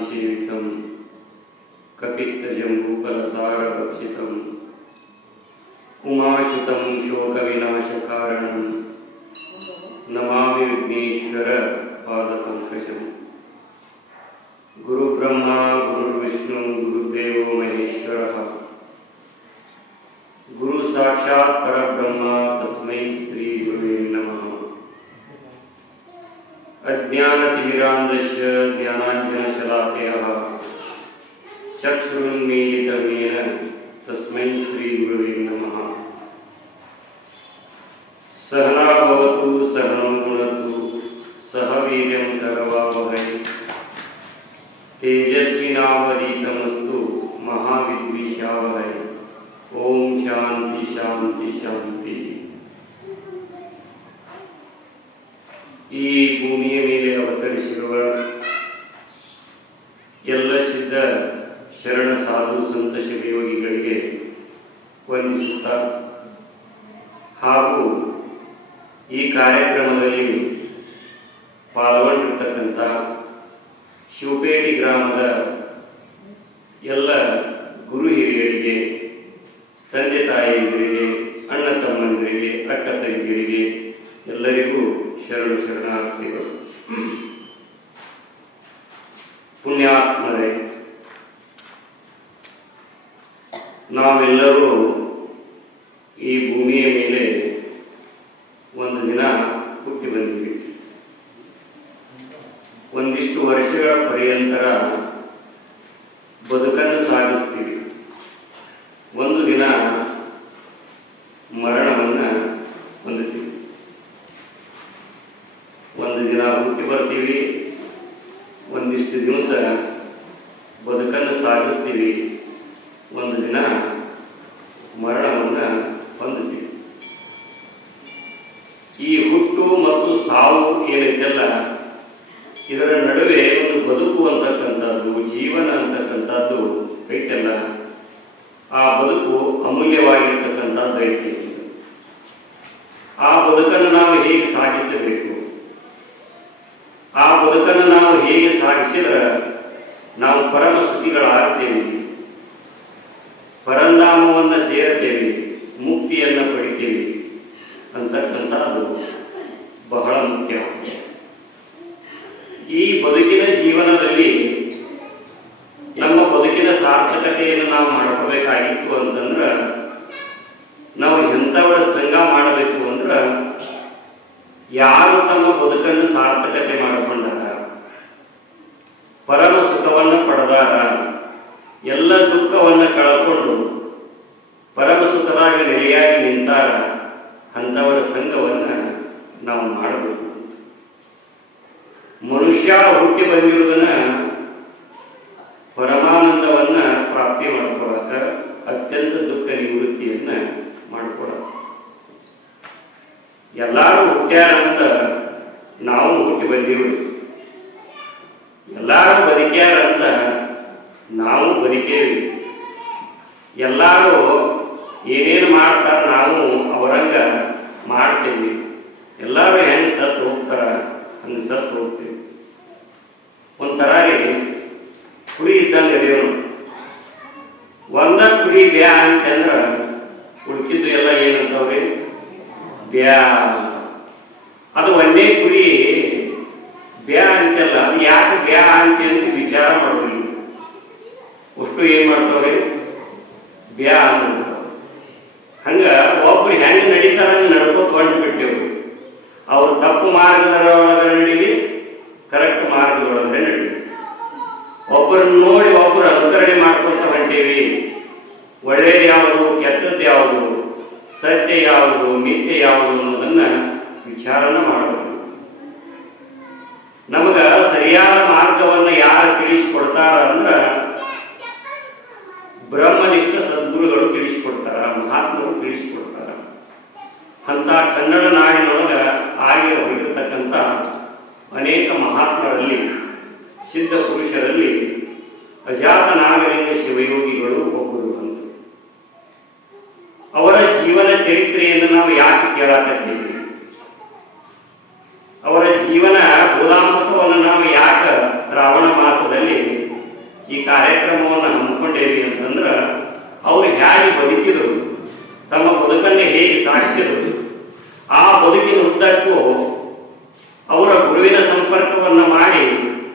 कमलाभिषेवितं कपित्तजम्बूफलसारभक्षितं उमाशुतं शोकविनाशकारणं नमामि विघ्नेश्वर पादपङ्कजम्। गुरुब्रह्मा गुरुर्विष्णु गुरुदेवो महेश्वरः गुरु साक्षात् परब्रह्म तस्मै श्री गुरुवे नमः। अज्ञानतिमिरान्धस्य ज्ञानाञ्जनशलाकया चक्षुरुन्मीलितं येन तस्मै श्री गुरुवे नमः। सहना भवतु सहनौ भुनक्तु सह वीर्यं करवावहै तेजस्विनावधीतमस्तु महाविद्विषावहै। ओम शांति शांति शांति। ಈ ಭೂಮಿಯ ಮೇಲೆ ಅವತರಿಸಿರುವ ಎಲ್ಲ ಸಿದ್ಧ ಶರಣ ಸಾಧು ಸಂತ ಶಿವಯೋಗಿಗಳಿಗೆ ವಂದಿಸುತ್ತಾ ಹಾಗೂ ಈ ಕಾರ್ಯಕ್ರಮದಲ್ಲಿ ಪಾಲ್ಗೊಂಡಿರ್ತಕ್ಕಂಥ ಶಿವಪೇಟೆ ಗ್ರಾಮದ ಎಲ್ಲ ಗುರು ಹಿರಿಯರಿಗೆ, ತಂದೆ ತಾಯಿಯರಿಗೆ, ಅಣ್ಣ ತಮ್ಮಂದಿರಿಗೆ, ಅಕ್ಕ ತಂಗಿಯರಿಗೆ ಎಲ್ಲರಿಗೂ ಶರಣು ಶರಣಾರ್ಥಿಗಳು. ಪುಣ್ಯಾತ್ಮರೇ, ನಾವೆಲ್ಲರೂ ಈ ಭೂಮಿಯ ಮೇಲೆ ಒಂದು ದಿನ ಹುಟ್ಟಿ ಬಂದಿವಿ. ಒಂದಿಷ್ಟು ವರ್ಷಗಳ ಪರ್ಯಂತರ ಬದುಕನ್ನು ಸಾಗಿಸ್ತೀವಿ. ಒಂದು ದಿನ ಮರಣವನ್ನು ಹೊಂದುತ್ತೀವಿ. ಒಂದು ದಿನ ಹುಟ್ಟಿ ಬರ್ತೀವಿ, ಒಂದಿಷ್ಟು ದಿವಸ ಬದುಕನ್ನು ಸಾಗಿಸ್ತೀವಿ, ಒಂದು ದಿನ ಮರಣವನ್ನು ಹೊಂದುತ್ತೀವಿ. ಈ ಹುಟ್ಟು ಮತ್ತು ಸಾವು ಏನೈತೆಲ್ಲ, ಇದರ ನಡುವೆ ಒಂದು ಬದುಕು ಅಂತಕ್ಕಂಥದ್ದು, ಜೀವನ ಅಂತಕ್ಕಂಥದ್ದು ಐತೆಲ್ಲ, ಆ ಬದುಕು ಅಮೂಲ್ಯವಾಗಿರ್ತಕ್ಕಂಥದ್ದು ಐತಿ. ಆ ಬದುಕನ್ನು ನಾವು ಹೇಗೆ ಸಾಗಿಸಬೇಕು? ಆ ಬದುಕನ್ನು ನಾವು ಹೇಗೆ ಸಾಗಿಸಿದ್ರೆ ನಾವು ಪರಮ ಸುಖಿಗಳಾಗ್ತೇವೆ, ಪರಂಧಾಮವನ್ನು ಸೇರುತ್ತೇವೆ, ಮುಕ್ತಿಯನ್ನು ಪಡಿತೇವೆ ಅಂತಕ್ಕಂಥದ್ದು ಬಹಳ ಮುಖ್ಯ. ಈ ಬದುಕಿನ ಜೀವನದಲ್ಲಿ ನಮ್ಮ ಬದುಕಿನ ಸಾರ್ಥಕತೆಯನ್ನು ನಾವು ಮಾಡ್ಕೋಬೇಕಾಗಿತ್ತು ಅಂತಂದ್ರೆ ನಾವು ಎಂಥವರ ಸಂಘ ಮಾಡಬೇಕು ಅಂದ್ರೆ, ಯಾರು ತಮ್ಮ ಬದುಕನ್ನು ಸಾರ್ಥಕತೆ ಮಾಡಿಕೊಂಡಾರ, ಪರಮ ಸುಖವನ್ನು ಪಡೆದಾರ, ಎಲ್ಲ ದುಃಖವನ್ನು ಕಳ್ಕೊಂಡು ಪರಮ ಸುಖದಾಗ ನೆಲೆಯಾಗಿ ನಿಂತಾರ, ಅಂಥವರ ಸಂಘವನ್ನು ನಾವು ಮಾಡಬೇಕು. ಮನುಷ್ಯ ಹುಟ್ಟಿ ಬಂದಿರುವುದನ್ನ ಪರಮಾನಂದವನ್ನು ಪ್ರಾಪ್ತಿ ಮಾಡ್ಕೊಳಕ, ಅತ್ಯಂತ ದುಃಖ ನಿವೃತ್ತಿಯನ್ನು ಮಾಡ್ಕೊಳ. ಎಲ್ಲರೂ ಹುಟ್ಟ್ಯಾರಂತ ನಾವು ಹುಟ್ಟಿ ಬಂದೀವಿ, ಎಲ್ಲರೂ ಬದುಕ್ಯಾರಂತ ನಾವು ಬದುಕೇವಿ. ಎಲ್ಲರೂ ಏನೇನು ಮಾಡ್ತಾರೆ ನಾವು ಅವರಂಗ ಮಾಡ್ತೇವಿ. ಎಲ್ಲರೂ ಹೆಂಗೆ ಸತ್ತು ಹೋಗ್ತಾರ ಹಂಗೆ ಸತ್ತು ಹೋಗ್ತೀವಿ. ಒಂಥರ ಕುರಿ ಇದ್ದಂಗೆ ಅದೇನು, ಒಂದ ಕುರಿ ಬ್ಯಾ ಅಂತಂದ್ರೆ ಉಳ್ಕಿದ್ದು ಎಲ್ಲ ಏನಂತವ್ರಿ ಬ್ಯಾ. ಅದು ಒಂದೇ ಕುರಿ ಬ್ಯಾ ಅಂತೆಲ್ಲ, ಅದು ಯಾಕೆ ಬ್ಯಾ ಅಂತ ವಿಚಾರ ಮಾಡೋದಿಲ್ಲ. ಅಷ್ಟು ಏನ್ ಮಾಡ್ತಾವ್ರಿ ಬ್ಯಾ ಅಂತ. ಹಂಗ ಒಬ್ರು ಹೆಂಗೆ ನಡೀತಾರ ಹಂಗೆ ನಡ್ಕೋತ ಹೊಂಟ್ಬಿಟ್ಟೇವು. ಅವ್ರು ತಪ್ಪು ಮಾರ್ಗದೊಳಗೆ ನಡೀಲಿ, ಕರೆಕ್ಟ್ ಮಾರ್ಗದೊಳಗೆ ನಡೀಲಿ. ಒಬ್ಬರನ್ನ ನೋಡಿ ಒಬ್ಬರು ಅನುಕರಣೆ ಮಾಡ್ಕೊತ ಹೊಂಟೇವಿ. ಒಳ್ಳೆಯ ಯಾವುದು, ಕೆಟ್ಟದ್ದು ಯಾವುದು, ಸತ್ಯ ಯಾವುದು, ಮಿಥ್ಯೆ ಯಾವುದು ಅನ್ನೋದನ್ನ ವಿಚಾರನ ಮಾಡಬೇಕು. ನಮಗ ಸರಿಯಾದ ಮಾರ್ಗವನ್ನು ಯಾರು ತಿಳಿಸಿಕೊಡ್ತಾರ ಅಂದ್ರ ಬ್ರಹ್ಮನಿಷ್ಠ ಸದ್ಗುರುಗಳು ತಿಳಿಸಿಕೊಡ್ತಾರ, ಮಹಾತ್ಮರು ತಿಳಿಸಿಕೊಡ್ತಾರ. ಅಂತ ಕನ್ನಡ ನಾಡಿನೊಳಗ ಆಗಿ ಹೋಗಿರ್ತಕ್ಕಂಥ ಅನೇಕ ಮಹಾತ್ಮರಲ್ಲಿ, ಸಿದ್ಧ ಪುರುಷರಲ್ಲಿ ಅಜಾತ ನಾಗಲಿಂಗ ಶಿವಯೋಗಿಗಳು ಒಬ್ಬರು ಅಂತ. ಅವರ ಜೀವನ ಚರಿತ್ರೆಯನ್ನು ನಾವು ಯಾಕೆ ಕೇಳಾಕತ್ತೀವಿ? ಅವರ ಜೀವನ ಗುಲಾಮತ್ವವನ್ನು ನಾವು ಯಾಕೆ ಶ್ರಾವಣ ಮಾಸದಲ್ಲಿ ಕಾರ್ಯಕ್ರಮವನ್ನು ಹಮ್ಮಿಕೊಂಡೇವಿ ಅಂತಂದ್ರೆ ಅವ್ರು ಹೇಗೆ ಬದುಕಿದರು, ತಮ್ಮ ಬದುಕನ್ನೇ ಹೇಗೆ ಸಾಗಿಸಿದರು, ಆ ಬದುಕಿನ ಉದ್ದಕ್ಕೂ ಅವರ ಗುರುವಿನ ಸಂಪರ್ಕವನ್ನು ಮಾಡಿ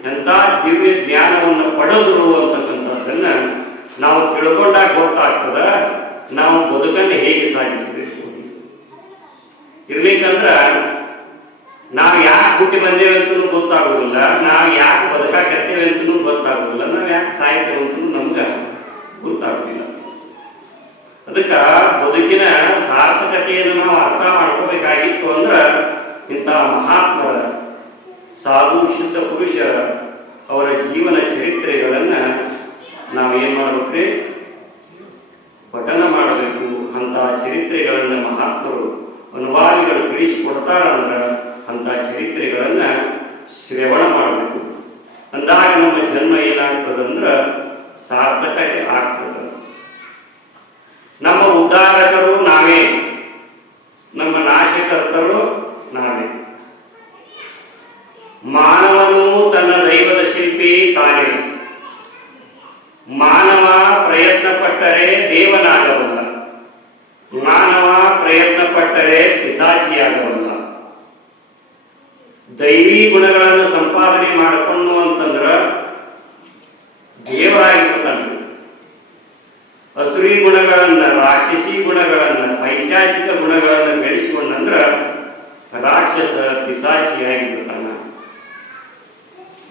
ಎಂಥ ದಿವ್ಯ ಜ್ಞಾನವನ್ನು ಪಡೆದರು ಅಂತಕ್ಕಂಥದ್ದನ್ನು ನಾವು ತಿಳ್ಕೊಂಡಾಗ ಗೊತ್ತಾಗ್ತದ ನಾವು ಬದುಕನ್ನು ಹೇಗೆ ಸಾಗಿಸಬೇಕು. ಇರ್ಲಿಕ್ಕಂದ್ರ ನಾವು ಯಾಕೆ ಹುಟ್ಟಿ ಬಂದೇವೆ ಅಂತಲೂ ಗೊತ್ತಾಗೋದಿಲ್ಲ, ನಾವು ಯಾಕೆ ಬದುಕಾಕತ್ತೇವೆ ಅಂತಲೂ ಗೊತ್ತಾಗೋದಿಲ್ಲ, ನಾವು ಯಾಕೆ ಸಾಯ್ತೇವೆ ಅಂತಲೂ ನಮ್ಗೆ ಗೊತ್ತಾಗೋದಿಲ್ಲ. ಅದಕ್ಕೆ ಬದುಕಿನ ಸಾರ್ಥಕತೆಯನ್ನು ನಾವು ಅರ್ಥ ಮಾಡ್ಕೋಬೇಕಾಗಿತ್ತು ಅಂದ್ರೆ ಇಂತಹ ಮಹಾತ್ಮರ ಸಾಧು ಶುದ್ಧ ಪುರುಷರ ಅವರ ಜೀವನ ಚರಿತ್ರೆಗಳನ್ನು ನಾವೇನು ಮಾಡಬೇಕ್ರಿ, ಪಠನ ಮಾಡಬೇಕು. ಅಂತಹ ಚರಿತ್ರೆಗಳನ್ನು ಮಹಾತ್ಮರು ಅನುಭಾವಿಗಳು ತಿಳಿಸಿಕೊಡ್ತಾರಂದ್ರೆ ಅಂಥ ಚರಿತ್ರೆಗಳನ್ನು ಶ್ರವಣ ಮಾಡಬೇಕು. ಅಂದಾಗ ನಮ್ಮ ಜನ್ಮ ಏನಾಗ್ತದಂದ್ರೆ ಸಾರ್ಥಕತೆ ಆಗ್ತದೆ. ನಮ್ಮ ಉದ್ಧಾರಕರು ನಾವೇ, ನಮ್ಮ ನಾಶಕರ್ತರು ನಾವೇ. ಮಾನವನು ತನ್ನ ದೈವದ ಶಿಲ್ಪಿ ತಾನೇ. ಮಾನವ ಪ್ರಯತ್ನ ಪಟ್ಟರೆ ದೇವನಾಗಬಲ್ಲ, ಮಾನವ ಪ್ರಯತ್ನ ಪಟ್ಟರೆ ಪಿಶಾಚಿಯಾಗಬಲ್ಲ. ದೈವಿ ಗುಣಗಳನ್ನು ಸಂಪಾದನೆ ಮಾಡಿಕೊಂಡು ಅಂತಂದ್ರ ದೇವರಾಗಿರ್ತಾನೆ. ಅಸುರಿ ಗುಣಗಳನ್ನ, ರಾಕ್ಷಸಿ ಗುಣಗಳನ್ನ, ಪೈಶಾಚಿಕ ಗುಣಗಳನ್ನು ಬೆಳೆಸಿಕೊಂಡಂದ್ರ ರಾಕ್ಷಸ ಪಿಶಾಚಿಯಾಗಿರ್ತಾನ.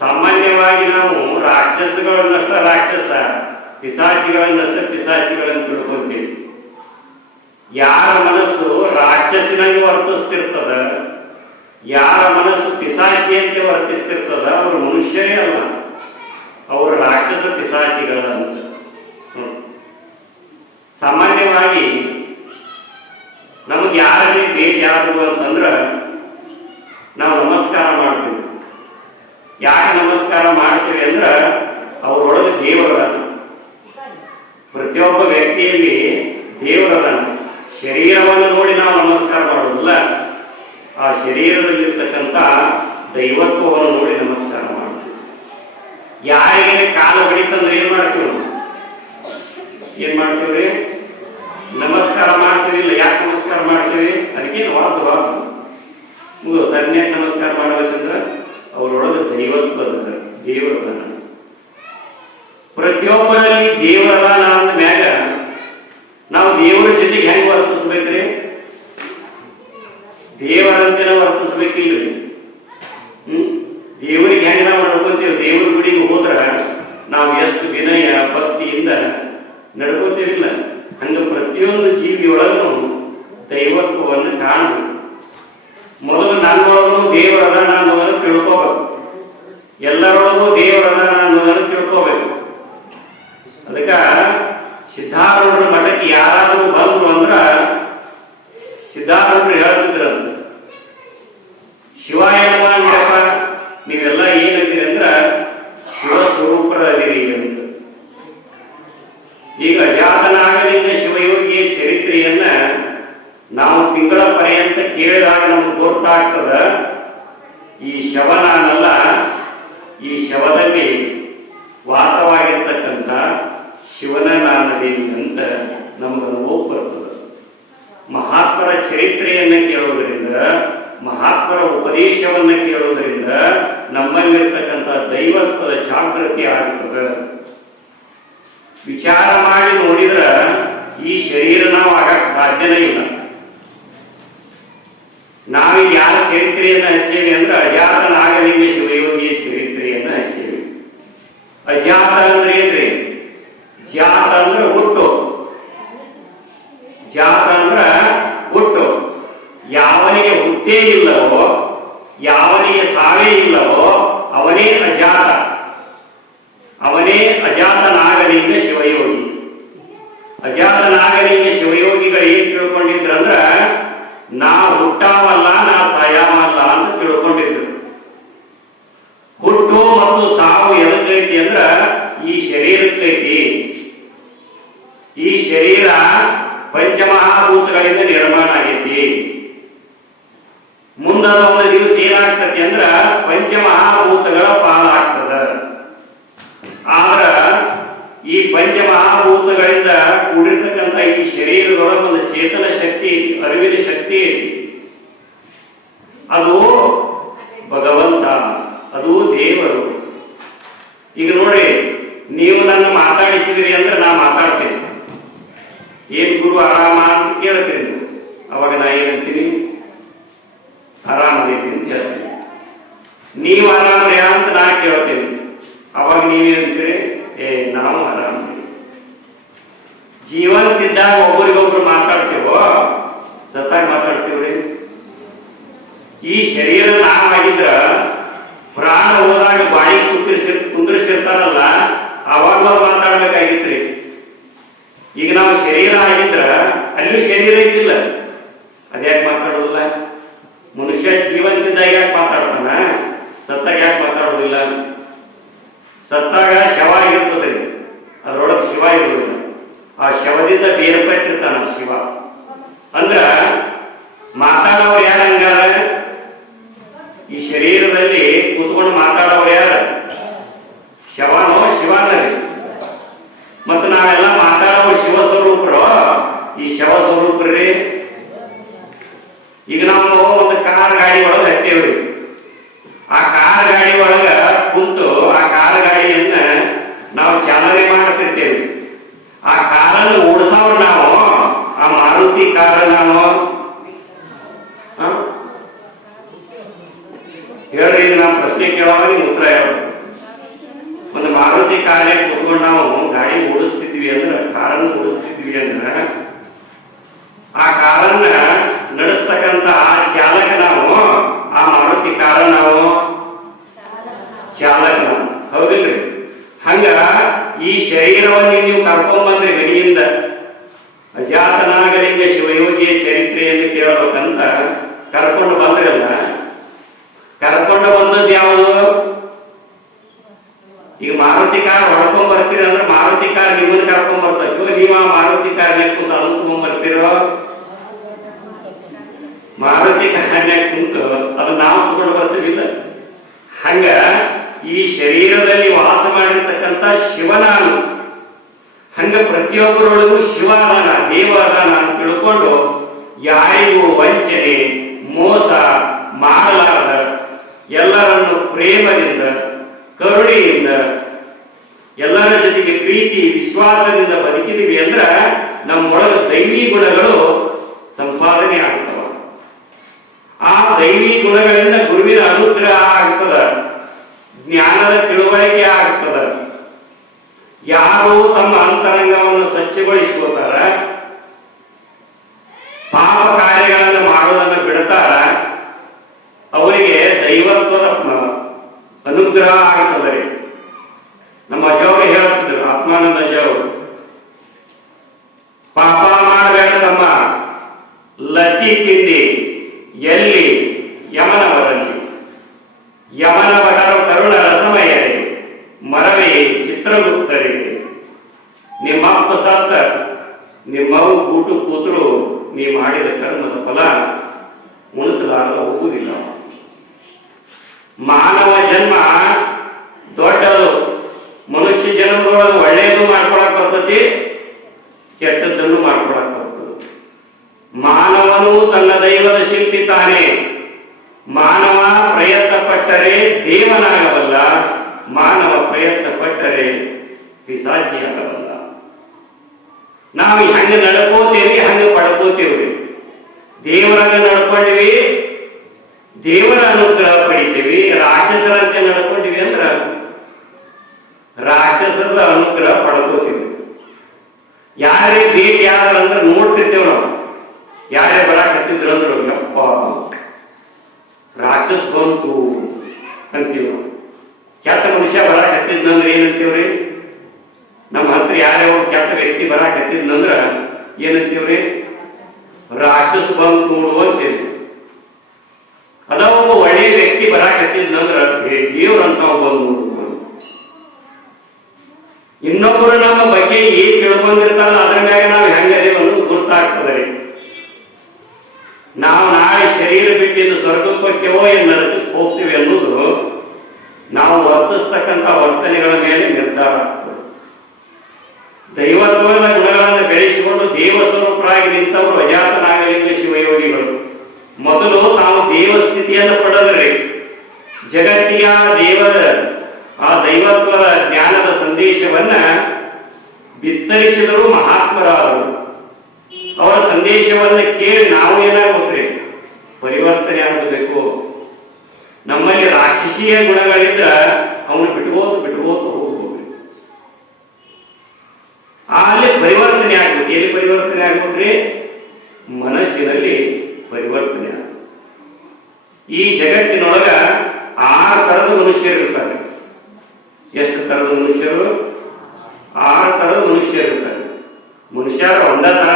ಸಾಮಾನ್ಯವಾಗಿ ನಾವು ರಾಕ್ಷಸಗಳನ್ನಷ್ಟ ರಾಕ್ಷಸ, ಪಿಶಾಚಿಗಳನ್ನಷ್ಟ ಪಿಶಾಚಿಗಳನ್ನು ತಿಳ್ಕೊಂತೀವಿ. ಯಾರ ಮನಸ್ಸು ರಾಕ್ಷಸಿನಾಗಿ ವರ್ತಿಸ್ತಿರ್ತದ, ಯಾರ ಮನಸ್ಸು ಪಿಶಾಚಿಯಂತೆ ವರ್ತಿಸ್ತಿರ್ತದ, ಅವರು ಮನುಷ್ಯರೇ ಅಲ್ಲ, ಅವರು ರಾಕ್ಷಸ ಪಿಶಾಚಿಗಳಂತ. ಸಾಮಾನ್ಯವಾಗಿ ನಮಗೆ ಯಾರಲ್ಲಿ ಭೇಟಿ ಆದ್ರು ಅಂತಂದ್ರೆ ನಾವು ನಮಸ್ಕಾರ ಮಾಡ್ತೀವಿ. ಯಾಕೆ ನಮಸ್ಕಾರ ಮಾಡ್ತೀವಿ ಅಂದ್ರೆ ಅವರೊಳಗೆ ದೇವರದಾನ. ಪ್ರತಿಯೊಬ್ಬ ವ್ಯಕ್ತಿಯಲ್ಲಿ ದೇವರದಾನ. ಶರೀರವನ್ನು ನೋಡಿ ನಾವು ನಮಸ್ಕಾರ ಮಾಡೋದಿಲ್ಲ, ಆ ಶರೀರದಲ್ಲಿರ್ತಕ್ಕಂಥ ದೈವತ್ವವನ್ನು ನೋಡಿ ನಮಸ್ಕಾರ ಮಾಡ್ತೀವಿ. ಯಾರಿಗೆ ಕಾಲು ಹೊಡಿತಂದ್ರೆ ಏನ್ ಮಾಡ್ತೀವಿ? ಏನ್ ಮಾಡ್ತೀವ್ರಿ? ನಮಸ್ಕಾರ ಮಾಡ್ತೀವಿ. ಇಲ್ಲ, ಯಾಕೆ ನಮಸ್ಕಾರ ಮಾಡ್ತೀವಿ? ಅದಕ್ಕೇನು ವಾದ ತನ್ಯಾಕೆ ನಮಸ್ಕಾರ ಮಾಡಬೇಕಂದ್ರೆ ಅವರೊಳಗೆ ದೈವತ್ವದ ದೇವರದಾನ. ಪ್ರತಿಯೊಬ್ಬರಲ್ಲಿ ದೇವರದಾನ ಅಂದ ಮ್ಯಾಗ ನಾವು ದೇವರ ಜೊತೆಗೆ ಹೆಂಗೆ ವರ್ತಿಸ್ಬೇಕ್ರಿ? ದೇವರಂತೆ ನಾವು ವರ್ತಿಸ್ಬೇಕಿಲ್ರಿ. ದೇವರಿಗೆ ಹೆಂಗೆ ನಾವು ನಡ್ಕೋತೀವಿ? ದೇವರ ಗುಡಿಗೆ ಹೋದ್ರ ನಾವು ಎಷ್ಟು ವಿನಯ ಭಕ್ತಿಯಿಂದ ನಡ್ಕೋತೀವಿಲ್ಲ, ಹಂಗ ಪ್ರತಿಯೊಂದು ಜೀವಿಯೊಳಗೂ ದೈವತ್ವವನ್ನು ಕಾಣಬೇಕು. ಮೊದಲು ನನ್ನೊಳಗೂ ದೇವರದಾನ ಅನ್ನೋದನ್ನು ತಿಳ್ಕೋಬೇಕು. ಎಲ್ಲರೊಳಗೂ ದೇವರದಾನ ಅನ್ನೋದನ್ನು ತಿಳ್ಕೋಬೇಕು. ಅದಕ್ಕೆ ಸಿದ್ಧಾರೂಢರ ಮಠಕ್ಕೆ ಯಾರಾದರೂ ಬಂದ್ರು ಅಂದ್ರ ಸಿದ್ಧಾರೂಢರು ಹೇಳ್ತಿದ್ರಂತ, ಶಿವಾಯ ನೋಡಪ್ಪ, ನೀವೆಲ್ಲ ಏನಂತೀರಿ ಅಂದ್ರ ಶಿವಸ್ವರೂಪರ ಅದಿರಿ ಅಂತ. ಈಗ ಅಜಾತನಾಗಲಿಂಗ ಶಿವಯೋಗಿಯ ಚರಿತ್ರೆಯನ್ನ ನಾವು ತಿಂಗಳ ಪರ್ಯಂತ ಕೇಳಿದಾಗ ನಮ್ಗೆ ಗೊತ್ತಾಗ್ತದ, ಈ ಶವ ನಾನಲ್ಲ, ಈ ಶವದಲ್ಲಿ ವಾಸವಾಗಿರ್ತಕ್ಕಂಥ ಶಿವನ ನಾನದೇವಿ ಅಂತ ನಮ್ಗೆ ಅನುಭವ ಬರ್ತದೆ. ಮಹಾತ್ಮರ ಚರಿತ್ರೆಯನ್ನು ಕೇಳೋದ್ರಿಂದ, ಮಹಾತ್ಮರ ಉಪದೇಶವನ್ನು ಕೇಳೋದ್ರಿಂದ ನಮ್ಮಲ್ಲಿರ್ತಕ್ಕಂಥ ದೈವತ್ವದ ಜಾಗೃತಿ ಆಗ್ತದೆ. ವಿಚಾರ ಮಾಡಿ ನೋಡಿದ್ರ ಈ ಶರೀರ ನಾವು ಆಗಕ್ಕೆ ಸಾಧ್ಯನೇ ಇಲ್ಲ. ನಾವೀಗ ಯಾರ ಚರಿತ್ರೆಯನ್ನು ಹಚ್ಚೇವಿ ಅಂದ್ರೆ ಅಜಾತ ನಾಗಲಿಂಗ ಶಿವಯೋಗಿಯ ಚರಿತ್ರೆಯನ್ನು ಹಚ್ಚೇವಿ. ಅಜಾತ ಅಂದ್ರೆ ಏನ್ರಿ? ಜಾತ ಅಂದ್ರೆ ಹುಟ್ಟು, ಜಾತ ಅಂದ್ರ ಹುಟ್ಟು. ಯಾವನಿಗೆ ಹುಟ್ಟೇ ಇಲ್ಲವೋ, ಯಾವನಿಗೆ ಸಾವೇ ಇಲ್ಲವೋ ಅವನೇ ಅಜಾತ, ಅವನೇ ಅಜಾತ ನಾಗಲಿಂಗ ಶಿವಯೋಗಿ. ಅಜಾತ ನಾಗಲಿಂಗ ಶಿವಯೋಗಿಗಳು ಏನ್ ತಿಳ್ಕೊಂಡಿದ್ರಂದ್ರ ನಾ ಹುಟ್ಟಾವಲ್ಲ, ನಾ ಸಾಯಾವಲ್ಲ ಅಂತ ತಿಳ್ಕೊಂಡಿದ್ರು. ಹುಟ್ಟು ಮತ್ತು ಸಾವು ಎದಕ್ಕೈತಿ ಅಂದ್ರ ಈ ಶರೀರಕ್ಕೈತಿ. ಈ ಶರೀರ ಪಂಚಮಹಾಭೂತಗಳಿಂದ ನಿರ್ಮಾಣ ಆಗೈತಿ. ಮುಂದದ ಒಂದು ದಿವಸ ಏನಾಗ್ತತಿ ಅಂದ್ರ ಪಂಚಮಹಾಭೂತಗಳ ಪಾಲಾಗ್ತದ. ಆದ್ರ ಶರೀರದೊಳಗೆ ಒಂದು ಚೇತನ ಶಕ್ತಿ ಐತಿ, ಅರಿವಿನ ಶಕ್ತಿ ಐತಿ. ಅದು ಭಗವಂತ, ಅದು ದೇವರು. ಈಗ ನೋಡಿ, ನೀವು ನನ್ನ ಮಾತಾಡಿಸಿದ್ರಿ ಅಂದ್ರೆ ನಾ ಮಾತಾಡ್ತೇನೆ. ಏನ್ ಗುರು ಆರಾಮ ಅಂತ ಕೇಳ್ತೇನೆ. ಅವಾಗ ನಾ ಏನಂತೀನಿ? ಆರಾಮದೈತಿ ಅಂತ ಹೇಳ್ತೀನಿ. ನೀವು ಆರಾಮ್ರಿ ಅಂತ ನಾ ಕೇಳ್ತೇನೆ. ಅವಾಗ ನೀವೇನಂತೀರಿ? ನಾವು ಆರಾಮ. ಜೀವಂತಿದ್ದಾಗ ಒಬ್ಬರಿಗೊಬ್ರು ಮಾತಾಡ್ತೇವೋ, ಸತ್ತಾಗ ಮಾತಾಡ್ತೇವ್ರಿ? ಈ ಶರೀರ ನಾವಾಗಿದ್ರ ಪ್ರಾಣ ಹೋದಾಗ ಬಾಯಿ ಕುಂದ್ರಿಸಿರ್ತಾರಲ್ಲ, ಅವಾಗ ಮಾತಾಡ್ಬೇಕಾಗಿತ್ರಿ. ಈಗ ನಾವು ಶರೀರ ಆಗಿದ್ರ ಅಲ್ಲಿ ಶರೀರ ಇದ್ದಿಲ್ಲ, ಅದ್ಯಾಕೆ ಮಾತಾಡೋದಿಲ್ಲ? ಮನುಷ್ಯ ಜೀವಂತಿದ್ದಾಗ ಯಾಕೆ ಮಾತಾಡ್ತಾನ? ಸತ್ತಾಗ ಯಾಕೆ ಮಾತಾಡೋದಿಲ್ಲ? ಸತ್ತಾಗ ಶವ ಆಗಿರ್ತದ್ರಿ, ಅದ್ರೊಳಗೆ ಶಿವ ಇರೋದಿಲ್ಲ. ಆ ಶವದಿಂದ ಬೇರ್ಪಟ್ಟಿರ್ತಾನ ಶಿವ. ಅಂದ್ರ ಮಾತಾಡೋರು ಯಾರು ಹಂಗಾರ? ಈ ಶರೀರದಲ್ಲಿ ಕೂತ್ಕೊಂಡು ಮಾತಾಡೋರು ಯಾರು? ಶವನೋ ಶಿವನರಿ? ಮತ್ತು ನಾವೆಲ್ಲ ಮಾತಾಡೋ ಶಿವ ಸ್ವರೂಪರು, ಈ ಶವ ಸ್ವರೂಪ್ರಿ. ಈಗ ನಾವು ಒಂದು ಕಾರ್ ಗಾಡಿ ಒಳಗೆ ಹತ್ತೇವ್ರಿ. ಆ ಕಾರ್ ಗಾಡಿ ಒಳಗ ಕುಂತು ಆ ಕಾರ್ ಗಾಡಿಯನ್ನ ನಾವು ಚಾಲನೆ ಮಾಡ್ತಿರ್ತೇವೆ. ಆ ಕಾರನ್ನು ಓಡಿಸೋರು ನಾವು, ಆ ಮಾರುತಿ ಕಾರ ನಾವು ಹೇಳ್ರಿ. ನಾವು ಪ್ರಶ್ನೆ ಕೇಳೋವಾಗ ನೀವು ಉತ್ತರ ಹೇಳೋದು. ಒಂದು ಮಾರುತಿ ಕಾರೇ ಕುತ್ಕೊಂಡು ನಾವು ಗಾಡಿ ಓಡಿಸ್ತಿದ್ವಿ ಅಂದ್ರೆ, ಕಾರನ್ನು ಓಡಿಸ್ತಿದ್ವಿ ಅಂದ್ರೆ, ಆ ಕಾರನ್ನ ನಡೆಸ್ತಕ್ಕಂಥ ಆ ಚಾಲಕ ನಾವು, ಆ ಮಾರುತಿ ಕಾರ ನಾವು ಚಾಲಕ ನಾವು, ಹೌದಿಲ್ರಿ? ಹಂಗ ಈ ಶರೀರವನ್ನು ನೀವು ಕರ್ಕೊಂಡ್ಬಂದ್ರಿ ಮನೆಯಿಂದ. ಅಜಾತನಾಗಲಿಂಗ ಶಿವಯೋಗಿಯ ಚರಿತ್ರೆಯನ್ನು ಕೇಳಬೇಕಂತ ಕರ್ಕೊಂಡು ಬಂದ್ರಲ್ಲ, ಕರ್ಕೊಂಡು ಬಂದದ್ದು ಯಾವುದು? ಈಗ ಮಾರುತಿ ಕಾರ್ ಹೊಡ್ಕೊಂಡ್ ಬರ್ತೀರ ಅಂದ್ರೆ ಮಾರುತಿ ಕಾರ್ ನಿಮ್ಮನ್ನ ಕರ್ಕೊಂಡ್ ಬರ್ತೈತಿ. ನೀವು ಆ ಮಾರುತಿ ಕಾರ್ನ್ಯಾಗ ಕುಂತು ಅದನ್ನ ತಗೊಂಡ್ ಬರ್ತಿರೋ? ಮಾರುತಿ ಕಾರ್ನ್ಯಾಗ ಕುಂತು ಅದನ್ನ ನಾವು ತಗೊಂಡು ಬರ್ತೀವಿಲ್ಲ. ಹಂಗ ಈ ಶರೀರದಲ್ಲಿ ವಾಸ ಮಾಡಿರ್ತಕ್ಕಂಥ ಶಿವನಾನು. ಹಂಗ ಪ್ರತಿಯೊಬ್ಬರೊಳಗೂ ಶಿವ ಅದಾನ, ದೇವ ಅದಾನ ಅಂತ ತಿಳ್ಕೊಂಡು ಯಾರಿಗೂ ವಂಚನೆ ಮೋಸ ಮಾಡಲಾರದ, ಎಲ್ಲರನ್ನು ಪ್ರೇಮದಿಂದ ಕರುಣೆಯಿಂದ ಎಲ್ಲರ ಜೊತೆಗೆ ಪ್ರೀತಿ ವಿಶ್ವಾಸದಿಂದ ಬದುಕಿದೀವಿ ಅಂದ್ರ ನಮ್ಮೊಳಗ ದೈವಿ ಗುಣಗಳು ಸಂಪಾದನೆ ಆಗ್ತವ. ಆ ದೈವಿ ಗುಣಗಳಿಂದ ಗುರುವಿನ ಅನುಗ್ರಹ ಆಗ್ತದ, ಜ್ಞಾನದ ತಿಳುವಳಿಕೆ ಆಗ್ತದ. ಯಾರು ತಮ್ಮ ಅಂತರಂಗವನ್ನು ಸ್ವಚ್ಛಗೊಳಿಸಿಕೊಳ್ತಾರ, ಪಾಪ ಕಾರ್ಯಗಳನ್ನು ಮಾಡೋದನ್ನು ಬಿಡ್ತಾರ, ಅವರಿಗೆ ದೈವತ್ವದ ಅನುಗ್ರಹ ಆಗ್ತದೆ. ನಮ್ಮ ಅಜೋಗ ಹೇಳ್ತಿದ್ರು, ಆತ್ಮಾನಂದ ಅಜೋಗ, ಪಾಪ ಮಾಡಬೇಡ ತಮ್ಮ, ಲತ್ತಿ ತಿಂದಿ ಎಲ್ಲಿ ಯಮನ ಬರಲಿ, ಯಮನ ಬಡರ ಕರುಣ ರಸಮಯರೇ ಮರವೇ ಚಿತ್ರಗುಪ್ತರಿಗೆ. ನಿಮ್ಮಪ್ಪ ಸತ್ತ ನಿಮ್ಮವು ಕೂಟು ಕೂತರು ನೀ ಮಾಡಿದ ಕರ್ಮದ ಫಲ ಉಣಿಸಲಾಗ ಹೋಗುವುದಿಲ್ಲ. ಮಾನವ ಜನ್ಮ ದೊಡ್ಡದು. ಮನುಷ್ಯ ಜನ್ಮದೊಳಗೆ ಒಳ್ಳೆಯದು ಮಾಡ್ಕೊಳಕ್ ಬರ್ತತಿ, ಕೆಟ್ಟದ್ದನ್ನು ಮಾಡ್ಕೊಳಕ್ ಬರ್ತದೆ. ಮಾನವನು ತನ್ನ ದೈವದ ಶಿಲ್ಪಿ ತಾನೇ. ಮಾನವ ಪ್ರಯತ್ನ ಪಟ್ಟರೆ ದೇವನಾಗಬಲ್ಲ, ಮಾನವ ಪ್ರಯತ್ನ ಪಟ್ಟರೆ ಪಿಶಾಚಿಯಾಗಬಲ್ಲ. ನಾವು ಹಂಗ ನಡ್ಕೋತೇವಿ, ಹಂಗ ಪಡ್ಕೋತೇವ್ರಿ. ದೇವರಂಗ ನಡ್ಕೊಂಡಿವಿ, ದೇವರ ಅನುಗ್ರಹ ಪಡಿತೀವಿ. ರಾಕ್ಷಸರಂತೆ ನಡ್ಕೊಂಡಿವಿ ಅಂದ್ರ ರಾಕ್ಷಸರ ಅನುಗ್ರಹ ಪಡ್ಕೋತೀವಿ. ಯಾರೇ ಭೇಟಿ ಆದ್ರ ಅಂದ್ರೆ ನೋಡ್ತಿರ್ತೇವ್ ನಾವು. ಯಾರೇ ಬರಾಕತ್ತಿದ್ರು ಅಂದ್ರು ಯಪ್ಪ ರಾಕ್ಷಸ ಬಂತು ಅಂತೀವಿ ನಾವು. ಕೆಟ್ಟ ಮನುಷ್ಯ ಬರಾಕತ್ತಿದ್ನಂದ್ರೆ ಏನಂತೀವ್ರಿ? ನಮ್ಮ ಹತ್ರ ಯಾರೇ ಒಬ್ಬ ಕೆಟ್ಟ ವ್ಯಕ್ತಿ ಬರಾಕತ್ತಿದ್ನಂದ್ರ ಏನಂತೀವ್ರಿ? ರಾಕ್ಷಸ ಬಂತು ನೋಡು ಅಂತೀವಿ. ಅದ ಒಬ್ಬ ಒಳ್ಳೆಯ ವ್ಯಕ್ತಿ ಬರಾಕತ್ತಿದ್ನಂದ್ರ ದೇವ್ರಂತ ಬಂದು ಇನ್ನೊಬ್ಬರು ನಮ್ಮ ಬಗ್ಗೆ ಏನ್ ತಿಳ್ಕೊಂಡಿರ್ತಾರಲ್ಲ ಅದ್ರ ಮ್ಯಾಗ ನಾವು ಹೆಂಗದೇವ ಅನ್ನೋದು ಗೊತ್ತಾಗ್ತದೆ. ನಾವು ನಾಳೆ ಶರೀರ ಬಿಟ್ಟಿದ್ದು ಸ್ವರ್ಗಕ್ಕೆ ಹೋಗ್ತೇವೋ ಏನ್ ನರಕಕ್ಕೆ ಹೋಗ್ತೀವಿ ಅನ್ನೋದು ನಾವು ವರ್ತಿಸ್ತಕ್ಕಂಥ ವರ್ತನೆಗಳ ಮೇಲೆ ನಿರ್ಧಾರ ಆಗ್ತದೆ. ದೈವತ್ವದ ಗುಣಗಳನ್ನು ಬೆಳೆಸಿಕೊಂಡು ಮಾಡಿಕೊಂಡು ದೇವ ಸ್ವರೂಪರಾಗಿ ನಿಂತವರು ಅಜಾತನಾಗಲಿಂಗ ಶಿವಯೋಗಿಗಳು. ಮೊದಲು ತಾವು ದೇವ ಸ್ಥಿತಿಯನ್ನು ಪಡೆದರೆ ಜಗತ್ತಿಯ ಆ ದೈವತ್ವದ ಜ್ಞಾನದ ಸಂದೇಶವನ್ನ ಬಿತ್ತರಿಸಿದರು ಮಹಾತ್ಮರಾದರು. ಅವರ ಸಂದೇಶವನ್ನು ಕೇಳಿ ನಾವು ಏನಾಗುತ್ತೆ, ಪರಿವರ್ತನೆ ಆಗಬೇಕು. ನಮ್ಮಲ್ಲಿ ರಾಕ್ಷಸೀಯ ಗುಣಗಳಿಂದ ಅವನು ಬಿಟ್ಕೋತು ಹೋಗ್ಬೇಕು. ಅಲ್ಲಿ ಪರಿವರ್ತನೆ ಆಗ್ಬೇಕು. ಎಲ್ಲಿ ಪರಿವರ್ತನೆ ಆಗ್ಬೇಕ್ರಿ? ಮನಸ್ಸಿನಲ್ಲಿ ಪರಿವರ್ತನೆ ಆಗ್ಬೇಕು. ಈ ಜಗತ್ತಿನೊಳಗ 6 ತರದ ಮನುಷ್ಯರು ಇರ್ತಾರೆ. ಎಷ್ಟು ತರದ ಮನುಷ್ಯರು? 6 ತರದ ಮನುಷ್ಯರು ಇರ್ತಾರೆ. ಮನುಷ್ಯರ ಒಂದ ತರ,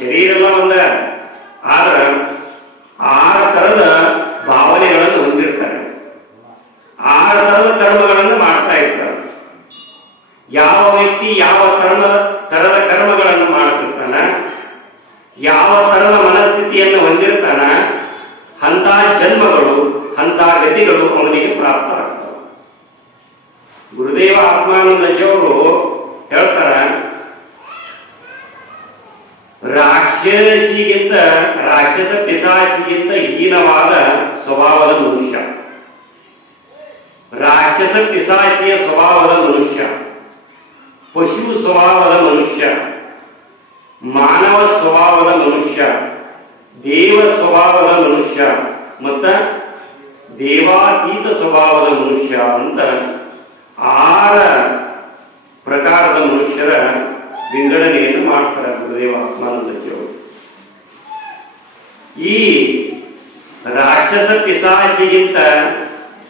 ಶರೀರ ಎಲ್ಲ ಒಂದ, ಆದ್ರೆ 6 ತರದ ಭಾವನೆಗಳನ್ನು ಹೊಂದಿರ್ತಾರೆ. 6 ತರದ ಕರ್ಮಗಳನ್ನು ಮಾಡ್ತಾ ಇರ್ತಾರೆ. ಯಾವ ವ್ಯಕ್ತಿ ಯಾವ ತರದ ಕರ್ಮಗಳನ್ನು ಮಾಡ್ತಿರ್ತಾನ, ಯಾವ ತರದ ಮನಸ್ಥಿತಿಯನ್ನು ಹೊಂದಿರ್ತಾನ, ಅಂತ ಜನ್ಮಗಳು ಅಂತ ಗತಿಗಳು ಅವನಿಗೆ ಪ್ರಾಪ್ತರಾಗ್ತವೆ. ಗುರುದೇವ ಆತ್ಮಾನಂದಜಿಯವರು ಹೇಳ್ತಾರ, ರಾಕ್ಷಸ ಪಿಶಾಚಿಗಿಂತ ಹೀನವಾದ ಸ್ವಭಾವದ ಮನುಷ್ಯ, ರಾಕ್ಷಸ ಪಿಶಾಚಿಯ ಸ್ವಭಾವದ ಮನುಷ್ಯ, ಪಶು ಸ್ವಭಾವದ ಮನುಷ್ಯ, ಮಾನವ ಸ್ವಭಾವದ ಮನುಷ್ಯ, ದೇವ ಸ್ವಭಾವದ ಮನುಷ್ಯ ಮತ್ತ ದೇವಾತೀತ ಸ್ವಭಾವದ ಮನುಷ್ಯ ಅಂತ 6 ಪ್ರಕಾರದ ಮನುಷ್ಯರ ವಿಂಗಡಣೆಯನ್ನು ಮಾಡ್ತಾರೆ ಗುರುದೇವ ಆತ್ಮಾನಂದಜಿಯವರು. ಈ ರಾಕ್ಷಸ ಪಿಶಾಚಿಗಿಂತ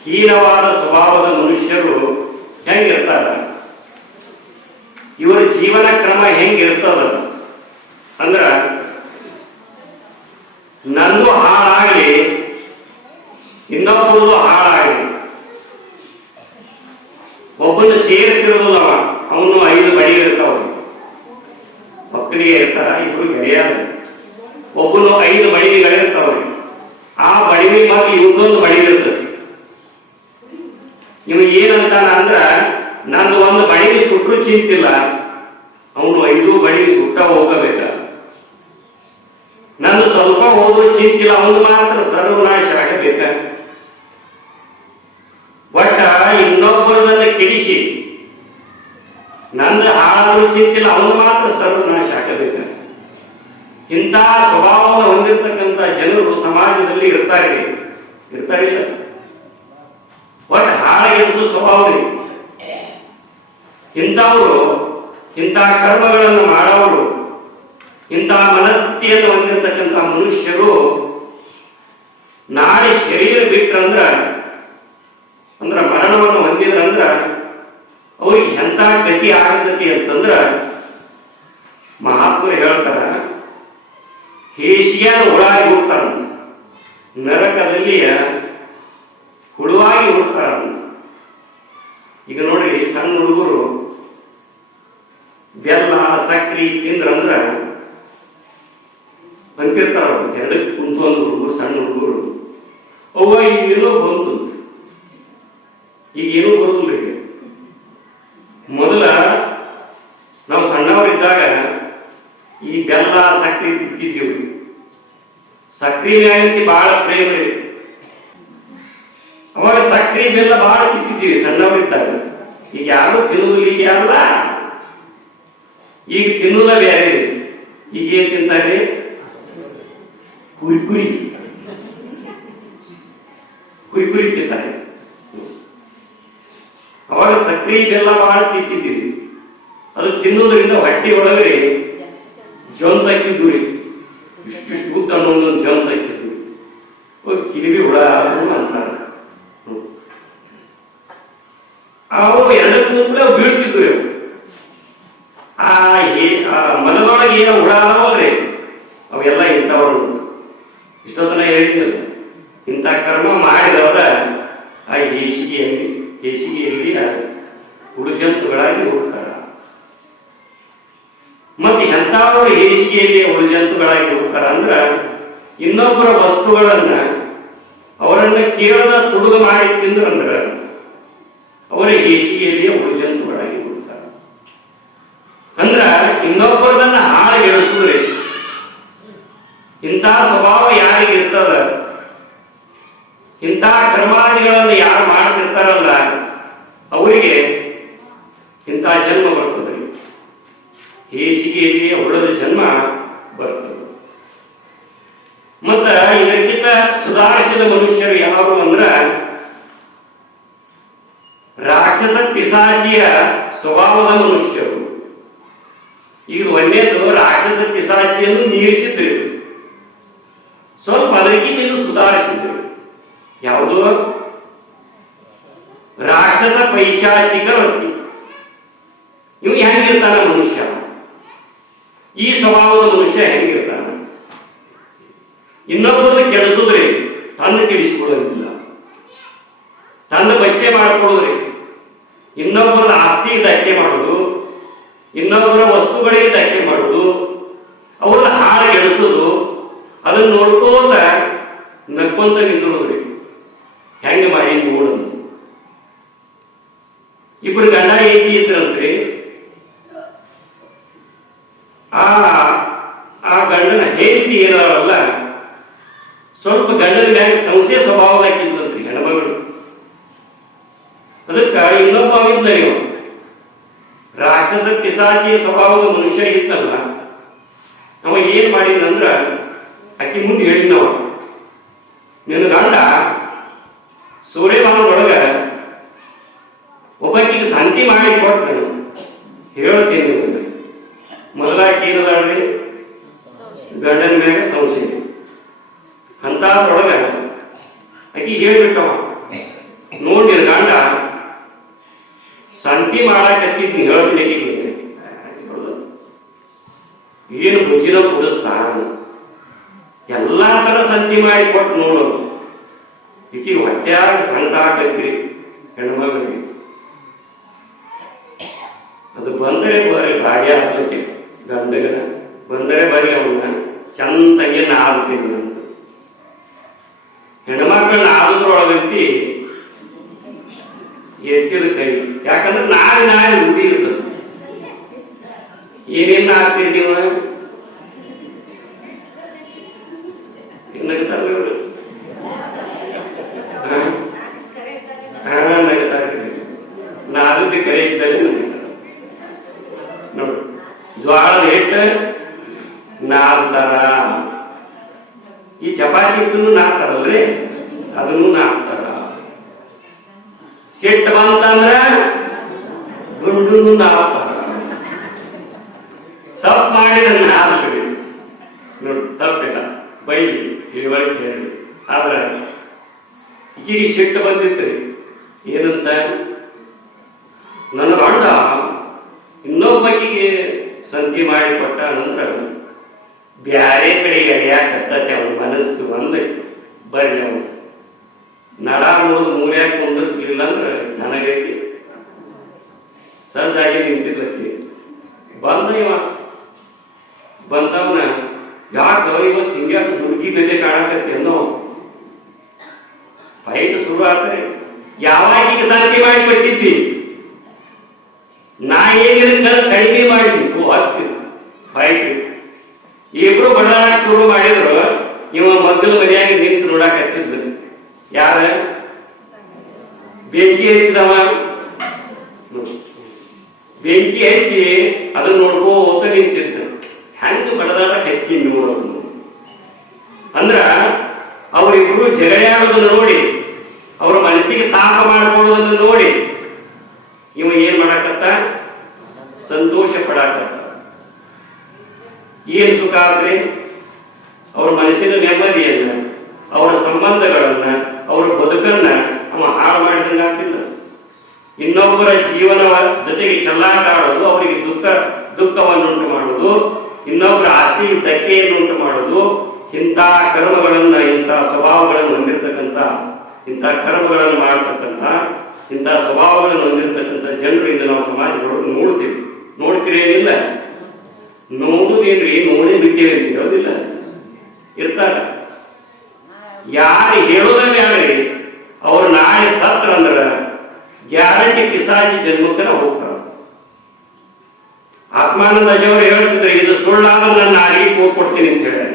ಹೀನವಾದ ಸ್ವಭಾವದ ಮನುಷ್ಯರು ಹೆಂಗಿರ್ತಾರ, ಇವರ ಜೀವನ ಕ್ರಮ ಹೆಂಗಿರ್ತದ ಅಂದ್ರ, ನಂದು ಹಾಳಾಗಲಿ ಇನ್ನೊಬ್ಬರದು ಹಾಳಾಗಲಿ, ಒಬ್ಬನು ಸೇರ್ತಿರೋದಿಲ್ಲವ, ಅವನು 5 ಬಡಿ ಇರ್ತಾವ, ಮಕ್ಕಳಿಗೆ ಇರ್ತಾರ, ಇಬ್ರು ಗೆಳೆಯರು, ಒಬ್ಬನು 5 ಬಡಿಗಳಿರ್ತಾವ್ರಿ. ಆ ಬಡಿವಿ ಮಾಡಿ ಇವೊಂದು ಬಡಿ ಇರ್ತದೆ. ಇವ್ ಏನಂತಾನ ಅಂದ್ರ, ನಂದು ಒಂದು ಬಡಿ ಸುಟ್ಟರು ಚಿಂತಿಲ್ಲ, ಅವನು 5 ಬಡಿ ಸುಟ್ಟ ಹೋಗಬೇಕ. ನಂದು ಸ್ವಲ್ಪ ಹೋದ್ರು ಚಿಂತಿಲ್ಲ, ಅವನು ಮಾತ್ರ ಸರ್ವನಾಶ ಆಗಬೇಕ. ಒಟ್ಟ ಇನ್ನೊಬ್ಬರದನ್ನ ಕೆಡಿಸಿ ನಂದು ಹಾಳಾದ್ರೂ ಚಿಂತಿಲ್ಲ, ಅವನು ಮಾತ್ರ ಸರ್ವನಾಶ ಆಗಬೇಕ. ಇಂಥ ಸ್ವಭಾವವನ್ನು ಹೊಂದಿರತಕ್ಕಂಥ ಜನರು ಸಮಾಜದಲ್ಲಿ ಇರ್ತಾರಿಲ್ಲ. ಒಟ್ಟು ಹಾಳಗೆಡಿಸೋ ಸ್ವಭಾವ. ಇಂಥವರು, ಇಂಥ ಕರ್ಮಗಳನ್ನು ಮಾಡೋರು, ಇಂಥ ಮನಸ್ಥಿತಿಯನ್ನು ಹೊಂದಿರತಕ್ಕಂಥ ಮನುಷ್ಯರು ನಾಳೆ ಶರೀರ ಬಿಟ್ರಂದ್ರ, ಮರಣವನ್ನು ಹೊಂದಿದ್ರಂದ್ರ ಅವ್ರಿಗೆ ಎಂಥ ಗತಿ ಆಗತೈತಿ ಅಂತಂದ್ರ, ಮಹಾತ್ಮರು ಹೇಳ್ತಾರ, ಹೇಸಿಯಾನ ಹುಳಾಗಿ ಹುಡ್ತಾರ, ನರಕದಲ್ಲಿ ಹುಳುವಾಗಿ ಹುಡ್ತಾರ. ಈಗ ನೋಡ್ರಿ, ಸಣ್ಣ ಹುಡುಗರು ಬೆಲ್ಲ ಸಕ್ರಿ ತಿಂದ್ರಂದ್ರ ಅಂತಿರ್ತಾರ, 2 ಕುಂತು ಒಂದು ಹುಡುಗರು, ಸಣ್ಣ ಹುಡುಗರು, ಅವ್ವ ಈಗೇನೋ ಬಂತು, ಈಗೇನೂ ಬರುದಿಲ್ಲ. ಈಗ ಮೊದಲ ನಾವು ಸಣ್ಣವರಿದ್ದಾಗ ಈ ಬೆಲ್ಲ ಸಕ್ರಿ ತಿಂತಿದ್ದೀವಿ. ಸಕ್ರಿ ಮ್ಯಾಗಂತಿ ಬಹಳ ಪ್ರೇಮ ರೀ. ಅವಾಗ ಸಕ್ರಿ ಬೆಲ್ಲ ಬಹಳ ತಿಂತಿದ್ದೀವಿ ಸಣ್ಣವರಿದ್ದಾಗ. ಈಗ ಯಾರು ತಿನ್ನುವುದಿಲ್ಲ, ಈಗ ಯಾರಲ್ಲ, ಈಗ ತಿನ್ನುವುದ ಬೇರೆ. ಈಗ ಏನ್ ತಿಂತಾರೆ? ಕುರಿಕುರಿ ತಿಂತಾರೆ. ಅವಾಗ ಸಕ್ರಿ ಬೆಲ್ಲ ಬಹಳ ತಿಂತಿದ್ದೀವಿ. ಅದು ತಿನ್ನುವುದರಿಂದ ಹೊಟ್ಟೆ ಒಳಗಡೆ ಜೋನ್ ತಕ್ಕಿದ್ದು ರೀ, ಇಷ್ಟಿಷ್ಟು ಉದ್ದ ಒಂದೊಂದು ಜೋನ್ ತಕ್ಕಿದ್ದು, ಕಿರಿಬಿ ಹುಳ ಅಂತಾರೆ. ಅವು 2 ಕೂದಲೇ ಬೀಳ್ತಿದ್ವು. ಆ ಮನದೊಳಗೆ ಏನೋ ಹುಳ ಅದಾವಲ್ರಿ, ಅವೆಲ್ಲ ಇಂಥವ್ರು. ಇಷ್ಟೊತ್ತನ ಹೇಳಿದ್ನಲ್ಲ, ಇಂಥ ಕರ್ಮ ಮಾಡಿದವರ ಆ ಹೇಸಿಗೆಯಲ್ಲಿ ಉಳುಜಂತುಗಳಾಗಿ ಹುಡುಕ್ತಾರ. ಮತ್ತೆ ಎಂಥವ್ರು ಹೇಸಿಗೆಯಲ್ಲಿ ಉಳುಜಂತುಗಳಾಗಿ ಹುಡುಕ್ತಾರ ಅಂದ್ರ, ಇನ್ನೊಬ್ಬರ ವಸ್ತುಗಳನ್ನ ಅವರನ್ನ ಕೇಳದ ತುಡುಗ ಮಾಡಿ ತಿಂದ್ರಂದ್ರ ಅವರ ಹೇಸಿಗೆಯಲ್ಲಿ ಉಳುಜಂತುಗಳಾಗಿ ಹುಡುಕ್ತಾರ. ಅಂದ್ರ ಇನ್ನೊಬ್ಬರನ್ನ ಹಾಳುಗೆಡಿಸ ಹೇಸಿಗೆಯಲ್ಲಿ ಹೊಡೆದ ಜನ್ಮ ಬರ್ತದೆ. ಮತ್ತ ಇದಕ್ಕಿಂತ ಸುಧಾರಿಸಿದ ಮನುಷ್ಯರು ಯಾರು ಅಂದ್ರ ರಾಕ್ಷಸ ಪಿಸಾಚಿಯ ಸ್ವಭಾವದ ಮನುಷ್ಯರು. ಈಗ ಒಂದೇದು ರಾಕ್ಷಸ ಪಿಸಾಚಿಯನ್ನು ಮೀರಿಸಿದ್ರು, ಸ್ವಲ್ಪ ಅದಕ್ಕಿಂತ ಇದು ಸುಧಾರಿಸಿದ್ರು. ಯಾವುದು? ರಾಕ್ಷಸ ಪೈಶಾಚಿಕ ವ್ಯಕ್ತಿ. ಇವು ಹೆಂಗಿರ್ತಾನ ಮನುಷ್ಯ? ಈ ಸ್ವಭಾವದ ಮನುಷ್ಯ ಹೆಂಗಿರ್ತಾನ? ಇನ್ನೊಬ್ಬರನ್ನು ಕೆಡಿಸುದ್ರಿ, ತನ್ನ ಕೆಡಿಸಿಕೊಳ್ಳೋದಿಲ್ಲ. ತನ್ನ ಬಚ್ಚೆ ಮಾಡಿಕೊಳ್ಳುದ್ರಿ, ಇನ್ನೊಬ್ಬರ ಆಸ್ತಿ ಧಕ್ಕೆ ಮಾಡುವುದು, ಇನ್ನೊಬ್ಬರ ವಸ್ತುಗಳಿಗೆ ಧಕ್ಕೆ ಮಾಡುವುದು, ಅವರ ಹಾಳು ಎಡಿಸೋದು, ಅದನ್ನು ನೋಡ್ಕೋತ ನಕ್ಕೊಂತ ನಿಂತ್ಕೊಳ್ಳೋದ್ರಿ. ಹೆಂಗೆ ಮಾಡಿ ನೋಡೋದು. ಇಬ್ಬರು ಗಂಡ ಏಕಿ ಇದ್ರಂತ್ರಿ. ಆ ಗಂಡನ ಹೆಂಡತಿ ಏನಾರಲ್ಲ ಸ್ವಲ್ಪ ಗಂಡನ ಮ್ಯಾಗ ಸಂಶಯ ಸ್ವಭಾವ ಹಾಕಿದ್ರಂತ್ರಿ ಹೆಣ್ಮಗಳು. ಅದಕ್ಕ ಇನ್ನೊಬ್ಬ ಇದ್ದ ನೀವು ರಾಕ್ಷಸ ಪಿಸಾಚಿ ಸ್ವಭಾವದ ಮನುಷ್ಯ ಇತ್ತಲ್ಲ, ಅವ ಏನ್ ಮಾಡಿದ್ನಂದ್ರ ಅಕ್ಕಿ ಮುಂದೆ ಹೇಳಿದ್ನವ, ನಿನ್ನ ಗಂಡ ಸೂರ್ಯಮಾನದೊಳಗ ಒಬ್ಬಕ್ಕಿಗೆ ಶಾಂತಿ ಮಾಡಿ ಕೊಟ್ಟನು ಹೇಳ್ತೇನೆ. ಮೊದಲಾಕಿ ಏನದಾಳ್ರಿ, ಗಂಡನ ಮ್ಯಾಗ ಸಂಶಯ. ಅಂತದ್ರೊಳಗ ಆಕಿ ಹೇಳ್ಬಿಟ್ಟವ, ನೋಡಿ ಗಂಡ ಶಾಂತಿ ಮಾಡಾಕತ್ತಿದ್ ಹೇಳ್ತೀನಿ, ಏನು ಖುಷಿನ ಕುಡಿಸ್ತಾನ, ಎಲ್ಲಾ ತರ ಸಂತಿ ಮಾಡಿ ಕೊಟ್ಟು ನೋಡೋದು. ಈಕಿ ಹೊಟ್ಯಾಗ ಸಂತ ಹಾಕತ್ರಿ ಹೆಣ್ಮಗಳಿಗೆ. ಅದು ಬಂದರೆ ಬರೀ ಗಾಡಿ ಆಗ್ತೈತಿ ಗಂಡಗನ, ಬಂದರೆ ಬರೀ ಅವನ್ನ ಚಂದಾಗಿ ನಾದ್ತೀನಿ ಅಂತ. ಹೆಣ್ಮಕ್ಳನ್ನ ಆದದ್ರೊಳಗಂತಿ ಎತ್ತಿದ ಕೈ. ಯಾಕಂದ್ರೆ ನಾಳೆ ರೂಢಿ ಇರ್ತದೆ. ಏನೇನು ಆಗ್ತೀರಿ ನೀವು? ನಾದದ್ದು ಕರೆ ಇದ್ದಲ್ಲಿ ನೋಡಿ, ಜ್ವಾಳದ ಹಿಟ್ಟು ನಾದ್ತಾರ, ಈ ಚಪಾತಿ ಹಿಟ್ಟನ್ನು ನಾದ್ತಾರಲ್ರಿ, ಅದನ್ನು ನಾದ್ತಾರ. ಸಿಟ್ಟು ಬಂತಂದ್ರ ಗುಂಡು ನಾದ್ತಾರ. ತಪ್ಪು ಮಾಡಿದ್ರೆ ನಾದ್ಬಿಡಿ ನೋಡಿ, ತಪ್ಪಿಲ್ಲ, ಬೈಲಿ, ಇಳುವಳಿ ಹೇಳಿ. ಆದ್ರೆ ಈಗ ಸಿಟ್ಟು ಬಂದಿತ್ರಿ, ಏನಂತ, ನನ್ನ ಗಂಡ ಇನ್ನೊಬ್ಬಕಿಗೆ ಸಂತಿ ಮಾಡಿ ಕೊಟ್ಟ ನಂತರ ಬ್ಯಾರೆ ಕಡೆಗೆ ಅಡಿಯಾಕತ್ತತೆ ಅವನ ಮನಸ್ಸು ಒಂದೇ ಬರ್ಲಿ. ಅವನು ನಡ ಮುರಿದು ಮೂರ್ಯಾಕ ಕುಂದಿರ್ಸ್ಲಿಲ್ಲ ಅಂದ್ರೆ ನನಗೈತಿ ಸಜ್ಜಾಗಿ ನಿಂತಿದ್ದತಿ. ಬಂದವನ ಯಾಕ ಇವತ್ತು ಹಿಂಗ್ಯಾಕ ದುರ್ಗಿ ಬೆಲೆ ಕಾಣಕತ್ತಿ ಅನ್ನೋ ಫೈಟ್ ಶುರು ಆಗ್ತಾರೆ. ಯಾವಾಗ ಈಗ ಸಂತಿ ಮಾಡಿ ಕೊಟ್ಟಿದ್ದಿ, ನಾ ಏನಿಲ್ಲ ಕಡಿಮೆ ಮಾಡಿದ್ವಿ, ಸೊ ಆಗ್ತಿತ್ತು ಫೈಟ್. ಇಬ್ರು ಬಡಾಡಕ್ ಶುರು ಮಾಡಿದ್ರು. ಇವ ಮಗ್ಗಲ ಮನೆಯಾಗಿ ನಿಂತು ನೋಡಾಕತ್ತಿದ್ರು. ಯಾರ? ಬೆಂಕಿ ಹಚ್ಚಿದವ. ಬೆಂಕಿ ಹಚ್ಚಿ ಅದನ್ನ ನೋಡ್ಕೋತ ನಿಂತಿದ್ದ. ಹೆಂಗ ಬಡದಾಡ ಹೆಚ್ಚಿ ನೋಡೋದು ಅಂದ್ರ ಅವರಿಬ್ರು ಜಗಳಾಡೋದನ್ನು ನೋಡಿ, ಅವ್ರ ಮನಸ್ಸಿಗೆ ತಾಪ ಮಾಡ್ಕೊಳ್ಳೋದನ್ನು ನೋಡಿ ಇವ ಏನ್ ಮಾಡಾಕತ್ತ? ಸಂತೋಷ ಪಡಾಕತ್ತ. ಏನ್ ಸುಖ ಆದ್ರೆ ಅವ್ರ ಮನಸ್ಸಿನ ನೆಮ್ಮದಿಯನ್ನ, ಅವರ ಸಂಬಂಧಗಳನ್ನ, ಅವರ ಬದುಕನ್ನ ಅವ ಹಾಳು ಮಾಡಿದಂಗ ಆಗ್ತಿಲ್ಲ. ಇನ್ನೊಬ್ಬರ ಜೀವನ ಜೊತೆಗೆ ಚೆಲ್ಲಾಟ ಆಡೋದು, ಅವರಿಗೆ ದುಃಖವನ್ನುಂಟು ಮಾಡುವುದು, ಇನ್ನೊಬ್ಬರ ಆಸ್ತಿ ಧಕ್ಕೆಯನ್ನುಂಟು ಮಾಡುವುದು, ಇಂಥ ಕರ್ಮಗಳನ್ನ, ಇಂಥ ಸ್ವಭಾವಗಳನ್ನು ಹೊಂದಿರತಕ್ಕಂಥ, ಇಂಥ ಕರ್ಮಗಳನ್ನು ಮಾಡತಕ್ಕಂಥ, ಇಂಥ ಸ್ವಭಾವಗಳನ್ನು ಹೊಂದಿರತಕ್ಕಂಥ ಜನರು ಇಂದ ನಾವು ಸಮಾಜದೊಳಗೆ ನೋಡ್ತೀವಿ. ನೋಡ್ತಿರೇನಿಲ್ಲ? ನೋಡುದೇನ್ರಿ, ನೋಡಿ ಬಿಟ್ಟೇವೆ ಅಂತ ಹೇಳೋದಿಲ್ಲ, ಇರ್ತಾರ. ಯಾರು ಹೇಳೋದನ್ನ ಯಾರ್ರಿ, ಅವ್ರು ನಾಳೆ ಸತ್ರ ಅಂದ್ರ ಗ್ಯಾರಂಟಿ ಪಿಸಾಚಿ ಜನ್ಮಕ್ಕೆ ನಾವು ಹೋಗ್ತಾರ. ಆತ್ಮಾನಂದ ಅಜ್ಜವರು ಹೇಳ್ತಿದ್ರೆ, ಇದು ಸುಳ್ಳಾದ ನನ್ನ ನಾಲಿಗೆ ಹೋಗ್ಕೊಡ್ತೀನಿ ಅಂತ ಹೇಳಿ.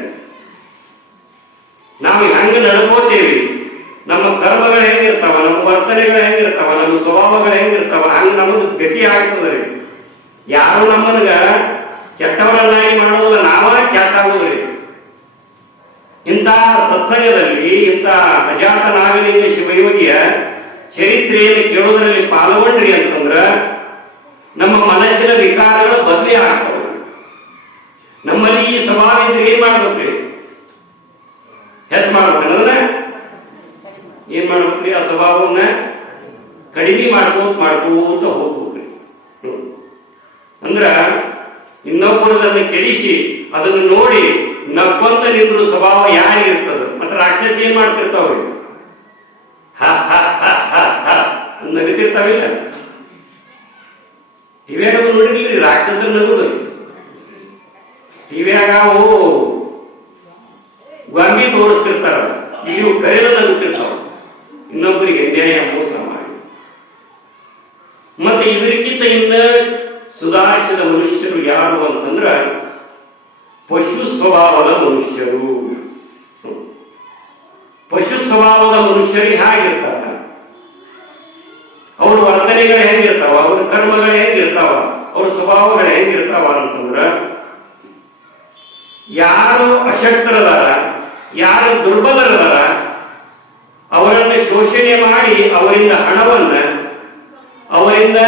ನಾವು ಹೆಂಗ ನಡ್ಕೋತೇವಿ, ನಮ್ಮ ಕರ್ಮಗಳು ಹೆಂಗಿರ್ತಾವ, ನಮ್ಮ ವರ್ತನೆಗಳು ಹೆಂಗಿರ್ತಾವ, ನಮ್ಮ ಸ್ವಭಾವಗಳು ಹೆಂಗಿರ್ತಾವ, ಹಂಗ ನಮಗ್ ಗತಿ ಆಗ್ತದ್ರಿ. ಯಾರು ನಮ್ಮನ್ಗ ಕೆಟ್ಟವರನ್ನಾಗಿ ಮಾಡುವುದಿಲ್ಲ, ನಾವ ಕೆಟ್ಟಾಗುವುದ್ರಿ. ಇಂತಹ ಸತ್ಸಂಗದಲ್ಲಿ ಇಂಥ ಅಜಾತ ನಾಗಲಿಂಗ ಶಿವಯೋಗಿಯ ಚರಿತ್ರೆಯನ್ನು ಕೇಳುವುದರಲ್ಲಿ ಪಾಲ್ಗೊಂಡ್ರಿ ಅಂತಂದ್ರ ನಮ್ಮ ಮನಸ್ಸಿನ ವಿಕಾರಗಳು ಬದಲಿ ಆಗ್ತವೆ. ನಮ್ಮಲ್ಲಿ ಈ ಸ್ವಭಾವ ಇದ್ರೆ ಏನ್ ಮಾಡ್ಬೇಕ್ರಿ? ಹೆಚ್ಚು ಮಾಡ್ಬೇಕಂದ್ರ ಏನ್ ಮಾಡ್ಬೇಕ್ರಿ? ಆ ಸ್ವಭಾವವನ್ನ ಕಡಿಮೆ ಮಾಡ್ಕೋತ ಹೋಗ್ಬೇಕ್ರಿ. ಅಂದ್ರ ಇನ್ನೊಬ್ಬರದನ್ನು ಕೆಡಿಸಿ ಅದನ್ನು ನೋಡಿ ನಕ್ಕೊಂತ ನಿಂದ್ರು ಸ್ವಭಾವ ಯಾರಿಗಿರ್ತದ? ಮತ್ತೆ ರಾಕ್ಷಸ ಏನ್ ಮಾಡ್ತಿರ್ತಾವ್ರಿ? ನಗುತ್ತಿರ್ತಾವಿಲ್ಲ. ಟಿವ್ಯಾಗ ನೋಡಿರ್ಲಿ ರಾಕ್ಷಸ ನಗುದು. ಟಿವ್ಯಾಗ ಅವು ಗೊಂಬಿ ತೋರಿಸ್ತಿರ್ತಾರ, ಇವು ಕರೆದು ನಗುತ್ತಿರ್ತಾವ, ಇನ್ನೊಬ್ಬರಿಗೆ ಅನ್ಯಾಯ ಮೋಸ ಮಾಡಿ. ಮತ್ತೆ ಇದಕ್ಕಿಂತ ಇನ್ನ ಸುಧಾರಿಸಿದ ಮನುಷ್ಯರು ಯಾರು ಅಂತಂದ್ರ ಪಶು ಸ್ವಭಾವದ ಮನುಷ್ಯರು. ಪಶು ಸ್ವಭಾವದ ಮನುಷ್ಯರಿಗೆ ಹೇಗಿರ್ತಾರ? ಅವ್ರ ವರ್ತನೆಗಳು ಹೆಂಗಿರ್ತಾವ? ಅವ್ರ ಕರ್ಮಗಳು ಹೆಂಗಿರ್ತಾವ? ಅವ್ರ ಸ್ವಭಾವಗಳು ಹೆಂಗಿರ್ತಾವ ಅಂತಂದ್ರ, ಯಾರು ಅಶಕ್ತರದಾರ, ಯಾರು ದುರ್ಬಲರದಾರ ಅವರನ್ನು ಶೋಷಣೆ ಮಾಡಿ ಅವರಿಂದ ಹಣವನ್ನ, ಅವರಿಂದ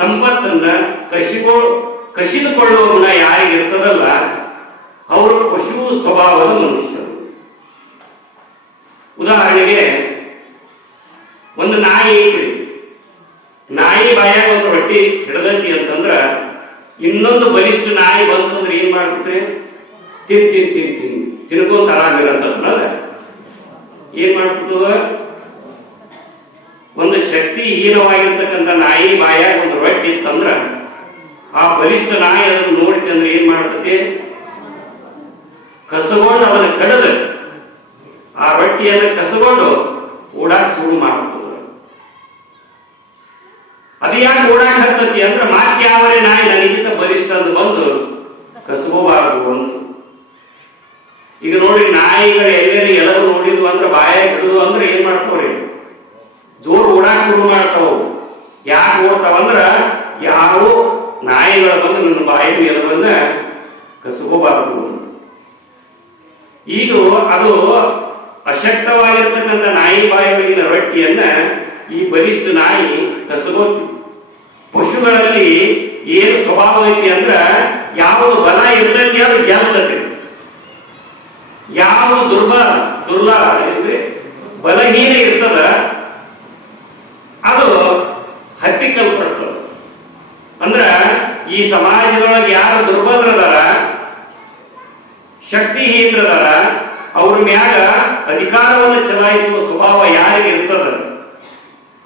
ಸಂಪತ್ತನ್ನ ಕಸಿದುಕೊಳ್ಳುವ ಗುಣ ಯಾರಿಗಿರ್ತದಲ್ಲ ಅವರು ಪಶು ಸ್ವಭಾವದ ಮನುಷ್ಯರು. ಉದಾಹರಣೆಗೆ ಒಂದು ನಾಯಿ ಐತ್ರಿ. ನಾಯಿ ಬಾಯಾಗ ಒಂದು ರೊಟ್ಟಿ ಹಿಡದಂತಿ ಅಂತಂದ್ರ ಇನ್ನೊಂದು ಬಲಿಷ್ಠ ನಾಯಿ ಬಂತಂದ್ರೆ ಏನ್ ಮಾಡ್ಬಿಟ್ರೆ ತಿನ್ಕೊಂತ ಆರಾಮಿರಂತಲ್ಲ ಏನ್ ಮಾಡ್ಬಿಟ್ಟದ? ಒಂದು ಶಕ್ತಿಹೀನವಾಗಿರ್ತಕ್ಕಂಥ ನಾಯಿ ಬಾಯಾಗ ಒಂದು ರೊಟ್ಟಿ ಇತ್ತಂದ್ರ ಆ ಬಲಿಷ್ಠ ನಾಯಿ ಅದನ್ನು ನೋಡಿತೆ ಅಂದ್ರೆ ಏನ್ ಮಾಡ್ತತಿ? ಕಸಗೊಂಡು ಅವನ ಕಡದ ಆ ರೊಟ್ಟಿಯನ್ನು ಕಸಗೊಂಡು ಓಡಾಕ್ ಶುರು ಮಾಡ್ತದ. ಅದು ಯಾಕೆ ಓಡಾಕ್ ಹತ್ತತಿ ಅಂದ್ರೆ ಮಾತಿ ಯಾವರೇ ನಾಯಿ ನನಗಿಂತ ಬಲಿಷ್ಠ ಅಂತ ಬಂದು ಕಸಗೋಬಾರದು ಅಂತ. ಈಗ ನೋಡಿ, ನಾಯಿಗಳು ಎಲ್ಲೆಲ್ಲಿ ಎಲವು ನೋಡಿದ್ವು ಅಂದ್ರೆ ಬಾಯಾಗ ಹಿಡಿದು ಅಂದ್ರೆ ಏನ್ ಮಾಡ್ತಾವ್ರಿ? ಜೋರು ಓಡಾಕ್ ಶುರು ಮಾಡ್ತಾವ. ಯಾಕೆ ಓಡ್ತಾವಂದ್ರ ಯಾವ ನಾಯಿಗಳ ಬಂದು ನನ್ನ ಬಾಯಿ ಎಲವನ್ನ ಕಸಗೋಬಾರದು. ಈಗ ಅದು ಅಶಕ್ತವಾಗಿರ್ತಕ್ಕಂಥ ನಾಯಿ ಬಾಯಿಗಳಿನ ರೊಟ್ಟಿಯನ್ನ ಈ ಬಲಿಷ್ಠ ನಾಯಿ ಕಸಗೋ. ಪಶುಗಳಲ್ಲಿ ಏನು ಸ್ವಭಾವ ಐತಿ ಅಂದ್ರ ಯಾವುದು ಬಲ ಇರ್ತೈತಿ ಅದು ಗೆಲ್ತತಿ, ಯಾವುದು ದುರ್ಬಲ ಬಲಹೀನ ಇರ್ತದ ಅದು ಹತ್ತಿಕ್ಕಲ್ಪಡ್ತದ. ಅಂದ್ರ ಈ ಸಮಾಜದೊಳಗೆ ಯಾರು ದುರ್ಬಲರದಾರ, ಶಕ್ತಿಹೀನರದಾರ, ಅವ್ರ ಮ್ಯಾಗ ಅಧಿಕಾರವನ್ನು ಚಲಾಯಿಸುವ ಸ್ವಭಾವ ಯಾರಿಗೆ ಇರ್ತದ,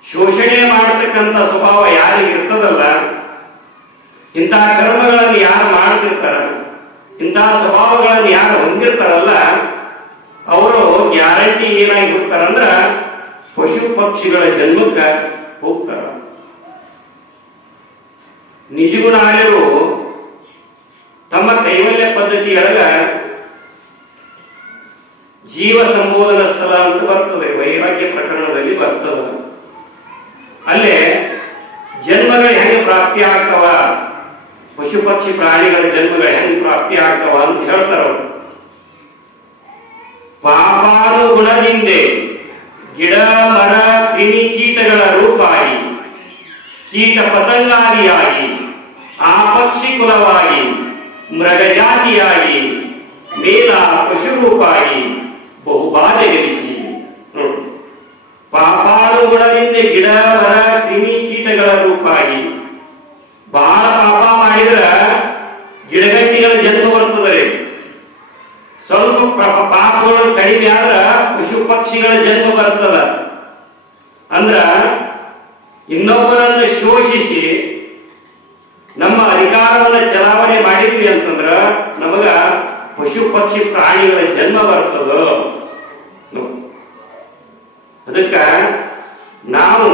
ಶೋಷಣೆ ಮಾಡತಕ್ಕಂಥ ಸ್ವಭಾವ ಯಾರಿಗೆ ಇರ್ತದಲ್ಲ, ಇಂತಹ ಕರ್ಮಗಳನ್ನು ಯಾರು ಮಾಡ್ತಿರ್ತಾರ, ಇಂತಹ ಸ್ವಭಾವಗಳನ್ನು ಯಾರು ಹೊಂದಿರ್ತಾರಲ್ಲ ಅವರು ಗ್ಯಾರಂಟಿ ಏನಾಗಿ ಹೋಗ್ತಾರಂದ್ರ ಪಶು ಪಕ್ಷಿಗಳ ಜನ್ಮಕ್ಕೆ ಹೋಗ್ತಾರ. ನಿಜಗುಣಾರ್ಯರು ತಮ್ಮ ಕೈವಲ್ಯ ಪದ್ಧತಿಯೊಳಗ ಜೀವ ಸಂಬೋಧನ ಸ್ಥಳ ಅಂತ ಬರ್ತದೆ, ವೈರಾಗ್ಯ ಪ್ರಕರಣದಲ್ಲಿ ಬರ್ತದ. ಅಲ್ಲೇ ಜನ್ಮಗಳು ಹೆಂಗೆ ಪ್ರಾಪ್ತಿ ಆಗ್ತಾವ, ಪಶು ಪಕ್ಷಿ ಪ್ರಾಣಿಗಳ ಜನ್ಮಗಳು ಹೆಂಗೆ ಪ್ರಾಪ್ತಿ ಆಗ್ತಾವ ಅಂತ ಹೇಳ್ತಾರ. ಪಾಪಾನುಗುಣದಿಂದೆ ಗಿಡ ಮರ ಕ್ರಿಮಿ ಕೀಟಗಳ ರೂಪಾಗಿ, ಕೀಟ ಪತಂಗಾದಿಯಾಗಿ, ಆ ಪಕ್ಷಿ ಕುಲವಾಗಿ, ಮೃಗಜಾತಿಯಾಗಿ, ಮೇಲ ಪಶು ರೂಪಾಗಿ ಬಹುಬಾಧೆ ಗಳಿಸಿ. ಪಾಪಾನುಗುಣದಿಂದ ಗಿಡ ಮರ ಕ್ರಿಮಿ ಕೀಟಗಳ ರೂಪಾಗಿ, ಬಹಳ ಪಾಪ ಮಾಡಿದ್ರ ಗಿಡಗಂಟಿಗಳ ಜನ್ಮ ಬರ್ತದೆ, ಸ್ವಲ್ಪ ಪಾಪಗಳು ಕಡಿಮೆ ಆದ್ರ ಪಶು ಪಕ್ಷಿಗಳ ಜನ್ಮ ಬರ್ತದ. ಅಂದ್ರ ಇನ್ನೊಬ್ಬರನ್ನು ಶೋಷಿಸಿ ನಮ್ಮ ಅಧಿಕಾರವನ್ನು ಚಲಾವಣೆ ಮಾಡಿದ್ವಿ ಅಂತಂದ್ರ ನಮಗ ಪಶು ಪಕ್ಷಿ ಪ್ರಾಣಿಗಳ ಜನ್ಮ ಬರ್ತದ. ಅದಕ್ಕ ನಾವು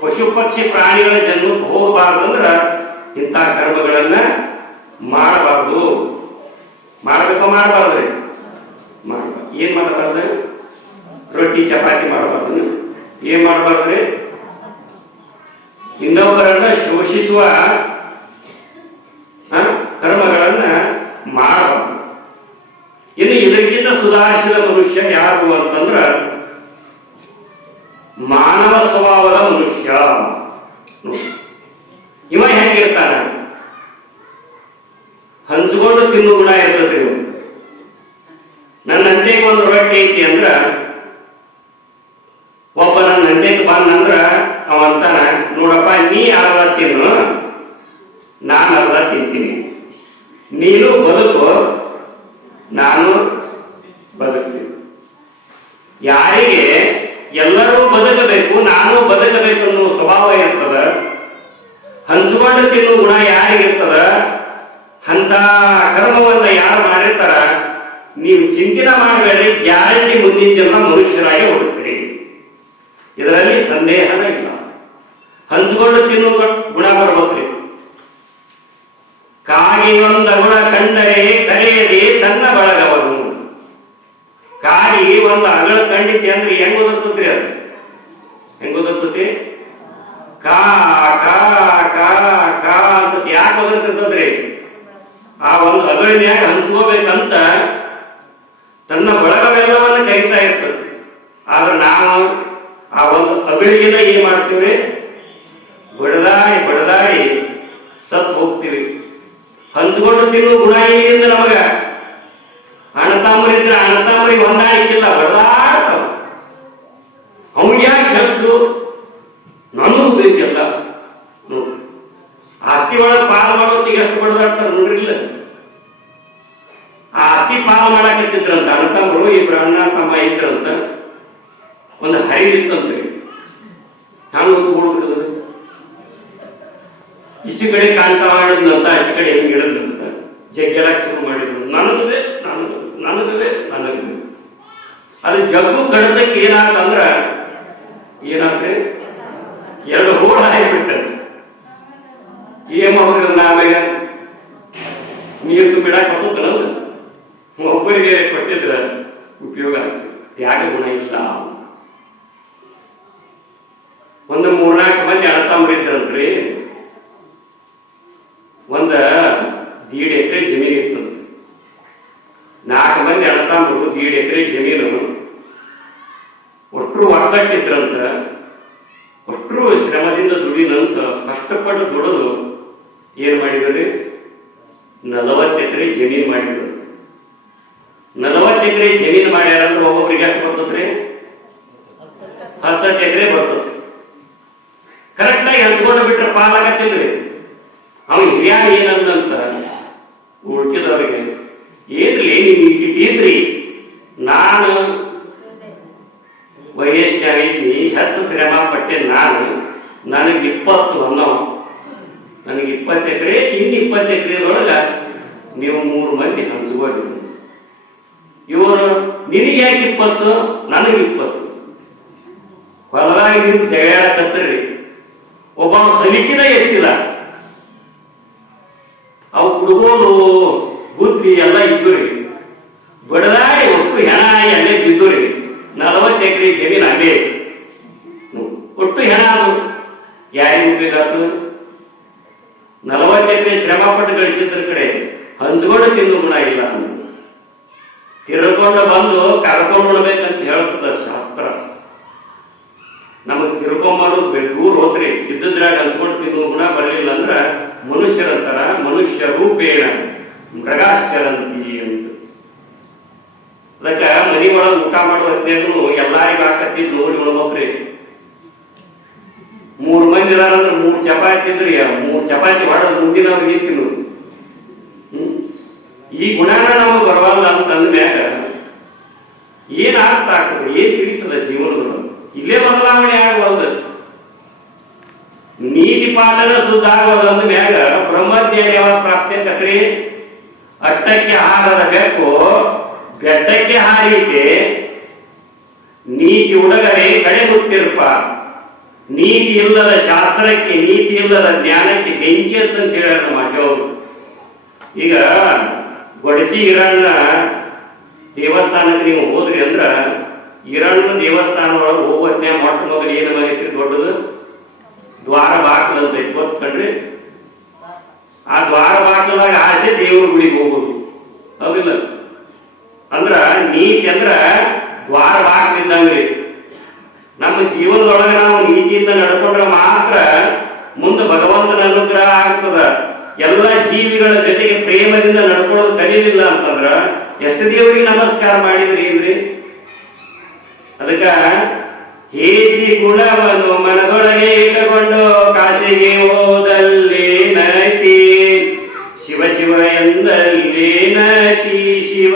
ಪಶು ಪಕ್ಷಿ ಪ್ರಾಣಿಗಳ ಜನ್ಮಕ್ಕೆ ಹೋಗಬಾರ್ದಂದ್ರ ಇಂಥ ಕರ್ಮಗಳನ್ನ ಮಾಡಬಾರ್ದು. ಮಾಡ್ಬೇಕು ಮಾಡಬಾರ್ದ್ರಿ? ಮಾಡಬಾರ್ದು. ಏನ್ ಮಾಡಬಾರ್ದು? ರೊಟ್ಟಿ ಚಪಾತಿ ಮಾಡಬಾರ್ದು. ಏನ್ ಮಾಡಬಾರ್ದ್ರಿ? ಇನ್ನೊಬ್ಬರನ್ನ ಶೋಷಿಸುವ ಕರ್ಮಗಳನ್ನ ಸುಧಾರಿಸಿದ ಮನುಷ್ಯ ಯಾರು ಅಂತಂದ್ರ ಮಾನವ ಸ್ವಭಾವದ ಮನುಷ್ಯ. ಇವ ಹೆಂಗಿರ್ತಾನ? ಹಂಚ್ಕೊಂಡು ತಿನ್ನು ಗುಣ ಇರ್ತದೆ. ನನ್ನ ಹಂತೆಗೆ ಒಂದು ರೊಟ್ಟಿ ಐತಿ ಅಂದ್ರ ಒಬ್ಬ ನನ್ನ ಹಂತೆಗೆ ಬಂದಂದ್ರ ಅವಂತಾನ, ನೋಡಪ್ಪ ನೀ ಅರ್ಧ ತಿನ್ನು, ನಾನು ಅರ್ಧ ತಿಂತೀನಿ, ನೀನು ಬದುಕು, ನಾನು ಬದುಕ್ತೀನಿ. ಯಾರಿಗೆ ಎಲ್ಲರೂ ಬದುಕಬೇಕು, ನಾನು ಬದುಕಬೇಕು ಅನ್ನೋ ಸ್ವಭಾವ ಇರ್ತದ, ಹಂಚ್ಕೊಂಡು ತಿನ್ನು ಗುಣ ಯಾರಿಗಿರ್ತದ, ಅಂತ ಕರ್ಮವನ್ನ ಯಾರು ಮಾಡಿರ್ತಾರ, ನೀವು ಚಿಂತನೆ ಮಾಡಬೇಡ್ರಿ, ಗ್ಯಾರಂಟಿ ಮುಂದಿನ ಜನ್ಮ ಮನುಷ್ಯರಾಗಿ ಹೋಗ್ತೀರಿ. ಇದರಲ್ಲಿ ಸಂದೇಹನೇ ಇಲ್ಲ. ಹಂಚ್ಕೊಂಡು ತಿನ್ನು ಗುಣ ಬರ್ಬೇಕ್ರಿ. ಕಾಗಿ ಒಂದ ಗುಣ ಕಂಡರೆ ಕರೆಯದೆ ತನ್ನ ಬಳಗವನು. ಕಾಗಿ ಒಂದು ಅಗಳ ಕಂಡಿದ್ದೆ ಅಂದ್ರೆ ಹೆಂಗ್ ಓದರ್ತದ್ರಿ? ಅದು ಹೆಂಗ್ ಓದರ್ತತಿ? ಕಾ ಕಾ ಕಾ ಕಾ ಅಂತ ಯಾಕೆ ಓದರ್ತದ್ರಿ? ಆ ಒಂದು ಅಗಳಿನ್ಯಾಗ ಹಂಚ್ಕೋಬೇಕಂತ ತನ್ನ ಬಳಗವೆಲ್ಲವನ್ನ ಕರಿತಾ ಇರ್ತದೆ. ಆದ್ರೆ ನಾವು ಆ ಒಂದು ಅಗಳಿಗೆಲ್ಲ ಏನ್ ಮಾಡ್ತೀವಿ? ಬಡದಾಡಿ ಬಡದಾಡಿ ಸತ್ ಹೋಗ್ತೀವಿ. ಹಂಚ್ಕೊಂಡು ತಿನ್ನು ಗುಣ ಏನಿಂದ ನಮಗ ಅಣ್ಣತಾಮರಿದ್ರೆ ಅಣ್ಣತಾಮರಿಗೆ ಹೊಂದಾಣಿಕಿಲ್ಲ, ಬಡದಾಡ್ತಾವ. ಅವ್ನಿಗೆ ಯಾಕೆ ಖರ್ಚು? ನನಗೂ ಬೇಕೆಲ್ಲ. ಆಸ್ತಿ ಒಳಗೆ ಪಾಲು ಮಾಡೋತ್ತಿಗೆ ಎಷ್ಟು ಬಡದಾಡ್ತಾರೆ ನೋಡ್ರಿಲ್ಲ. ಆ ಆಸ್ತಿ ಪಾಲು ಮಾಡಾಕತ್ತಿದ್ರಂತ ಅಣ್ಣತಮ್ಮರು, ಇಬ್ರು ಅಣ್ಣ ತಮ್ಮ ಇದ್ರಂತ. ಒಂದು ಹರಿವಿತ್ತಂತ್ರಿ, ಹ್ಯಾಂಗ ಹಂಚ್ಕೊಡ್ಬಿಡ್ತದ? ಈಚೆ ಕಡೆ ಕಾಣ್ತಾವ ಹಿಡಿದ್ನಂತ, ಆಚೆ ಕಡೆ ಹೆಂಗ್ ಹಿಡಿದ್ನಂತ ಜಗ್ಗೆಲಕ್ಕೆ ಶುರು ಮಾಡಿದ್ರು. ನನಗದೆ ನನಗದೆ ನನಗದೆ ನನಗದೆ. ಅದು ಜಗ್ಗು ಕಡದಕ್ಕೆ ಏನಾತಂದ್ರ ಏನಾಗ್ರಿ? ಎರಡು ಹೋಳ ಆಗಿಬಿಟ್ಟಂತೆ. ಏನ್ ಮಾಡೋದ್ರಿಂದ ಆಮೇಲೆ ನೀರು ಬಿಡಾಕ ಹೋಗ್ತಾನಲ್ಲ, ಒಬ್ಬರಿಗೆ ಕೊಟ್ಟಿದ್ರ ಉಪಯೋಗ ತ್ಯಾಗ ಗುಣ ಇಲ್ಲ. ಒಂದು 3-4 ಮಂದಿ ಅಣ್ಣತಮ್ಮರಿದ್ರಂತ್ರಿ. ಒಂದ 1.5 ಎಕರೆ ಜಮೀನು ಇತ್ತು. 4 ಮಂದಿ ಅಣ್ಣತಮ್ಮರು 1.5 ಎಕರೆ ಜಮೀನು. ಒಟ್ಟರು ಒಕ್ಕಟ್ಟಿದ್ರಂತ. ಒಟ್ಟರು ಶ್ರಮದಿಂದ ದುಡಿದಂತ ಕಷ್ಟಪಟ್ಟು ದುಡಿದು ಏನ್ ಮಾಡಿದ್ರಿ? 40 ಎಕರೆ ಜಮೀನು ಮಾಡಿದ್ರು. 40 ಎಕರೆ ಜಮೀನು ಮಾಡ್ಯಾರಂದ್ರೆ ಒಬ್ಬೊಬ್ರಿಗೆ ಎಷ್ಟು ಬರ್ತದ್ರಿ? 10 ಎಕರೆ ಬರ್ತದೆ. ಕರೆಕ್ಟಾಗಿ ಹಂಚ್ಕೊಂಡು ಬಿಟ್ರೆ ಪಾಲಾಗತ್ತಿಲ್ರಿ. ಅವನು ಹಿರಿಯಾಗ ಏನಂದಂತ ಉಳ್ಕಿದವ್ರಿಗೆ, ಏನ್ರಿ ನೀವು ಇಟ್ಟಿದ್ರಿ, ನಾನು ವಯಸ್ಸಿನಾಗಿದ್ನಿ, ಹೆಚ್ಚು ಶ್ರಮ ಪಟ್ಟೆ ನಾನು, ನನಗೆ 20 ಅನ್ನೋ, ನನಗೆ 20 ಎಕರೆ, ಇನ್ನು 20 ಎಕರೆದೊಳಗ ನೀವು 3 ಮಂದಿ ಹಂಚ್ಕೊಳ್ಳಿ. ಇವರು ನಿನಗೆ ಯಾಕೆ 20, ನನಗೆ 20? ಹೊಲದಾಗಿ ನಿಂತು ಜಗಳಾಡಕತ್ತರಿ. ಒಬ್ಬ ಸಲಿಕಿನ ಎತ್ತಿಲ್ಲ. ಅವು ಕುಡುಗೋದು ಬುದ್ಧಿ ಎಲ್ಲ ಇದ್ದುರಿ. ಬಡದಾಡಿ ಅಷ್ಟು ಹೆಣ ಆಗಿ ಅಲ್ಲೇ ಬಿದ್ದುರಿ. 40 ಎಕರೆ ಜಮೀನು ಅಲ್ಲೇ ಒಟ್ಟು ಹೆಣ. ಅದು ಯಾರಿಗೆ ಉಪಯೋಗ ಆಯ್ತು? 40 ಎಕರೆ ಶ್ರಮ ಪಟ್ಟು ಗಳಿಸಿದ್ರ ಕಡೆ ಹಂಚ್ಕೊಂಡು ತಿನ್ನು ಗುಣ ಇಲ್ಲ. ತಿರ್ಕೊಂಡು ಬಂದು ಕರ್ಕೊಂಡು ಉಣ್ಬೇಕಂತ ಹೇಳ್ತದ ಶಾಸ್ತ್ರ. ನಮಗ್ ತಿರ್ಕೊಂಬರೋದು ದೂರ ಹೋದ್ರಿ. ಇದ್ದಿದ್ರಾಗ ಹಂಚ್ಕೊಂಡು ತಿನ್ನು ಗುಣ ಬರಲಿಲ್ಲ ಅಂದ್ರ ಮನುಷ್ಯರಂತಾರ, ಮನುಷ್ಯ ರೂಪೇಣ ಮೃಗಾಶ್ಚರಂತಿ ಅಂತ. ಅದಕ್ಕ ಮನಿ ಒಳಗೆ ಊಟ ಮಾಡುವ ಹೊತ್ತೇನು ಎಲ್ಲಾರಿಗೂ ಹಾಕತ್ತಿದ್ ನೋಡಿ ಉಣ್ಬೇಕ್ರಿ. 3 ಮಂದಿ ಇದಾರಂದ್ರೆ 3 ಚಪಾತಿ ಇದ್ರಿ, 3 ಚಪಾತಿ ಮಾಡೋದು ಮುಂದಿನವ್ರಿಗೆ ತಿನ್ನೋದು. ಈ ಗುಣನ ನಮಗೆ ಬರವಲ್ಲ ಅಂತಂದ ಮ್ಯಾಗ ಏನ್ ಆಗ್ತಾ ಆಗ್ತದೆ? ಏನ್ ತಿಳಿತದ ಜೀವನದ? ಇಲ್ಲೇ ಬದಲಾವಣೆ ಆಗವಲ್ದು. ನೀತಿ ಪಾಲನ ಸುದ್ದ ಆಗವಲ್ದಂದ ಮ್ಯಾಗ ಬ್ರಹ್ಮಜ್ಞಾನ ಯಾವ ಪ್ರಾಪ್ತಿ ಆಕತ್ರಿ? ಅಟ್ಟಕ್ಕೆ ಹಾರದ ಬೆಕ್ಕು ಬೆಟ್ಟಕ್ಕೆ ಹಾರಿಕೆ, ನೀತಿ ಉಡಗರೆ ಕಡೆ ಗೊತ್ತಿರ್ಪ. ನೀತಿ ಇಲ್ಲದ ಶಾಸ್ತ್ರಕ್ಕೆ, ನೀತಿ ಇಲ್ಲದ ಜ್ಞಾನಕ್ಕೆ ಬೆಂಕಿ ಅಂತ ಹೇಳ್ಯಾರ ನಮ್ಮ ಅಜ್ಜವರು. ಈಗ ಗೊಡಚಿ ಈರಣ್ಣ ದೇವಸ್ಥಾನಕ್ಕೆ ನೀವು ಹೋದ್ರಿ ಅಂದ್ರ, ಈರಣ್ಣ ದೇವಸ್ಥಾನ ಒಳಗೆ ಹೋಗೋದ್ನ್ಯಾಗ ಮೊಟ್ಟ ಮೊದಲು ಏನು ಆಗೈತ್ರಿ? ದೊಡ್ಡದು ದ್ವಾರ ಬಾಕಲ್ ಅಂತ ಐತಿ, ಗೊತ್ತನ್ರಿ? ಆ ದ್ವಾರ ಬಾಕಲಾಗ ಆಸೆ ದೇವ್ರ ಗುಡಿಗೆ ಹೋಗೋದು, ಹೌದಿಲ್ಲ? ಅಂದ್ರ ನೀತಿ ಅಂದ್ರ ದ್ವಾರ ಬಾಗಿಲಿದ್ದಂಗ್ರಿ. ನಮ್ಮ ಜೀವನದೊಳಗೆ ನಾವು ನೀತಿಯಿಂದ ನಡ್ಕೊಂಡ್ರೆ ಮಾತ್ರ ಮುಂದೆ ಭಗವಂತನ ಅನುಗ್ರಹ ಆಗ್ತದ. ಎಲ್ಲ ಜೀವಿಗಳ ಜೊತೆಗೆ ಪ್ರೇಮದಿಂದ ನಡ್ಕೊಳ್ಳೋದು ಕಲಿಲಿಲ್ಲ ಅಂತಂದ್ರ ಎಷ್ಟು ದೇವರಿಗೆ ನಮಸ್ಕಾರ ಮಾಡಿದ್ರಿ ಇಲ್ರಿ? ಅದಕ್ಕ ಹೇಸಿ ಗುಣವನ್ನು ಮನದೊಳಗೆ ಇಟ್ಟುಕೊಂಡು ಕಾಸಿಗೆ ಹೋದಲ್ಲಿ ನತಿ, ಶಿವ ಶಿವ ಎಂದಲ್ಲಿ ನತಿ, ಶಿವ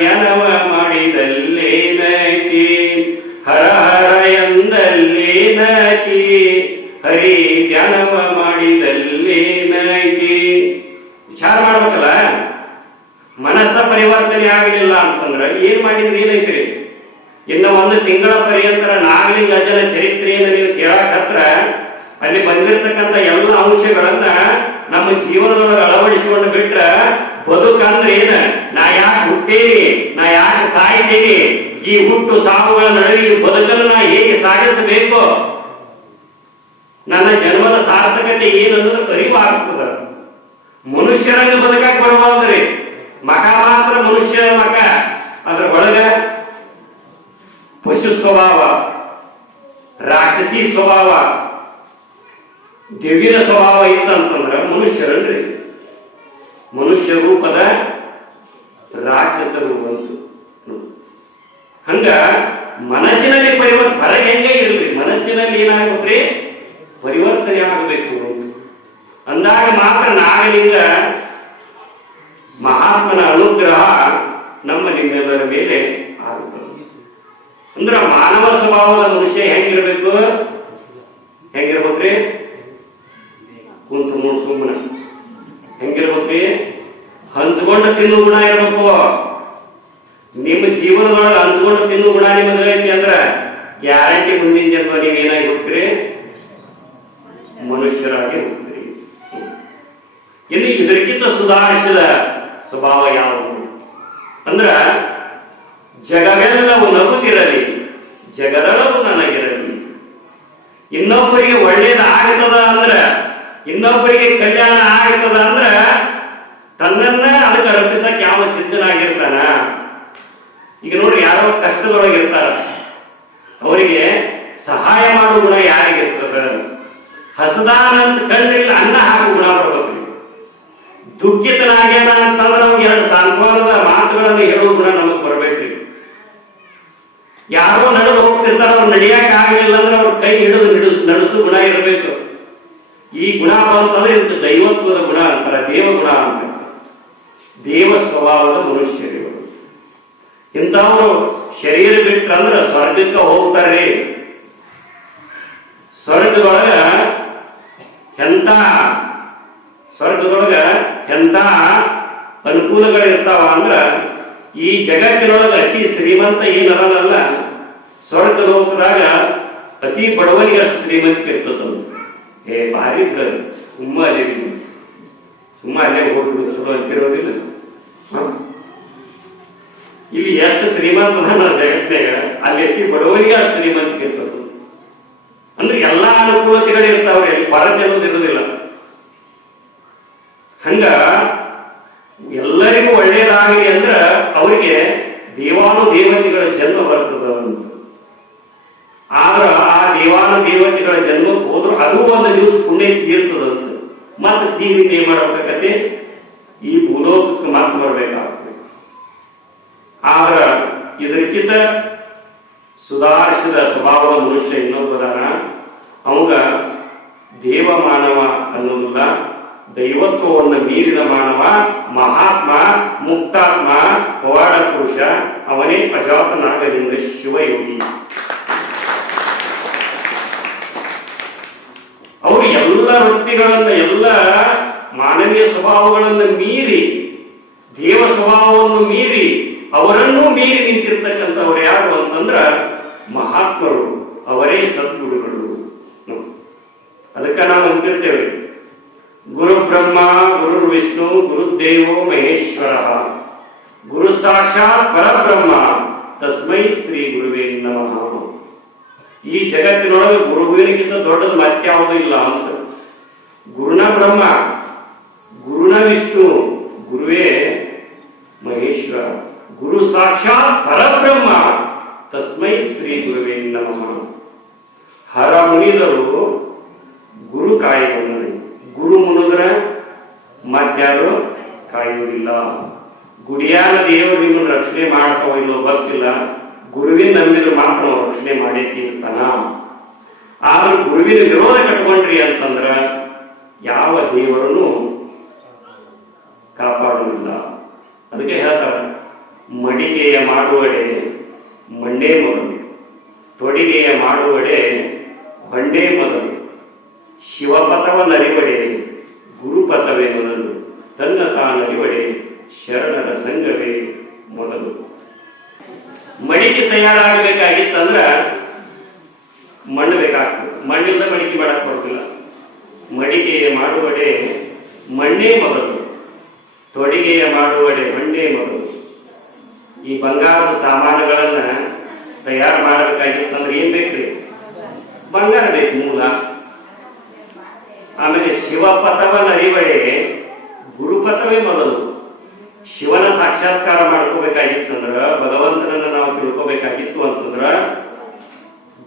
ಧ್ಯಾನವ ಮಾಡಿದಲ್ಲಿ ನತಿ, ಹರ ಹರ ಎಂದಲ್ಲಿ ನತಿ, ಹರಿ ಧ್ಯಾನವ ಮಾಡಿದಲ್ಲಿ ನೈತಿ. ವಿಚಾರ ಮಾಡ್ಬೇಕಲ್ಲ, ಮನಸ್ಸ ಪರಿವರ್ತನೆ ಆಗಲಿಲ್ಲ ಅಂತಂದ್ರ ಏನ್ ಮಾಡಿದ್ರೆ ಏನೈತ್ರಿ? ಇನ್ನು ಒಂದು ತಿಂಗಳ ಪರ್ಯಂತರ ನಾಗಲಿಂಗ ಅಜ್ಜನ ಚರಿತ್ರೆಯನ್ನು ನೀವು ಕೇಳಕತ್ರ ಅಲ್ಲಿ ಬಂದಿರತಕ್ಕಂಥ ಎಲ್ಲ ಅಂಶಗಳನ್ನ ನಮ್ಮ ಜೀವನದೊಳಗೆ ಅಳವಡಿಸಿಕೊಂಡು ಬಿಟ್ರ ಬದುಕಂದ್ರೆ ಏನ? ನಾ ಯಾಕೆ ಹುಟ್ಟೇನಿ, ನಾ ಯಾಕೆ ಸಾಯ್ತೇನಿ, ಈ ಹುಟ್ಟು ಸಾವುಗಳ ನಡುವೆ ಈ ಬದುಕನ್ನು ನಾ ಹೇಗೆ ಸಾಗಿಸಬೇಕು, ನನ್ನ ಜನ್ಮದ ಸಾರ್ಥಕತೆ ಏನನ್ನೋದು ಅರಿವು ಆಗ್ತದ. ಮನುಷ್ಯರಂಗ ಬದುಕಕ್ಕೆ ಬರುವಂದ್ರಿ ಮಕ ಮಾತ್ರ ಮನುಷ್ಯರ ಮಕ, ಅದ್ರ ಒಳಗ ಪಶು ಸ್ವಭಾವ, ರಾಕ್ಷಸಿ ಸ್ವಭಾವ, ದಿವ್ಯನ ಸ್ವಭಾವ ಇತ್ತಂತಂದ್ರ ಮನುಷ್ಯರನ್ರಿ. ಮನುಷ್ಯ ರೂಪದ ರಾಕ್ಷಸರು ಬಂತು. ಹಂಗ ಮನಸ್ಸಿನಲ್ಲಿ ಪರಿವರ್ತನೆ ಹೊರಗೆ ಹೆಂಗೆ ಇರ್ಲಿ, ಮನಸ್ಸಿನಲ್ಲಿ ಏನಾಗ್ಬೇಕ್ರಿ? ಪರಿವರ್ತನೆ ಆಗಬೇಕು. ಅಂದಾಗ ಮಾತ್ರ ನಾಗಲಿಂಗ ಮಹಾತ್ಮನ ಅನುಗ್ರಹ ನಮ್ಮ ನಿಮ್ಮೆಲ್ಲರ ಮೇಲೆ ಆಗುತ್ತದೆ. ಅಂದ್ರ ಮಾನವ ಸ್ವಭಾವದ ಮನುಷ್ಯ ಹೆಂಗಿರ್ಬೇಕು? ಹೆಂಗಿರ್ಬೇಕ್ರಿ? ಕುಂತು ಮೂಡ್ ಸುಮ್ಮನೆ ಹೆಂಗಿರ್ಬೇಕ್ರಿ? ಹಂಚ್ಕೊಂಡು ತಿನ್ನು ಗುಣ ಇರ್ಬೇಕು. ನಿಮ್ಮ ಜೀವನದೊಳಗೆ ಹಂಚ್ಕೊಂಡು ತಿನ್ನು ಗುಣ ನಿಮಗೆ ಐತಿ ಅಂದ್ರ ಗ್ಯಾರಂಟಿ ಮುಂದಿನ ಜನ್ಮ ನೀವೇನಾಗಿ ಹೋಗ್ತೀರಿ? ಮನುಷ್ಯರಾಗಿ ಹೋಗ್ತೀರಿ. ಇನ್ನು ಇದಕ್ಕಿಂತ ಸುಧಾರಿಸಿದ ಸ್ವಭಾವ ಯಾವುದು ಅಂದ್ರ ಜಗವೆಲ್ಲವೂ ನಗುತ್ತಿರಲಿ, ಜಗದೆಲ್ಲವೂ ನನಗಿರಲಿ. ಇನ್ನೊಬ್ಬರಿಗೆ ಒಳ್ಳೇದಾಗ್ತದ ಅಂದ್ರ, ಇನ್ನೊಬ್ಬರಿಗೆ ಕಲ್ಯಾಣ ಆಗ್ತದ ಅಂದ್ರ ತನ್ನನ್ನ ಅದಕ್ಕೆ ಅರ್ಪಿಸಕ್ಕೆ ಯಾವ ಸಿದ್ಧನಾಗಿರ್ತಾನ? ಈಗ ನೋಡ್ರಿ, ಯಾರೋ ಕಷ್ಟದೊಳಗಿರ್ತಾರ, ಅವರಿಗೆ ಸಹಾಯ ಮಾಡುವ ಗುಣ ಯಾರಿಗಿರ್ತದ? ಹಸದಾನಂತ ಕಣ್ಣಿಲ್ಲ ಅನ್ನ ಹಾಕುವ ಗುಣ ಬರ್ಬೇಕು. ದುಃಖಿತನಾಗ್ಯಾನ ಅಂತಂದ್ರೆ ಅವ್ರಿಗೆ ಎರಡು ಸಾಂತ್ವನದ ಮಾತುಗಳನ್ನು ಹೇಳುವ ಗುಣ ನಮಗ್ ಬರ್ಬೇಕ್ರಿ. ಯಾರೋ ನಡೆದು ಹೋಗ್ತಿರ್ತಾರ, ಅವ್ರು ನಡಿಯಕ್ ಆಗಲಿಲ್ಲ ಅಂದ್ರೆ ಅವ್ರ ಕೈ ಹಿಡಿದು ನಡೆಸು ಗುಣ ಇರಬೇಕು. ಈ ಗುಣ ಬಂತಂದ್ರೆ ಇದು ದೈವತ್ವದ ಗುಣ ಅಂತಾರ, ದೇವ ಗುಣ ಅಂತ. ದೇವ ಸ್ವಭಾವದ ಮನುಷ್ಯರು ಇಂಥವ್ರು ಶರೀರ ಬಿಟ್ಟಂದ್ರ ಸ್ವರ್ಗಕ್ಕೆ ಹೋಗ್ತಾರ್ರಿ. ಸ್ವರ್ಗದೊಳಗ ಎಂತ ಅನುಕೂಲಗಳಿರ್ತಾವ ಅಂದ್ರ ಈ ಜಗತ್ತಿನೊಳಗ ಅತಿ ಶ್ರೀಮಂತ ಏನಲ್ಲ, ಸ್ವರ್ಗ ಲೋಕದಾಗ ಅತಿ ಬಡವನಿಗೆ ಅಷ್ಟು ಶ್ರೀಮಂತ ಇರ್ತದ. ಭಾರಿ ಸುಮ್ಮ ಅಲ್ಲೇ ಹೋಗ್ಬಿಡುದು ಚಲೋ ಅಂತಿರೋದಿಲ್ಲ. ಇಲ್ಲಿ ಎಷ್ಟು ಶ್ರೀಮಂತದ ಜಗತ್ತಿನಾಗ ಅಲ್ಲಿ ಅತಿ ಬಡವನಿಗೆ ಅಷ್ಟು ಶ್ರೀಮಂತ ಇರ್ತದ. ಅಂದ್ರೆ ಎಲ್ಲಾ ಅನುಕೂಲತೆಗಳು ಇರ್ತಾವ್ರಿ, ಅಲ್ಲಿ ಕೊರತೆ ಅನ್ನೋದು ಇರೋದಿಲ್ಲ. ಹಂಗ ಎಲ್ಲರಿಗೂ ಒಳ್ಳೇದಾಗಲಿ ಅಂದ್ರ ಅವರಿಗೆ ದೇವಾನುದೇವತೆಗಳ ಜನ್ಮ ಬರ್ತದ. ಆದ್ರ ಆ ದೇವಾನುದೇವತೆಗಳ ಜನ್ಮಕ್ಕೆ ಹೋದ್ರು ಅದು ಒಂದು ದಿವಸ ಪುಣ್ಯ ತೀರ್ತದಂತ. ಮತ್ತೆ ತೀರಿಂದ ಏನ್ ಮಾಡಬೇಕಾಗತ್ತೆ? ಈ ಭೂಲೋಕಕ್ಕೆ ಮಾತು ಬರ್ಬೇಕಾಗ್ತದೆ. ಆದ್ರ ಇದಕ್ಕಿಂತ ಸುಧಾರಿಸಿದ ಸ್ವಭಾವದ ಮನುಷ್ಯ ಇನ್ನೊಬ್ಬದಾನ. ಅವಾಗ ದೇವ ಮಾನವ ಅನ್ನೋದಿಲ್ಲ, ದೈವತ್ವವನ್ನು ಮೀರಿದ ಮಾನವ, ಮಹಾತ್ಮ, ಮುಕ್ತಾತ್ಮ, ಪವಾಡ ಪುರುಷ, ಅವನೇ ಅಜಾತ ನಾಗಲಿಂಗ ಶಿವಯೋಗಿ. ಅವರು ಎಲ್ಲ ವೃತ್ತಿಗಳನ್ನ, ಎಲ್ಲ ಮಾನವೀಯ ಸ್ವಭಾವಗಳನ್ನು ಮೀರಿ, ದೇವ ಸ್ವಭಾವವನ್ನು ಮೀರಿ, ಅವರನ್ನೂ ಮೀರಿ ನಿಂತಿರ್ತಕ್ಕಂಥವ್ರು ಯಾರು ಅಂತಂದ್ರ ಮಹಾತ್ಮರು, ಅವರೇ ಸದ್ಗುರುಗಳು. ಅದಕ್ಕೆ ನಾವು ಅಂತಿರ್ತೇವೆ, ಗುರು ಬ್ರಹ್ಮ ಗುರು ವಿಷ್ಣು ಗುರುದೇವೋ ಮಹೇಶ್ವರ, ಗುರು ಸಾಕ್ಷಾತ್ ಪರಬ್ರಹ್ಮ ತಸ್ಮೈ ಶ್ರೀ ಗುರುವೇ ನಮಃ. ಈ ಜಗತ್ತಿನೊಳಗೆ ಗುರುವಿನಕ್ಕಿಂತ ದೊಡ್ಡದು ಮತ್ಯಾವುದೂ ಇಲ್ಲ ಅಂತ. ಗುರುನ ಬ್ರಹ್ಮ, ಗುರುನ ವಿಷ್ಣು, ಗುರುವೇ ಮಹೇಶ್ವರ, ಗುರು ಸಾಕ್ಷಾತ್ ಪರಬ್ರಹ್ಮ ತಸ್ಮೈ ಶ್ರೀ ಗುರುವೇ ನಮಃ. ಹರ ಮುನಿದರು ಗುರು ಕಾಯುವುದಿಲ್ಲ, ಗುರು ಮುನಿದ್ರೆ ಮತ್ತಾರು ಕಾಯುವುದಿಲ್ಲ. ಗುಡಿಯಾನ ದೇವರು ನಿಮ್ಮನ್ನು ರಕ್ಷಣೆ ಮಾಡ್ತಾವ ಇಲ್ಲೋ ಗೊತ್ತಿಲ್ಲ, ಗುರುವಿನ ನಂಬಿದ್ರು ಮಾತ್ರ ನಾವು ರಕ್ಷಣೆ ಮಾಡೇ ತೀರ್ತಾನ. ಆದ್ರೆ ಗುರುವಿನ ವಿರೋಧ ಕಟ್ಕೊಂಡ್ರಿ ಅಂತಂದ್ರ ಯಾವ ದೇವರನ್ನು ಕಾಪಾಡುವುದಿಲ್ಲ. ಅದಕ್ಕೆ ಹೇಳ್ತಾರೆ, ಮಡಿಕೆಯ ಮಾಡುವಡೆ ಮಂಡೇ ಮೊದಲು, ತೊಡಿಗೆಯ ಮಾಡುವಡೆ ಬಂಡೇ ಮೊದಲು, ಶಿವಪಥವನ್ನರಿವಡೆ ಗುರುಪಥವೇ ಮೊದಲು, ತನ್ನ ತಾನರಿವಡೆ ಶರಣರ ಸಂಘವೇ ಮೊದಲು. ಮಡಿಕೆ ತಯಾರಾಗಬೇಕಾಗಿತ್ತಂದ್ರ ಮಣ್ಣು ಬೇಕಾಗ್ತದೆ, ಮಣ್ಣಿಂದ ಮಡಿಕೆ ಮಾಡಕ್ ಬರೋದಿಲ್ಲ. ಮಡಿಕೆಯ ಮಾಡುವಡೆ ಮಣ್ಣೇ ಮೊದಲು, ತೊಡಿಗೆಯ ಮಾಡುವಡೆ ಬಂಡೇ ಮೊದಲು. ಈ ಬಂಗಾರದ ಸಾಮಾನುಗಳನ್ನ ತಯಾರು ಮಾಡಬೇಕಾಗಿತ್ತಂದ್ರೆ ಏನ್ ಬೇಕ್ರಿ? ಬಂಗಾರ ಬೇಕು ಮೂಲ. ಆಮೇಲೆ ಶಿವಪಥವನ್ನ ಅರಿವಡೆ ಗುರುಪಥವೇ ಮೊದಲು. ಶಿವನ ಸಾಕ್ಷಾತ್ಕಾರ ಮಾಡ್ಕೋಬೇಕಾಗಿತ್ತಂದ್ರ, ಭಗವಂತನನ್ನ ನಾವು ತಿಳ್ಕೋಬೇಕಾಗಿತ್ತು ಅಂತಂದ್ರ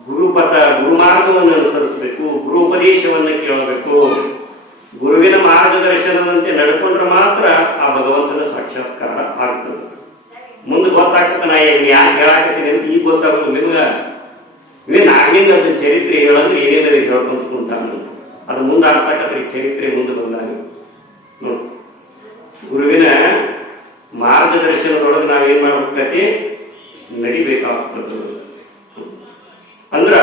ಗುರುಪಥ ಗುರುಮಾರ್ಗವನ್ನು ಅನುಸರಿಸಬೇಕು, ಗುರು ಉಪದೇಶವನ್ನು ಕೇಳಬೇಕು. ಗುರುವಿನ ಮಾರ್ಗದರ್ಶನದಂತೆ ನಡ್ಕೊಂಡ್ರೆ ಮಾತ್ರ ಆ ಭಗವಂತನ ಸಾಕ್ಷಾತ್ಕಾರ ಆಗ್ತದೆ. ಮುಂದೆ ಗೊತ್ತಾಗ್ತದೆ ನಾ ಯಾಕೆ ಹೇಳಾಕತ್ತೀನಿ ಅಂತ ಈಗ ಗೊತ್ತಾಗೋದು ನಿಮ್ಗ. ಇವನ್ ಆಗಿಂದ ಅದು ಚರಿತ್ರೆ ಹೇಳಂದ್ರೆ ಏನೇನಾದ್ರು ಹೇಳ್ಕೊಂತ ಕುಂತಾನ, ಅದು ಮುಂದೆ ಆಗ್ತಕ್ಕಂಥ ಚರಿತ್ರೆ ಮುಂದೆ ಬಂದಾಗ ನೋಡಿ. ಗುರುವಿನ ಮಾರ್ಗದರ್ಶನದೊಳಗೆ ನಾವೇನ್ ಮಾಡ್ಬೇಕತಿ ನಡಿಬೇಕಾಗ್ತದೆ. ಅಂದ್ರ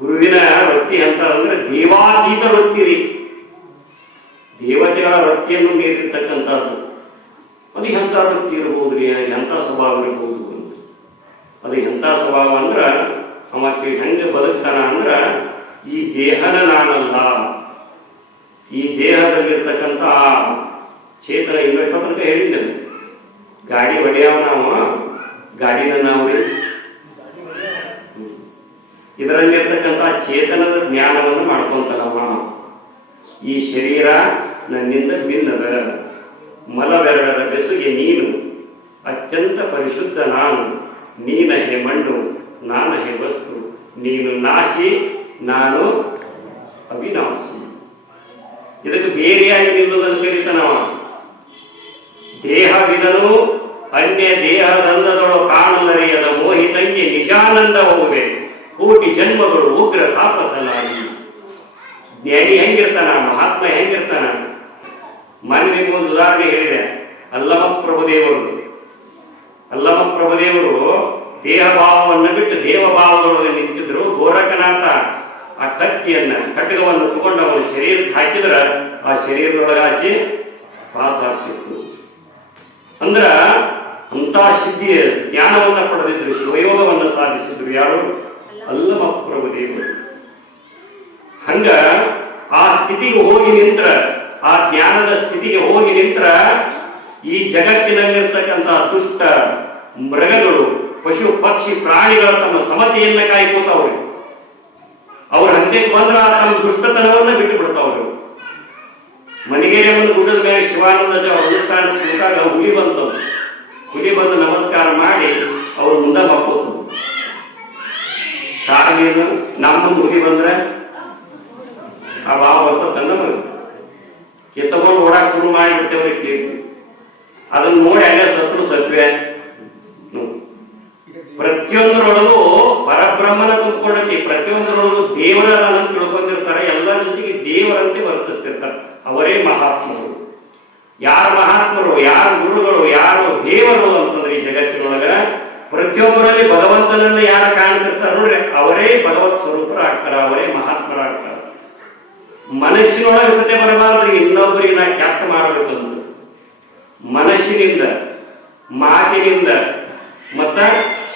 ಗುರುವಿನ ವೃತ್ತಿ ಅಂತ ಅಂದ್ರೆ ದೇವಾತೀತ ವೃತ್ತಿ ರೀ. ದೇವತೆಗಳ ವೃತ್ತಿಯನ್ನು ಮೀರಿರ್ತಕ್ಕಂಥದ್ದು. ಅದು ಎಂಥ ವೃತ್ತಿ ಇರಬಹುದ್ರಿ, ಎಂಥ ಸ್ವಭಾವ ಇರಬಹುದು. ಅದು ಎಂಥ ಸ್ವಭಾವ ಅಂದ್ರ ಅವಕ್ಕೆ ಹೆಂಗೆ ಬದುಕ್ತಾನ ಅಂದ್ರ, ಈ ದೇಹನ ನಾನಲ್ಲ, ಈ ದೇಹದಲ್ಲಿರ್ತಕ್ಕಂಥ ಚೇತನ ಇನ್ವೆಸ್ಟ್ಮೆಂಟ್ ಹೇಳಿದ್ದೆ. ಗಾಡಿ ಹೊಡೆಯವ ನಾವು, ಗಾಡಿನ ನಾವು ಇದರಲ್ಲಿರ್ತಕ್ಕಂಥ ಚೇತನದ ಜ್ಞಾನವನ್ನು ಮಾಡ್ಕೊಂತಾನವ. ಈ ಶರೀರ ನನ್ನಿಂದ ಭಿನ್ನದ, ಮಲವೆರಡರ ಬೆಸುಗೆ ನೀನು, ಅತ್ಯಂತ ಪರಿಶುದ್ಧ ನಾನು, ನೀನ ಹೇ ಮಣ್ಣು ನಾನ ಹೇ ವಸ್ತು, ನೀನು ನಾಶಿ ನಾನು ಅವಿನಾಶಿ. ಇದಕ್ಕೆ ಬೇರೆಯಾಗಿ ನಿಲ್ಲುವುದನ್ನು ಕರೀತಾನವ. ದೇಹವಿದನು ಅನ್ಯ ದೇಹದಂದದೊಳು ಕಾಣಲರಿಯದ ಮೋಹಿತಂಗೆ ನಿಜಾನಂದ ಹೋಗುವೆ, ಕೋಟಿ ಜನ್ಮಗಳು ಉಗ್ರ ತಾಪಸಲಾಗಿ. ಜ್ಞಾನಿ ಹೆಂಗಿರ್ತಾನ, ಮಹಾತ್ಮ ಹೆಂಗಿರ್ತಾನ? ಮೊನ್ನೆ ಒಂದು ಉದಾಹರಣೆ ಹೇಳಿದೆ. ಅಲ್ಲಮ ಪ್ರಭುದೇವರು ದೇಹ ಭಾವವನ್ನು ಬಿಟ್ಟು ದೇವಭಾವದೊಳಗೆ ನಿಂತಿದ್ರು. ಗೋರಖನಾಥ ಆ ಕತ್ತಿಯನ್ನ ಖಡ್ಗವನ್ನು ತಗೊಂಡು ಅವನ ಶರೀರಕ್ಕೆ ಹಾಕಿದ್ರ ಆ ಶರೀರದೊಳಗಾಸಿ ಪಾಸ್ ಆಗ್ತಿತ್ತು. ಅಂದ್ರ ಅಂತ ಸಿದ್ಧಿಯ ಜ್ಞಾನವನ್ನ ಪಡೆದಿದ್ರು, ಶಿವಯೋಗವನ್ನು ಸಾಧಿಸಿದ್ರು. ಯಾರು? ಅಲ್ಲಮ ಪ್ರಭುದೇವರು. ಹಂಗ ಆ ಸ್ಥಿತಿಗೆ ಹೋಗಿ ನಿಂತ್ರ, ಆ ಜ್ಞಾನದ ಸ್ಥಿತಿಗೆ ಹೋಗಿ ನಿಂತ್ರ ಈ ಜಗತ್ತಿನಲ್ಲಿರ್ತಕ್ಕಂಥ ದುಷ್ಟ ಮೃಗಗಳು, ಪಶು ಪಕ್ಷಿ ಪ್ರಾಣಿಗಳ ತಮ್ಮ ಸಮತೆಯನ್ನ ಕಾಯ್ಕೋತಾವ್ರಿ. ಅವ್ರ ಹಂತಕ್ಕೆ ಬಂದ್ರ ತಮ್ಮ ದುಷ್ಟತನವನ್ನ ಬಿಟ್ಟು ಬಿಡ್ತಾವ್ರು. ಮಣಿಗೇರಿ ಒಂದು ಗುಡ್ಡದ ಮೇಲೆ ಶಿವಾನಂದ ಅನುಷ್ಠಾನ ಕೂತಾಗ ಹುಲಿ ಬಂತು. ಹುಲಿ ಬಂದು ನಮಸ್ಕಾರ ಮಾಡಿ ಅವ್ರು ಮುಂದೆ ಮಕ್ಕೋದು. ಕಾರಣೇನು? ನಮ್ಮ ಹುಲಿ ಬಂದ್ರೆ ಆ ಭಾವ ಬರ್ತದನ್ನ ಎತ್ತಕೊಂಡು ಓಡಾಕ್ ಶುರು ಮಾಡಿಬಿಡ್ತೇವ್ರಿ. ಅದನ್ನ ನೋಡಿ ಅಲ್ಲೇ ಸತ್ರು ಸತ್ವೆ. ಪ್ರತಿಯೊಂದರೊಳಗೂ ಪರಬ್ರಹ್ಮನ ತುಂಬಿಕೊಂಡೈತಿ. ಪ್ರತಿಯೊಂದರೊಳಗೂ ದೇವರನ್ನ ತಿಳ್ಕೊಂಡಿರ್ತಾರೆ. ಎಲ್ಲರ ಜೊತೆಗೆ ದೇವರಂತೆ ವರ್ತಿಸ್ತಿರ್ತಾರೆ. ಅವರೇ ಮಹಾತ್ಮರು. ಯಾರು ಮಹಾತ್ಮರು, ಯಾರು ಗುರುಗಳು, ಯಾರು ದೇವರು ಅಂತಂದ್ರೆ ಈ ಜಗತ್ತಿನೊಳಗ ಪ್ರತಿಯೊಬ್ಬರಲ್ಲಿ ಭಗವಂತನನ್ನ ಯಾರು ಕಾಣ್ತಿರ್ತಾರೆ ನೋಡ್ರಿ, ಅವರೇ ಭಗವತ್ ಸ್ವರೂಪರಾಗ್ತಾರೆ, ಅವರೇ ಮಹಾತ್ಮರಾಗ್ತಾರೆ. ಮನಸ್ಸಿನೊಳಗೆ ಸತ್ಯ ಬರಬಾರ್ದು, ಇನ್ನೊಬ್ಬರಿಗೆ ನಾ ಕ್ಯಾಪ್ಟ್ ಮಾಡಬೇಕಂತ ಮನಸ್ಸಿನಿಂದ, ಮಾತಿನಿಂದ ಮತ್ತ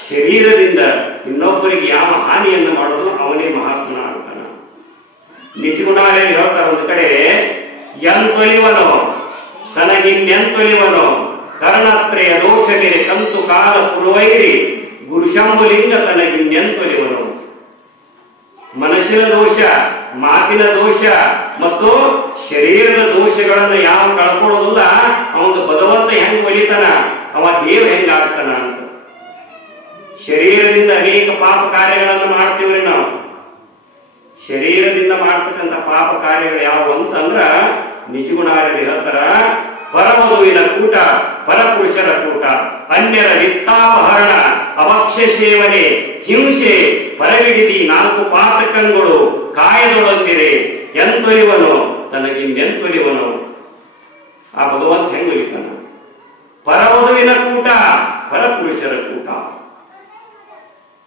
ಶರೀರದಿಂದ ಇನ್ನೊಬ್ಬರಿಗೆ ಯಾವ ಹಾನಿಯನ್ನು ಮಾಡೋದು ಅವನೇ ಮಹಾತ್ಮನ ಆಗ್ತಾನ. ನಿಜಗುಣಾಲಯ ಹೇಳ್ತಾರೆ ಒಂದು ಕಡೆ, ಎಂತೊಲಿವನೋ ತನಗಿನ್ನೆಂತೊಲಿವನೋ ಕರ್ಣತ್ರಯ ದೋಷವಿರೆ ಕಂತು ಕಾಲ ಪುರುವೈರಿ ಗುರುಶಂಭುಲಿಂಗ ತನಗಿನ್ನೆಂತೊಲಿವನೋ. ಮನಸ್ಸಿನ ದೋಷ, ಮಾತಿನ ದೋಷ ಮತ್ತು ಶರೀರದ ದೋಷಗಳನ್ನು ಯಾವ ಕಳ್ಕೊಳ್ಳೋದಿಲ್ಲ, ಅವನು ಭಗವಂತ ಹೆಂಗ್ ಒಲಿತಾನ, ಅವ ದೇವ ಹೆಂಗಾಗ್ತಾನ ಅಂತ. ಶರೀರದಿಂದ ಅನೇಕ ಪಾಪ ಕಾರ್ಯಗಳನ್ನು ಮಾಡ್ತೀವ್ರಿ ನಾವು. ಶರೀರದಿಂದ ಮಾಡ್ತಕ್ಕಂಥ ಪಾಪ ಕಾರ್ಯಗಳು ಯಾವುವು ಅಂತಂದ್ರ ನಿಜಗುಣಾರಲ್ಲಿ ಹೇಳ್ತಾರ, ಪರವಧುವಿನ ಕೂಟ, ಪರಪುರುಷರ ಕೂಟ, ಅನ್ಯರ ವಿತ್ತಾಪಹರಣ, ಅವಕ್ಷ ಸೇವನೆ, ಹಿಂಸೆ, ಪರವಿಡಿದಿ, 4 ಪಾತಕಗಳು ಕಾಯದೊಳಂದಿರೆ ಎಂತೊಲಿವನು ತನಗಿನ್ನೆಂತೊಲಿವನು. ಆ ಭಗವಂತ ಹೆಂಗೊಲಿತಾನ? ಪರವಧುವಿನ ಕೂಟ, ಪರಪುರುಷರ ಕೂಟ.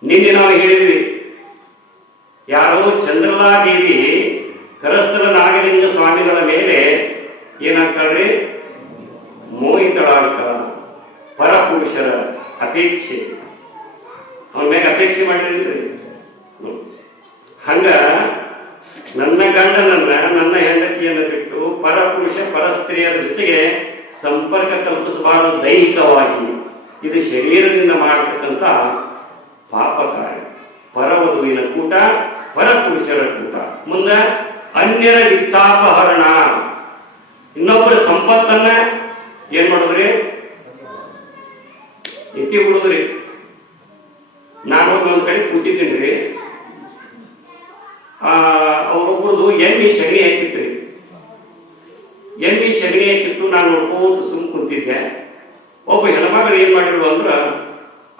ನಿನ್ನೆ ನಾವು ಹೇಳಿದ್ವಿ, ಯಾರೋ ಚಂದ್ರಲಾದೇವಿ ಕರಸ್ಥಲ ನಾಗಲಿಂಗ ಸ್ವಾಮಿಗಳ ಮೇಲೆ ಏನಾಗ್ತಾಳ್ರಿ? ಮೋಹಿತಳಾಗ್ತಾಳ. ಪರಪುರುಷರ ಅಪೇಕ್ಷೆ, ಅವನ ಮೇಲೆ ಅಪೇಕ್ಷೆ ಮಾಡಿದ್ರಿ. ಹಂಗ ನನ್ನ ಗಂಡನನ್ನ, ನನ್ನ ಹೆಂಡತಿಯನ್ನು ಬಿಟ್ಟು ಪರಪುರುಷ ಪರಸ್ತ್ರೀಯರ ಜೊತೆಗೆ ಸಂಪರ್ಕ ಕಲ್ಪಿಸಬಾರದು ದೈಹಿಕವಾಗಿ. ಇದು ಶರೀರದಿಂದ ಮಾಡತಕ್ಕಂಥ ಪಾಪ ಕಾರ್ಯ. ಪರವಧುವಿನ ಕೂಟ, ಪರಪುರುಷರ ಕೂಟ. ಮುಂದೆ ಅನ್ಯರ ವಿತ್ತಾಪಹರಣ, ಇನ್ನೊಬ್ಬರ ಸಂಪತ್ತನ್ನ ಏನ್ ಮಾಡುದ್ರಿ? ಎತ್ತಿ ಬಿಡುದ್ರಿ. ನಾನು ಒಂದ್ ಕಡೆ ಕೂತಿದ್ದೀನಿ, ಅವರೊಬ್ಬರದು ಎಮ್ಮಿ ಸಗಣಿ ಹಾಕಿತ್ರಿ. ಎಮ್ಮಿ ಸಗಣಿ ಹಾಕಿತ್ತು, ನಾನು ನೋಡ್ಕೋತ ಸುಮ್ ಕುಂತಿದ್ದೆ. ಒಬ್ಬ ಹೆಣ್ಮಗಳು ಏನ್ ಮಾಡಿದ್ರು ಅಂದ್ರ,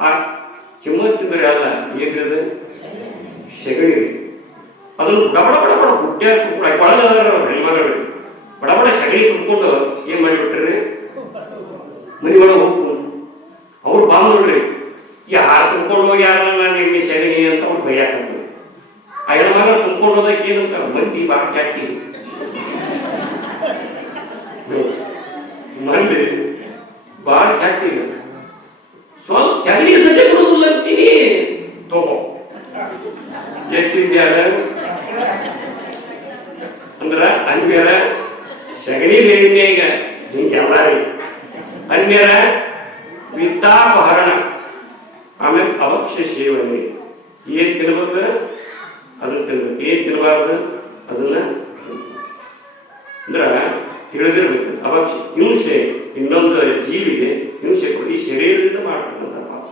ಆ ಚಿಮ್ಮತ್ತಿದ್ರೆ ಅಲ್ಲ ಏನ್ರಿ ಸಗಣಿ, ಅದನ್ನು ಬಡಬಡ ಬಡಬಡ ಹುಟ್ಟೆ ಒಳಗದಾರ ಹೆಣ್ಮಗಳು ಬಡಬಡ ಸಗಣಿ ತುಂಬಿಕೊಂಡು ಏನ್ ಮಾಡಿಬಿಟ್ರಿ? ಮನಿ ಒಳಗೆ ಹೋಗ್ಕೊಂಡು ಅವ್ರು ಬಾಂದ್ ನೋಡ್ರಿ, ಯಾರು ತುಂಬ್ಕೊಂಡು ಹೋಗಿ ಯಾರ ನಾನು ಎಮ್ಮಿ ಸಗಣಿ ಅಂತ ಅವ್ರು ಭಯಾಕಂತ. ಆ ಹೆಣ್ಮಗ ತುಂಬ್ಕೊಂಡು ಹೋದಕ್ಕೆ ಏನಂತ ಮಂದಿ ಬಾಕಿ ಹಾಕಿ ಮಂದಿ ಬಾಕಿ ಹಾಕಿ ಸ್ವಲ್ಪ ಸಗಣಿ ಸದ್ಯ ಕೊಡುದಿಲ್ಲ ಅಂತೀನಿ. ತಗೋ ಎತ್ತಿದ್ಯಾರ ಅಂದ್ರ ಅನ್ಯರ ಸಗಣಿ ಬೇರಿನ ಈಗ ಹಿಂಗೆಲ್ಲ ರೀ. ಅನ್ಯರ ವಿತ್ತಾಪಹರಣ, ಆಮೇಲೆ ಅವಕ್ಷ ಸೇವನೆ. ಏನ್ ತಿನ್ಬೇಕು ಅದನ್ನ ತಿನ್ಬೇಕು, ಏನ್ ತಿನ್ನಬಾರ್ದು ಅದನ್ನ ಅಂದ್ರ ತಿಳಿದಿರ್ಬೇಕು. ಅವಕ್ಷ ಹಿಂಸೆ, ಇನ್ನೊಂದು ಜೀವಿಗೆ ಹಿಂಸೆ ಕೊಡಿ, ಶರೀರದಿಂದ ಮಾಡ್ತಕ್ಕಂಥ ಪಾಪ.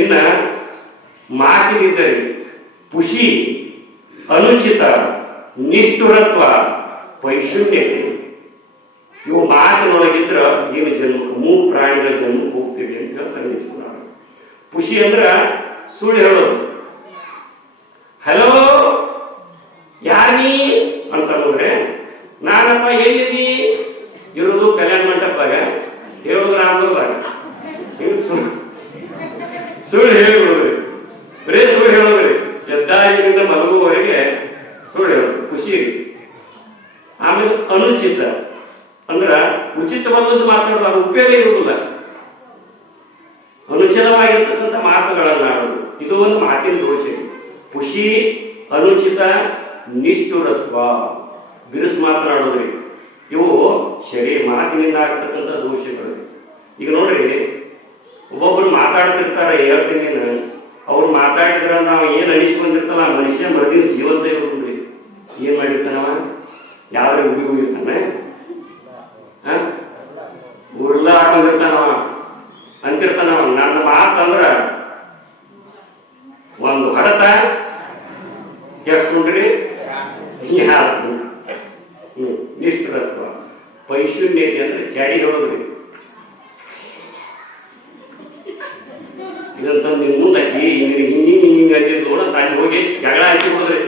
ಇನ್ನ ಮಾತಿನಿದ್ದರೆ ಪುಷಿ, ಅನುಚಿತ, ನಿಷ್ಠುರತ್ವ, ಪೈಶೂನ್ಯತೆ. ಇವು ಮಾತಿನೊಳಗಿದ್ರ ಏನು ಜನ್ಮಕ್ಕೆ 3 ಪ್ರಾಣಿಗಳ ಜನ್ಮಕ್ಕೆ ಹೋಗ್ತೀವಿ ಅಂತ ಹೇಳ್ತಾರೆ. ಪುಷಿ ಅಂದ್ರ ಸುಳ್ಳು ಹೇಳೋದು. ಹಲೋ ಯಾರೀ ಅಂತ ನೋಡ್ರೆ, ನಾನಪ್ಪ ಎಲ್ಲಿದಿ? ಇರೋದು ಕಲ್ಯಾಣ ಮಂಟಪದಾಗ, ಹೇಳೋದು ರಾಮದಾಗ. ಸುಳ್ಳು ಹೇಳಿಬಿಡೋದ್ರಿ, ಬರೇ ಸುಳ್ಳು ಹೇಳೋದ್ರಿ. ಎದ್ದಾಗಿನಿಂದ ಮಲಗುವವರೆಗೆ ಸುಳ್ಳು ಹೇಳೋದು ಖುಷಿ. ಆಮೇಲೆ ಅನುಚಿತ ಅಂದ್ರ ಉಚಿತವಾದದ್ದು ಮಾತಾಡೋದು, ಅದು ಉಪಯೋಗ ಇರುವುದಿಲ್ಲ. ಅನುಚಿತವಾಗಿರ್ತಕ್ಕಂಥ ಮಾತುಗಳನ್ನಾಡೋದು, ಇದು ಒಂದು ಮಾತಿನ ದೋಷ. ಖುಷಿ, ಅನುಚಿತ, ನಿಷ್ಠುರತ್ವ, ಬಿರುಸು ಮಾತನಾಡೋದ್ರಿ. ಇವು ಮಾತಿನಿಂದ ಆಗ್ತಕ್ಕಂಥ ದೋಷಗಳು. ಈಗ ನೋಡ್ರಿ, ಒಬ್ಬೊಬ್ರು ಮಾತಾಡ್ತಿರ್ತಾರೆ, ಹೇಳ್ತೀನಿ ಅವ್ರು ಮಾತಾಡಿದ್ರ ನಾವು ಏನ್ ಅನಿಸ್ಕೊಂಡಿರ್ತಾನ, ಮನುಷ್ಯ ಮರದಿನ ಜೀವಂತ ಇರೋದ್ರಿ. ಏನ್ ಮಾಡಿರ್ತಾನವ? ಯಾವ್ದ್ರ ಹೋಗಿರ್ತಾನೆ, ಉರ್ಲ ಹಾಕೊಂಡಿರ್ತಾನವ, ಅಂತಿರ್ತಾನವ. ನನ್ನ ಮಾತಂದ್ರ ಒಂದು ಹೊಡೆತ ಎಷ್ಟ್ರಿ ನಿಷ್ಠುರತ್ವ. ಪೈಶೂನ್ಯತೆ ಅಂದ್ರೆ ಚಾಡಿ ಹೇಳೋದ್ರಿ. ಇದಂತ ನೀವು ಮುಂದಕ್ಕೆ ಹಿಂಗ ಅಂದಿದ್ದು ನೋಡ, ತಾನು ಹೋಗಿ ಜಗಳ ಹಾಕಿ ಹೋದ್ರಿ.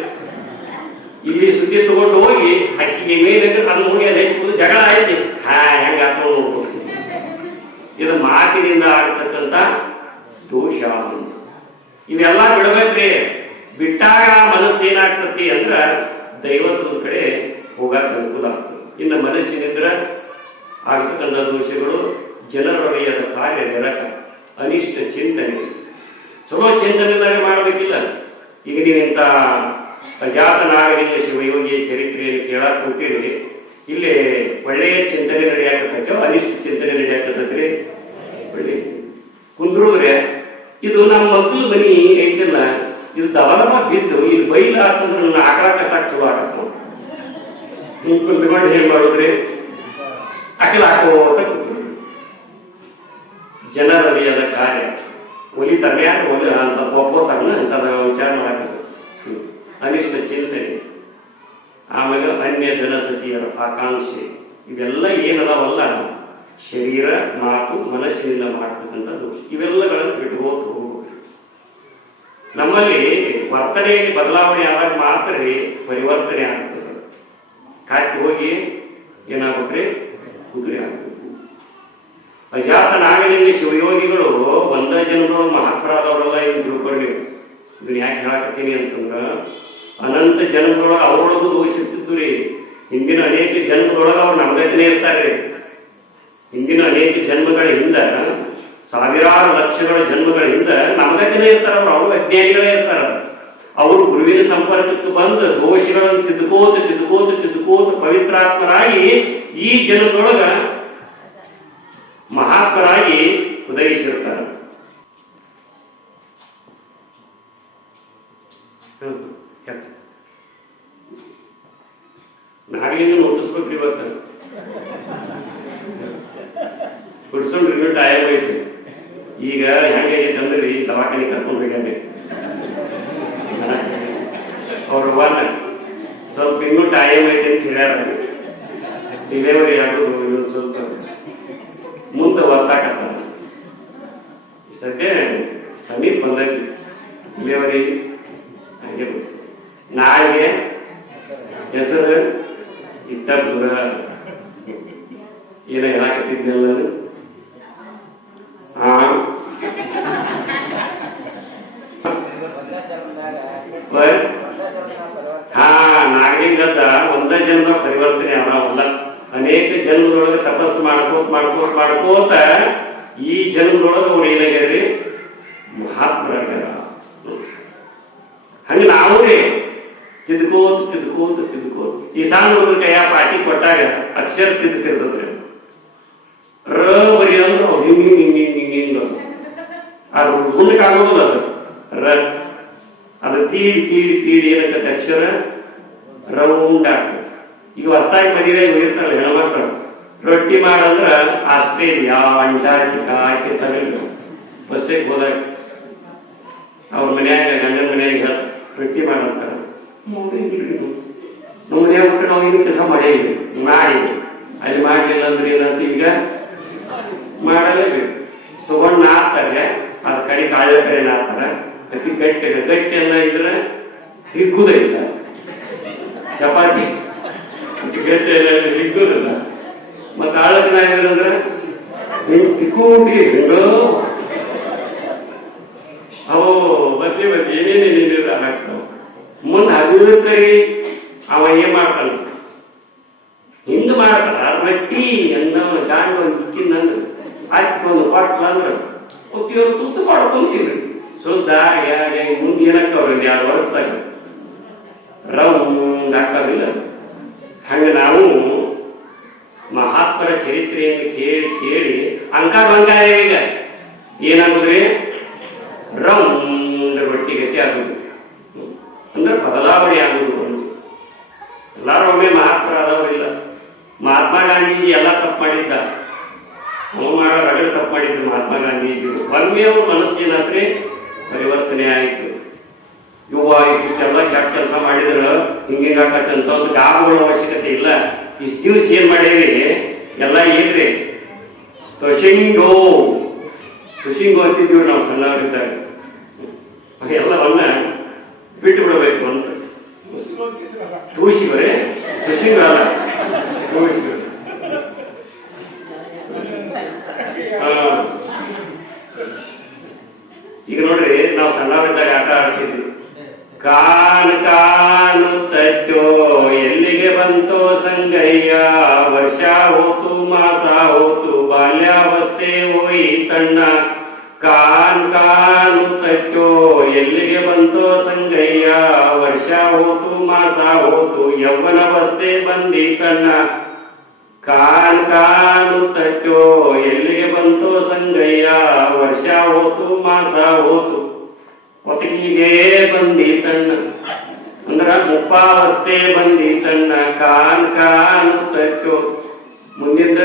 ಇಲ್ಲಿ ಸುದ್ದಿ ತಗೊಂಡು ಹೋಗಿ ಅಕ್ಕಿಗೆ ಮೇಲೆ ಅದನ್ನ ಹೋಗಿ ಅಲ್ಲಿ ಹೆಚ್ಚಿಕೊಂಡು ಜಗಳ ಆಯ್ತು. ಹೆಂಗ ನೋಡ್ಬೋದು. ಇದು ಮಾತಿನಿಂದ ಆಗ್ತಕ್ಕಂಥ ದೋಷ. ಇವೆಲ್ಲ ಬಿಡಬೇಕ್ರಿ. ಬಿಟ್ಟಾಗ ಮನಸ್ಸು ಏನಾಗ್ತತಿ ಅಂದ್ರ ದೈವತ್ವದ ಕಡೆ ಹೋಗಾಕ ಅನುಕೂಲ ಆಗ್ತದೆ. ಇನ್ನು ಮನಸ್ಸಿನಿಂದ ಆಗ್ತಕ್ಕಂಥ ದೋಷಗಳು ಜನರೊಡೆಯದ ಕಾರ್ಯ ನೆರಕ, ಅನಿಷ್ಟ ಚಿಂತನೆ. ಚಲೋ ಚಿಂತನೆ ಮಾಡಬೇಕಿಲ್ಲ. ಈಗ ನೀವಿಂತ ಅಜಾತನಾಗಲಿಂಗ ಶಿವಯೋಗಿಯ ಚರಿತ್ರೆಯಲ್ಲಿ ಕೇಳಕ್ ಹೋಗ್ತೀರಿ, ಇಲ್ಲಿ ಒಳ್ಳೆಯ ಚಿಂತನೆ ನಡೆಯಾಕತ್ತೋ ಅನಿಷ್ಟ ಚಿಂತನೆ ನಡೆಯಾಕತ್ತೈತ್ರಿ. ಒಳ್ಳೆ ಕುಂದ್ರುದ್ರೆ ಇದು ನಮ್ಮ ಮಕ್ಕಳು ಮನಿ ಐತಿಲ್ಲ, ಇದು ದವಲಮ ಬಿದ್ದು ಇಲ್ಲಿ ಬೈಲ ಹಾಕಂದ್ರೆ ನನ್ನ ಆಕಳ ಕಟ್ಟಾಕ ಚಲೋ ಆಗತ್ತ. ಹಿಂಗ್ ಕುಂತ್ಕೊಂಡು ಏನ್ ಮಾಡುದ್ರಿ? ಅಕಲ ಹಾಕೋತ ಕೂತ್ರಿ. ಜನರಲಿಯದ ಕಾರ್ಯ ಒಲಿತಾರೆ ಯಾಕೆ ಒಲಿ ಅಂತ ಒಪ್ಪೋತಾರನ ಅಂತ ವಿಚಾರ ಮಾಡಬೇಕು. ಅನಿಷ್ಟ ಚಿಂತನೆ, ಆಮೇಲೆ ಅನ್ಯ ಜನಸತಿಯರ ಆಕಾಂಕ್ಷೆ, ಇವೆಲ್ಲ ಏನದಾವಲ್ಲ ಶರೀರ ಮಾತು ಮನಸ್ಸಿನಿಂದ ಮಾಡ್ತಕ್ಕಂಥ ದೋಷ. ಇವೆಲ್ಲಗಳನ್ನು ಬಿಟ್ಕೋತ ಹೋಗ್ಬೇಕು. ನಮ್ಮಲ್ಲಿ ವರ್ತನೆಯಲ್ಲಿ ಬದಲಾವಣೆ ಆದಾಗ ಮಾತ್ರ ಪರಿವರ್ತನೆ ಆಗ್ತದೆ. ಕಾಯ್ತು ಹೋಗಿ ಏನಾಗ್ಬೇಕ್ರಿ ಕುದುರೆ ಆಗ್ಬೇಕು. ಅಜಾತ ನಾಗಲಿಂಗ ಶಿವಯೋಗಿಗಳು ಒಂದ ಜನ್ಮದೊಳಗೆ ಮಹಾತ್ಮರಾದವರೆಲ್ಲ ಇದನ್ನು ತಿಳ್ಕೊಳ್ಳಿ. ಇದನ್ನ ಯಾಕೆ ಹೇಳಕತ್ತೀನಿ ಅಂತಂದ್ರ ಅನಂತ ಜನ್ಮದೊಳಗೆ ಅವರೊಳಗೂ ದೋಷ ಇರ್ತಿದ್ದು ರೀ. ಹಿಂದಿನ ಅನೇಕ ಜನ್ಮದೊಳಗೆ ಅವ್ರು ನಮ್ಗತಿನೇ ಇರ್ತಾರೆ. ಹಿಂದಿನ ಅನೇಕ ಜನ್ಮಗಳ ಹಿಂದ, ಸಾವಿರಾರು ಲಕ್ಷಗಳ ಜನ್ಮಗಳ ಹಿಂದ ನಮ್ಗತಿನೇ ಇರ್ತಾರ. ಅವರು ಅಜ್ಞಾನಿಗಳೇ ಇರ್ತಾರ. ಅವರು ಗುರುವಿನ ಸಂಪರ್ಕಕ್ಕೆ ಬಂದು ದೋಷಗಳನ್ನು ತಿದ್ದುಕೋತ ತಿದ್ದುಕೋತ ತಿದ್ದುಕೋತ ಪವಿತ್ರಾತ್ಮರಾಗಿ ಈ ಜನ್ಮದೊಳಗ ಮಹಾತ್ಮರಾಗಿ ಉದಯಿಸಿರ್ತಾರೆ. ನಾವೇನು ನೋಟಿಸ್ಬೇಕ್ರಿ ಇವತ್ತು ಬಿಡ್ಸೋಣ ರಿವ್ಯೂ ಟೈಮ್ ಐತಿ. ಈಗ ಹೆಂಗೈತೆ ಅಂದ್ರೆ ದವಾಖಾನೆ ಕರ್ಕೊಂಡು ಹೋಗ್ಯಾನೆ ಅವ್ರ ಸ್ವಲ್ಪ ಇನ್ನೂ ಟೈಮ್ ಐತೆ ಅಂತ ಹೇಳ್ಯಾರ. ಡಿಲೆವರಿ ಆಗೋದು ಇನ್ನೊಂದು ಸ್ವಲ್ಪ ಮುಂದೆ ಒತ್ತಾಕತ್ತ. ಸದ್ಯ ಸಮೀಪ ಬಂದೈತಿ ಡಿಲೆವರಿ. ಹಾಗೆ ನಾಳೆಗೆ ಹೆಸರು ಇತ್ತ ದೂರ ಏನ ಹೇಳಾಕತ್ತಿದ್ನಲ್ಲ ನಾಗಲಿಂಗದ ಒಂದ ಜನ್ಮ ಪರಿವರ್ತನೆ ಅದಾವಲ್ಲ. ಅನೇಕ ಜನ್ಮದೊಳಗೆ ತಪಸ್ಸು ಮಾಡ್ಕೋತ ಈ ಜನ್ಮದೊಳಗೆ ಅವ್ರು ಏನಾಗ್ಯಾರಿ ಮಹಾತ್ಮರಾಗ್ಯಾರ. ಹಂಗ ನಾವು ರೀ ತಿದ್ಕೋತ ಈ ಸಣ್ಣ ಹುಡುಗರ ಕೈಯ ಪಾಟಿ ಕೊಟ್ಟಾಗ ಅಕ್ಷರ ತಿದ್ತಿರ್ತದ್ರಿ. ರ ಬರಿ ಅಂದ್ರೆ ಹಿಂಗ ಅದು ಗುಂಡಕ್ಕೆ ಆಗೋದಿಲ್ಲ. ಅದು ರ ಅದು ತೀಡಿ ಏನಕ್ಕೆ ಅಕ್ಷರ ರೌಂಡ್ ಆಗ್ತದೆ. ಈಗ ಹೊಸದಾಗಿ ಮದುವೆ ಹೋಗಿರ್ತಾರಲ್ಲ ಹೆಣ್ಮಕ್ಳು, ರೊಟ್ಟಿ ಮಾಡಂದ್ರ ಆಸ್ಟ್ರೇಲಿಯಾ ಅಂಟಾರ್ಟಿಕಾ ಆಕೆ ತಮಿಳು ಫಸ್ಟಿಗೆ ಹೋದಾಗ ಅವ್ರ ಮನ್ಯಾಗ ಗಂಡನ ಮನ್ಯಾಗ ರೊಟ್ಟಿ ಮಾಡಂತಾರ. ನಮ್ಮ ಮನ್ಯಾಗ ಬಿಟ್ಟು ನಾವು ಏನು ಕೆಲಸ ಮಾಡೇವಿ ಮಾಡಿ ಅಲ್ಲಿ ಮಾಡಲಿಲ್ಲ ಅಂದ್ರೆ ಏನಂತ ಈಗ ಮಾಡಲೇಬೇಕು. ತಗೊಂಡು ನಾಡ್ತಾರೆ, ಅದ ಕಡೆ ಕಾಳ ಕಡೆ ನಾಡ್ತಾರ. ಅತಿ ಗಟ್ಟಿ ಎಲ್ಲ ಇದ್ರೆ ಹಿಗ್ಗುದೇ ಇಲ್ಲ. ಚಪಾತಿ ಗಟ್ಟಿ ಎಲ್ಲ ಹಿಗ್ಗುದಿಲ್ಲ. ಮತ್ತೆ ಆಳಕನ ಆಗಿರಂದ್ರೆ ತಿಕ್ಕೋಟಿ ಹೆಂಗೋ ಅವು ಬದ್ಲಿ ಏನೇನೇನಿಲ್ಲ ಹಾಕ್ತಾವ. ಮುಂದೆ ಹಗುರಕೈ ಅವ ಏನ್ ಮಾಡ್ತಾನ ಹಿಂಗ ಮಾಡ್ತಾರ. ರೊಟ್ಟಿ ಅನ್ನವ ಗಾಂಡ ಇಕ್ಕಿಂದಂಗ ಹಾಕಿಕೊಂಡು ಕೊಟ್ಲ ಅಂದ್ರ ಇವ್ರು ಸುತ್ತ ಮಾಡ್ಕೊಂತೀವ್ರಿ. ಸುದ್ದ ಮುಂದೆ ಏನಾಗ್ತಾವ್ರಿ 2 ವರ್ಷದಾಗ ರೌಂಡ್ ಆಗ್ತಾವಿಲ್ಲ. ಹಂಗ ನಾವು ಮಹಾತ್ಮರ ಚರಿತ್ರೆಯನ್ನು ಕೇಳಿ ಅಂಕ ಈಗ ಏನಾಗುದ್ರಿ ರೌಂಡ್ ರೊಟ್ಟಿ ಗತಿ ಆಗುದು. ಅಂದ್ರೆ ಬದಲಾವಣೆ ಆಗುದು. ಎಲ್ಲಾರು ಒಮ್ಮೆ ಮಹಾತ್ಮರಾದವರಿಲ್ಲ. ಮಹಾತ್ಮ ಗಾಂಧೀಜಿ ಎಲ್ಲ ತಪ್ಪು ಮಾಡಿದ್ದ. ನಾವು ಮಾಡೋ ರಗಡೆ ತಪ್ಪು ಮಾಡಿದ್ರು ಮಹಾತ್ಮ ಗಾಂಧೀಜಿ. ಒಮ್ಮೆ ಅವ್ರ ಮನಸ್ಸೇನಾದ್ರೆ ಪರಿವರ್ತನೆ ಆಯಿತು. ಯುವ ಇಷ್ಟೆಲ್ಲ ಕೆಟ್ಟ ಕೆಲಸ ಮಾಡಿದ್ರು ಹಿಂಗಾಕತ್ತಂತ ಒಂದು ಗಾಬಗಳ ಅವಶ್ಯಕತೆ ಇಲ್ಲ. ಇಷ್ಟು ದಿವ್ಸ ಏನ್ ಮಾಡೇವಿ ಎಲ್ಲ ಏನ್ರಿ ತೊಶಿಂಗೋ ಅಂತಿದ್ದೀವಿ ನಾವು ಸಣ್ಣವರಿದ್ದಾಗ. ಎಲ್ಲವನ್ನ ಬಿಟ್ಟು ಬಿಡಬೇಕು ಅಂತ ತೂಸಿವರೇ ತುಶಿಂಗಲ್ಲ ಈಗ ನೋಡ್ರಿ ನಾವು ಸಣ್ಣವರಿದ್ದಾಗ ಆಟ ಆಡ್ತಿದ್ವಿ. ಕಾನು ತಚ್ಚೋ ಎಲ್ಲಿಗೆ ಬಂತೋ ಸಂಗಯ್ಯ, ವರ್ಷ ಹೋತು ಮಾಸ ಹೋತು ಬಾಲ್ಯಾವಸ್ಥೆ ಹೋಯಿತಣ್ಣ. ಕಾನು ತಚ್ಚೋ ಎಲ್ಲಿಗೆ ಬಂತೋ ಸಂಗಯ್ಯ, ವರ್ಷ ಹೋತು ಮಾಸ ಹೋತು ಯೌವನವಸ್ಥೆ ಬಂದಿತಣ್ಣ. ಕಾನು ತಚ್ಚೋ ಎಲ್ಲಿಗೆ ಬಂತೋ ಸಂಗಯ್ಯ, ವರ್ಷ ಹೋತು ಮಾಸ ಹೋತು ಒಟ್ಟಿಗೆ ಬಂದಿತಣ್ಣ. ಅಂದ್ರ ಮುಪ್ಪಾವಸ್ಥೆ ಬಂದಿತಣ್ಣ. ಕಾನು ತಚ್ಚೋ ಮುಂದಿದ್ದ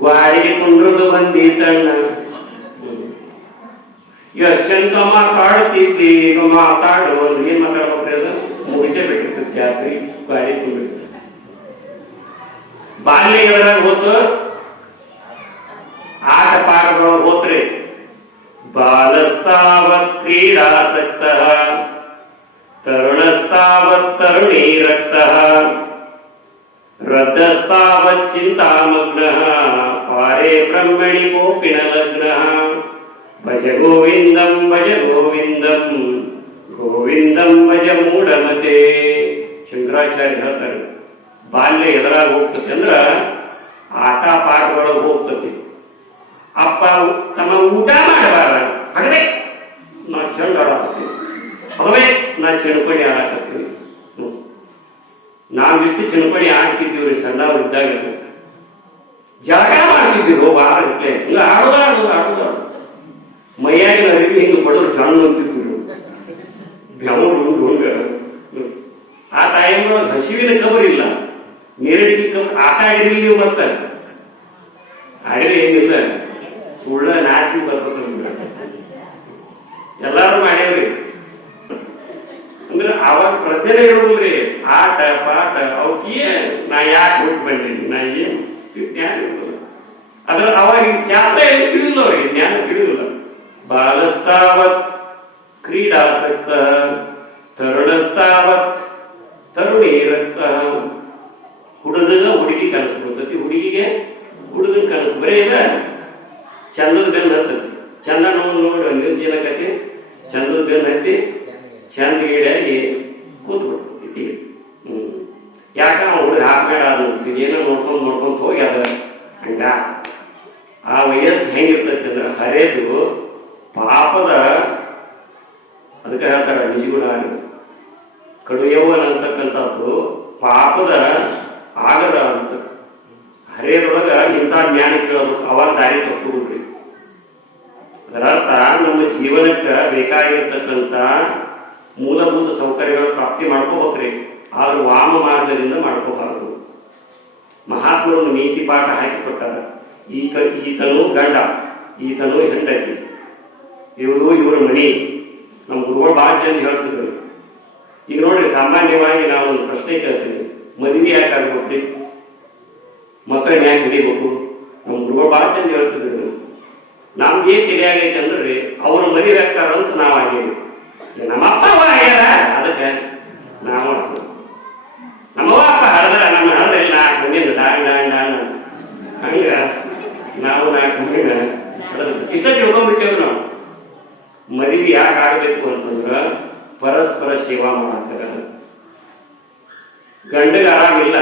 ಗ್ವಾಡಿಗೆ ಕುಂಡ್ರದು ಬಂದಿತಣ್ಣ. ಎಷ್ಟು ಚಂದ ಮಾತಾಡ್ತಿದ್ದಿ, ಈಗ ಮಾತಾಡು ಅಂದ್ರೆ ಏನ್ ಮಾತಾಡ್ಬೇಕ್ರಿ? ಅದು ಮುಗಿಸೇ ಬಿಟ್ಟಿರ್ತದೆ ಜಾತ್ರೆ ಬಾರಿ ತುಂಬಿರ್ತದೆ. ಬಾಲ್ಯ ಎದ್ರಾಗ ಹೋತು ಆಟ ಪಾಠಗಳು ಹೋತ್ರಿ. ಬಾಲಸ್ತಾವತ್ ಕ್ರೀಡಾಸಕ್ತ ತರುಣಸ್ತಾವತ್ ತರುಣೀರಕ್ತ ವೃದ್ಧಸ್ತಾವತ್ ಚಿಂತಾಮಗ್ನ ಪಾರೇ ಬ್ರಹ್ಮಣಿ ಕೋಪಿನ ಲಗ್ನ ಭಜ ಗೋವಿಂದಂ ಗೋವಿಂದಂ ಭಜ ಮೂಢಮತೆ. ಶಂಕರಾಚಾರ್ಯ ಹೇಳ್ತಾರೆ ಬಾಲ್ಯ ಎದುರಾಗ ಹೋಗ್ತದೆ ಅಂದ್ರ ಆಟ ಪಾಠದೊಳಗೆ ಹೋಗ್ತದೆ. ಅಪ್ಪ ತಮ್ಮ ಊಟ ಮಾಡಬಾರ ಹಾಗೇ ನಾ ಚಂದ ಆಡಾಕತ್ತೀವಿ, ಅವೇ ನಾ ಚಣಪಣಿ ಆಡಾಕತ್ತೀವಿ. ನಾವಿಷ್ಟು ಚಣಪಣಿ ಆಡ್ತಿದ್ದೀವ್ರಿ ಸಣ್ಣವ್ರಿದ್ದಾಗ, ಜಾಗ ಮಾಡ್ತಿದ್ದೀವಿ ವಾರ ಇಲ್ಲ ಆಡುದ ಮೈಯಾಗಿನ ಅರಿವಿ ಹಿಂಗೆ ಬಡವ್ರು ಸಣ್ಣ ಅಂತಿದ್ರು ಬೆವರು. ಆ ಟೈಮ್ನೊಳಗೆ ಹಸಿವಿನ ಕಬರ್ ಇಲ್ಲ, ನೀರಡಿಗೆ ಕಬರ್. ಆಟ ಆಡಿದ್ರಿ ನೀವು ಮತ್ತೆ ಆಡಿದ್ರೆ ಏನಿಲ್ಲ, ಸುಳ್ಳ ನಾಚಿ ಬರ್ತದೆ. ಎಲ್ಲಾರು ಮಾಡ್ಯಾವ್ರಿ. ಅಂದ್ರೆ ಅವಾಗ ಪ್ರಜ್ಞೆ ಇರೋದ್ರಿ ಆಟ ಪಾಠ ಅವಕ್ಕೆ ನಾ ಯಾಕೆ ಬಿಟ್ಟು ಬಂದೀನಿ, ನಾ ಏನು ಜ್ಞಾನ ಇರೋದಿಲ್ಲ. ಅದ್ರ ಅವಾಗ ಶಾಸ್ತ್ರ ಏನು ತಿಳಿದಿಲ್ಲ, ಅವ್ರಿಗೆ ಜ್ಞಾನ ತಿಳಿದಿಲ್ಲ. ಬಾಲಸ್ತಾವತ್ ಕ್ರೀಡಾಸಕ್ತ ತರುಣಸ್ತಾವತ್ ತರುಣೀರಕ್ತ. ಹುಡುಗ ಹುಡುಗಿ ಕನಸು ಬರ್ತೈತಿ, ಹುಡುಗಿಗೆ ಹುಡುಗನ ಕನಸು ಬರೀ ಇದೆ. ಚಂದದ ಬೆನ್ನು ಹತ್ತತಿ, ಚಂದ ನೋಡಿ ನ್ಯೂಸ್ ಏನಕತಿ, ಚಂದದ ಬೆನ್ನು ಹತ್ತಿ ಚಂದ ಗೀಡಾಗಿ ಕೂತ್ ಬಿಡ್ತೈತಿ. ಯಾಕ ಹುಡುಗ ಹಾಕ್ಬೇಡ ಅಂತೀವಿ, ಏನೋ ನೋಡ್ಕೊಂತ ಹೋಗಿ ಅದ ಹಂಗ. ಆ ವಯಸ್ಸು ಹೆಂಗಿರ್ತೈತಿ ಅಂದ್ರೆ ಹರೇದು ಪಾಪದ, ಅದಕ್ಕೆ ಹೇಳ್ತಾರ ನಿಜಗುಣ ಕಡು ಯೌವನ ಅಂತಕ್ಕಂಥದ್ದು ಪಾಪದ ಆಗದ ಅಂತ. ಹರೇದೊಳಗ ಇಂಥ ಜ್ಞಾನ ಕೇಳೋದು, ಅವಾಗ ದಾರಿ ತಪ್ಪುಬಿಡ್ರಿ. ಅದರರ್ಥ ನಮ್ಮ ಜೀವನಕ್ಕೆ ಬೇಕಾಗಿರ್ತಕ್ಕಂಥ ಮೂಲಭೂತ ಸೌಕರ್ಯಗಳ ಪ್ರಾಪ್ತಿ ಮಾಡ್ಕೋಬೇಕ್ರಿ, ಆದ್ರೆ ವಾಮ ಮಾರ್ಗದಿಂದ ಮಾಡ್ಕೋಬಾರದು. ಮಹಾತ್ಮರು ನೀತಿ ಪಾಠ ಹಾಕಿಕೊಟ್ಟಾರ. ಈತನು ಗಂಡ, ಈತನು ಹೆಂಡತಿ, ಇವ್ರ ಮನಿ. ನಮ್ಮ ಗುರುಗಳು ಭಾಳ ಜನ ಹೇಳ್ತಿದ್ರು. ಈಗ ನೋಡ್ರಿ, ಸಾಮಾನ್ಯವಾಗಿ ನಾವು ಒಂದು ಪ್ರಶ್ನೆ ಕೇಳ್ತೀವಿ, ಮದುವೆ ಯಾಕೆ ಆಗ್ಬೇಕ್ರಿ, ಮಕ್ಕಳನ್ನ ಯಾಕೆ ಹಿಡಿಬೇಕು? ನಮ್ಮ ಗುರುಗಳು ಭಾಳ ಜನ ಹೇಳ್ತಿದ್ರು. ನಮ್ಗೆ ಏನ್ ತಿಳಿಯಾಗೈತೆ ಅಂದ್ರೆ ಅವ್ರ ಮದುವೆ ಆಗ್ತಾರ ಅಂತ ನಾವು ಆಗೇವಿ. ನಮ್ಮಪ್ಪ ಆಗ್ಯಾರ ಅದಕ್ಕೆ ನಾವು ನಮ್ಮವ್ವ ಅಪ್ಪ ಹಳದ್ರ ನಮ್ಮ ಹಳದ್ರಿಲ್ಲ 4 ಮಂದಿನ ಡಾಂಗ್ ಹಂಗ ನಾವು 4 ಮಂದಿನ ಇಷ್ಟ ತಿಳ್ಕೊಂಡ್ಬಿಟ್ಟೇವ್. ನಾವು ಮದುವೆ ಯಾಕೆ ಆಗ್ಬೇಕು ಅಂತಂದ್ರ ಪರಸ್ಪರ ಸೇವಾ ಮಾಡಾಕ. ಗಂಡಗೆ ಆರಾಮಿಲ್ಲ,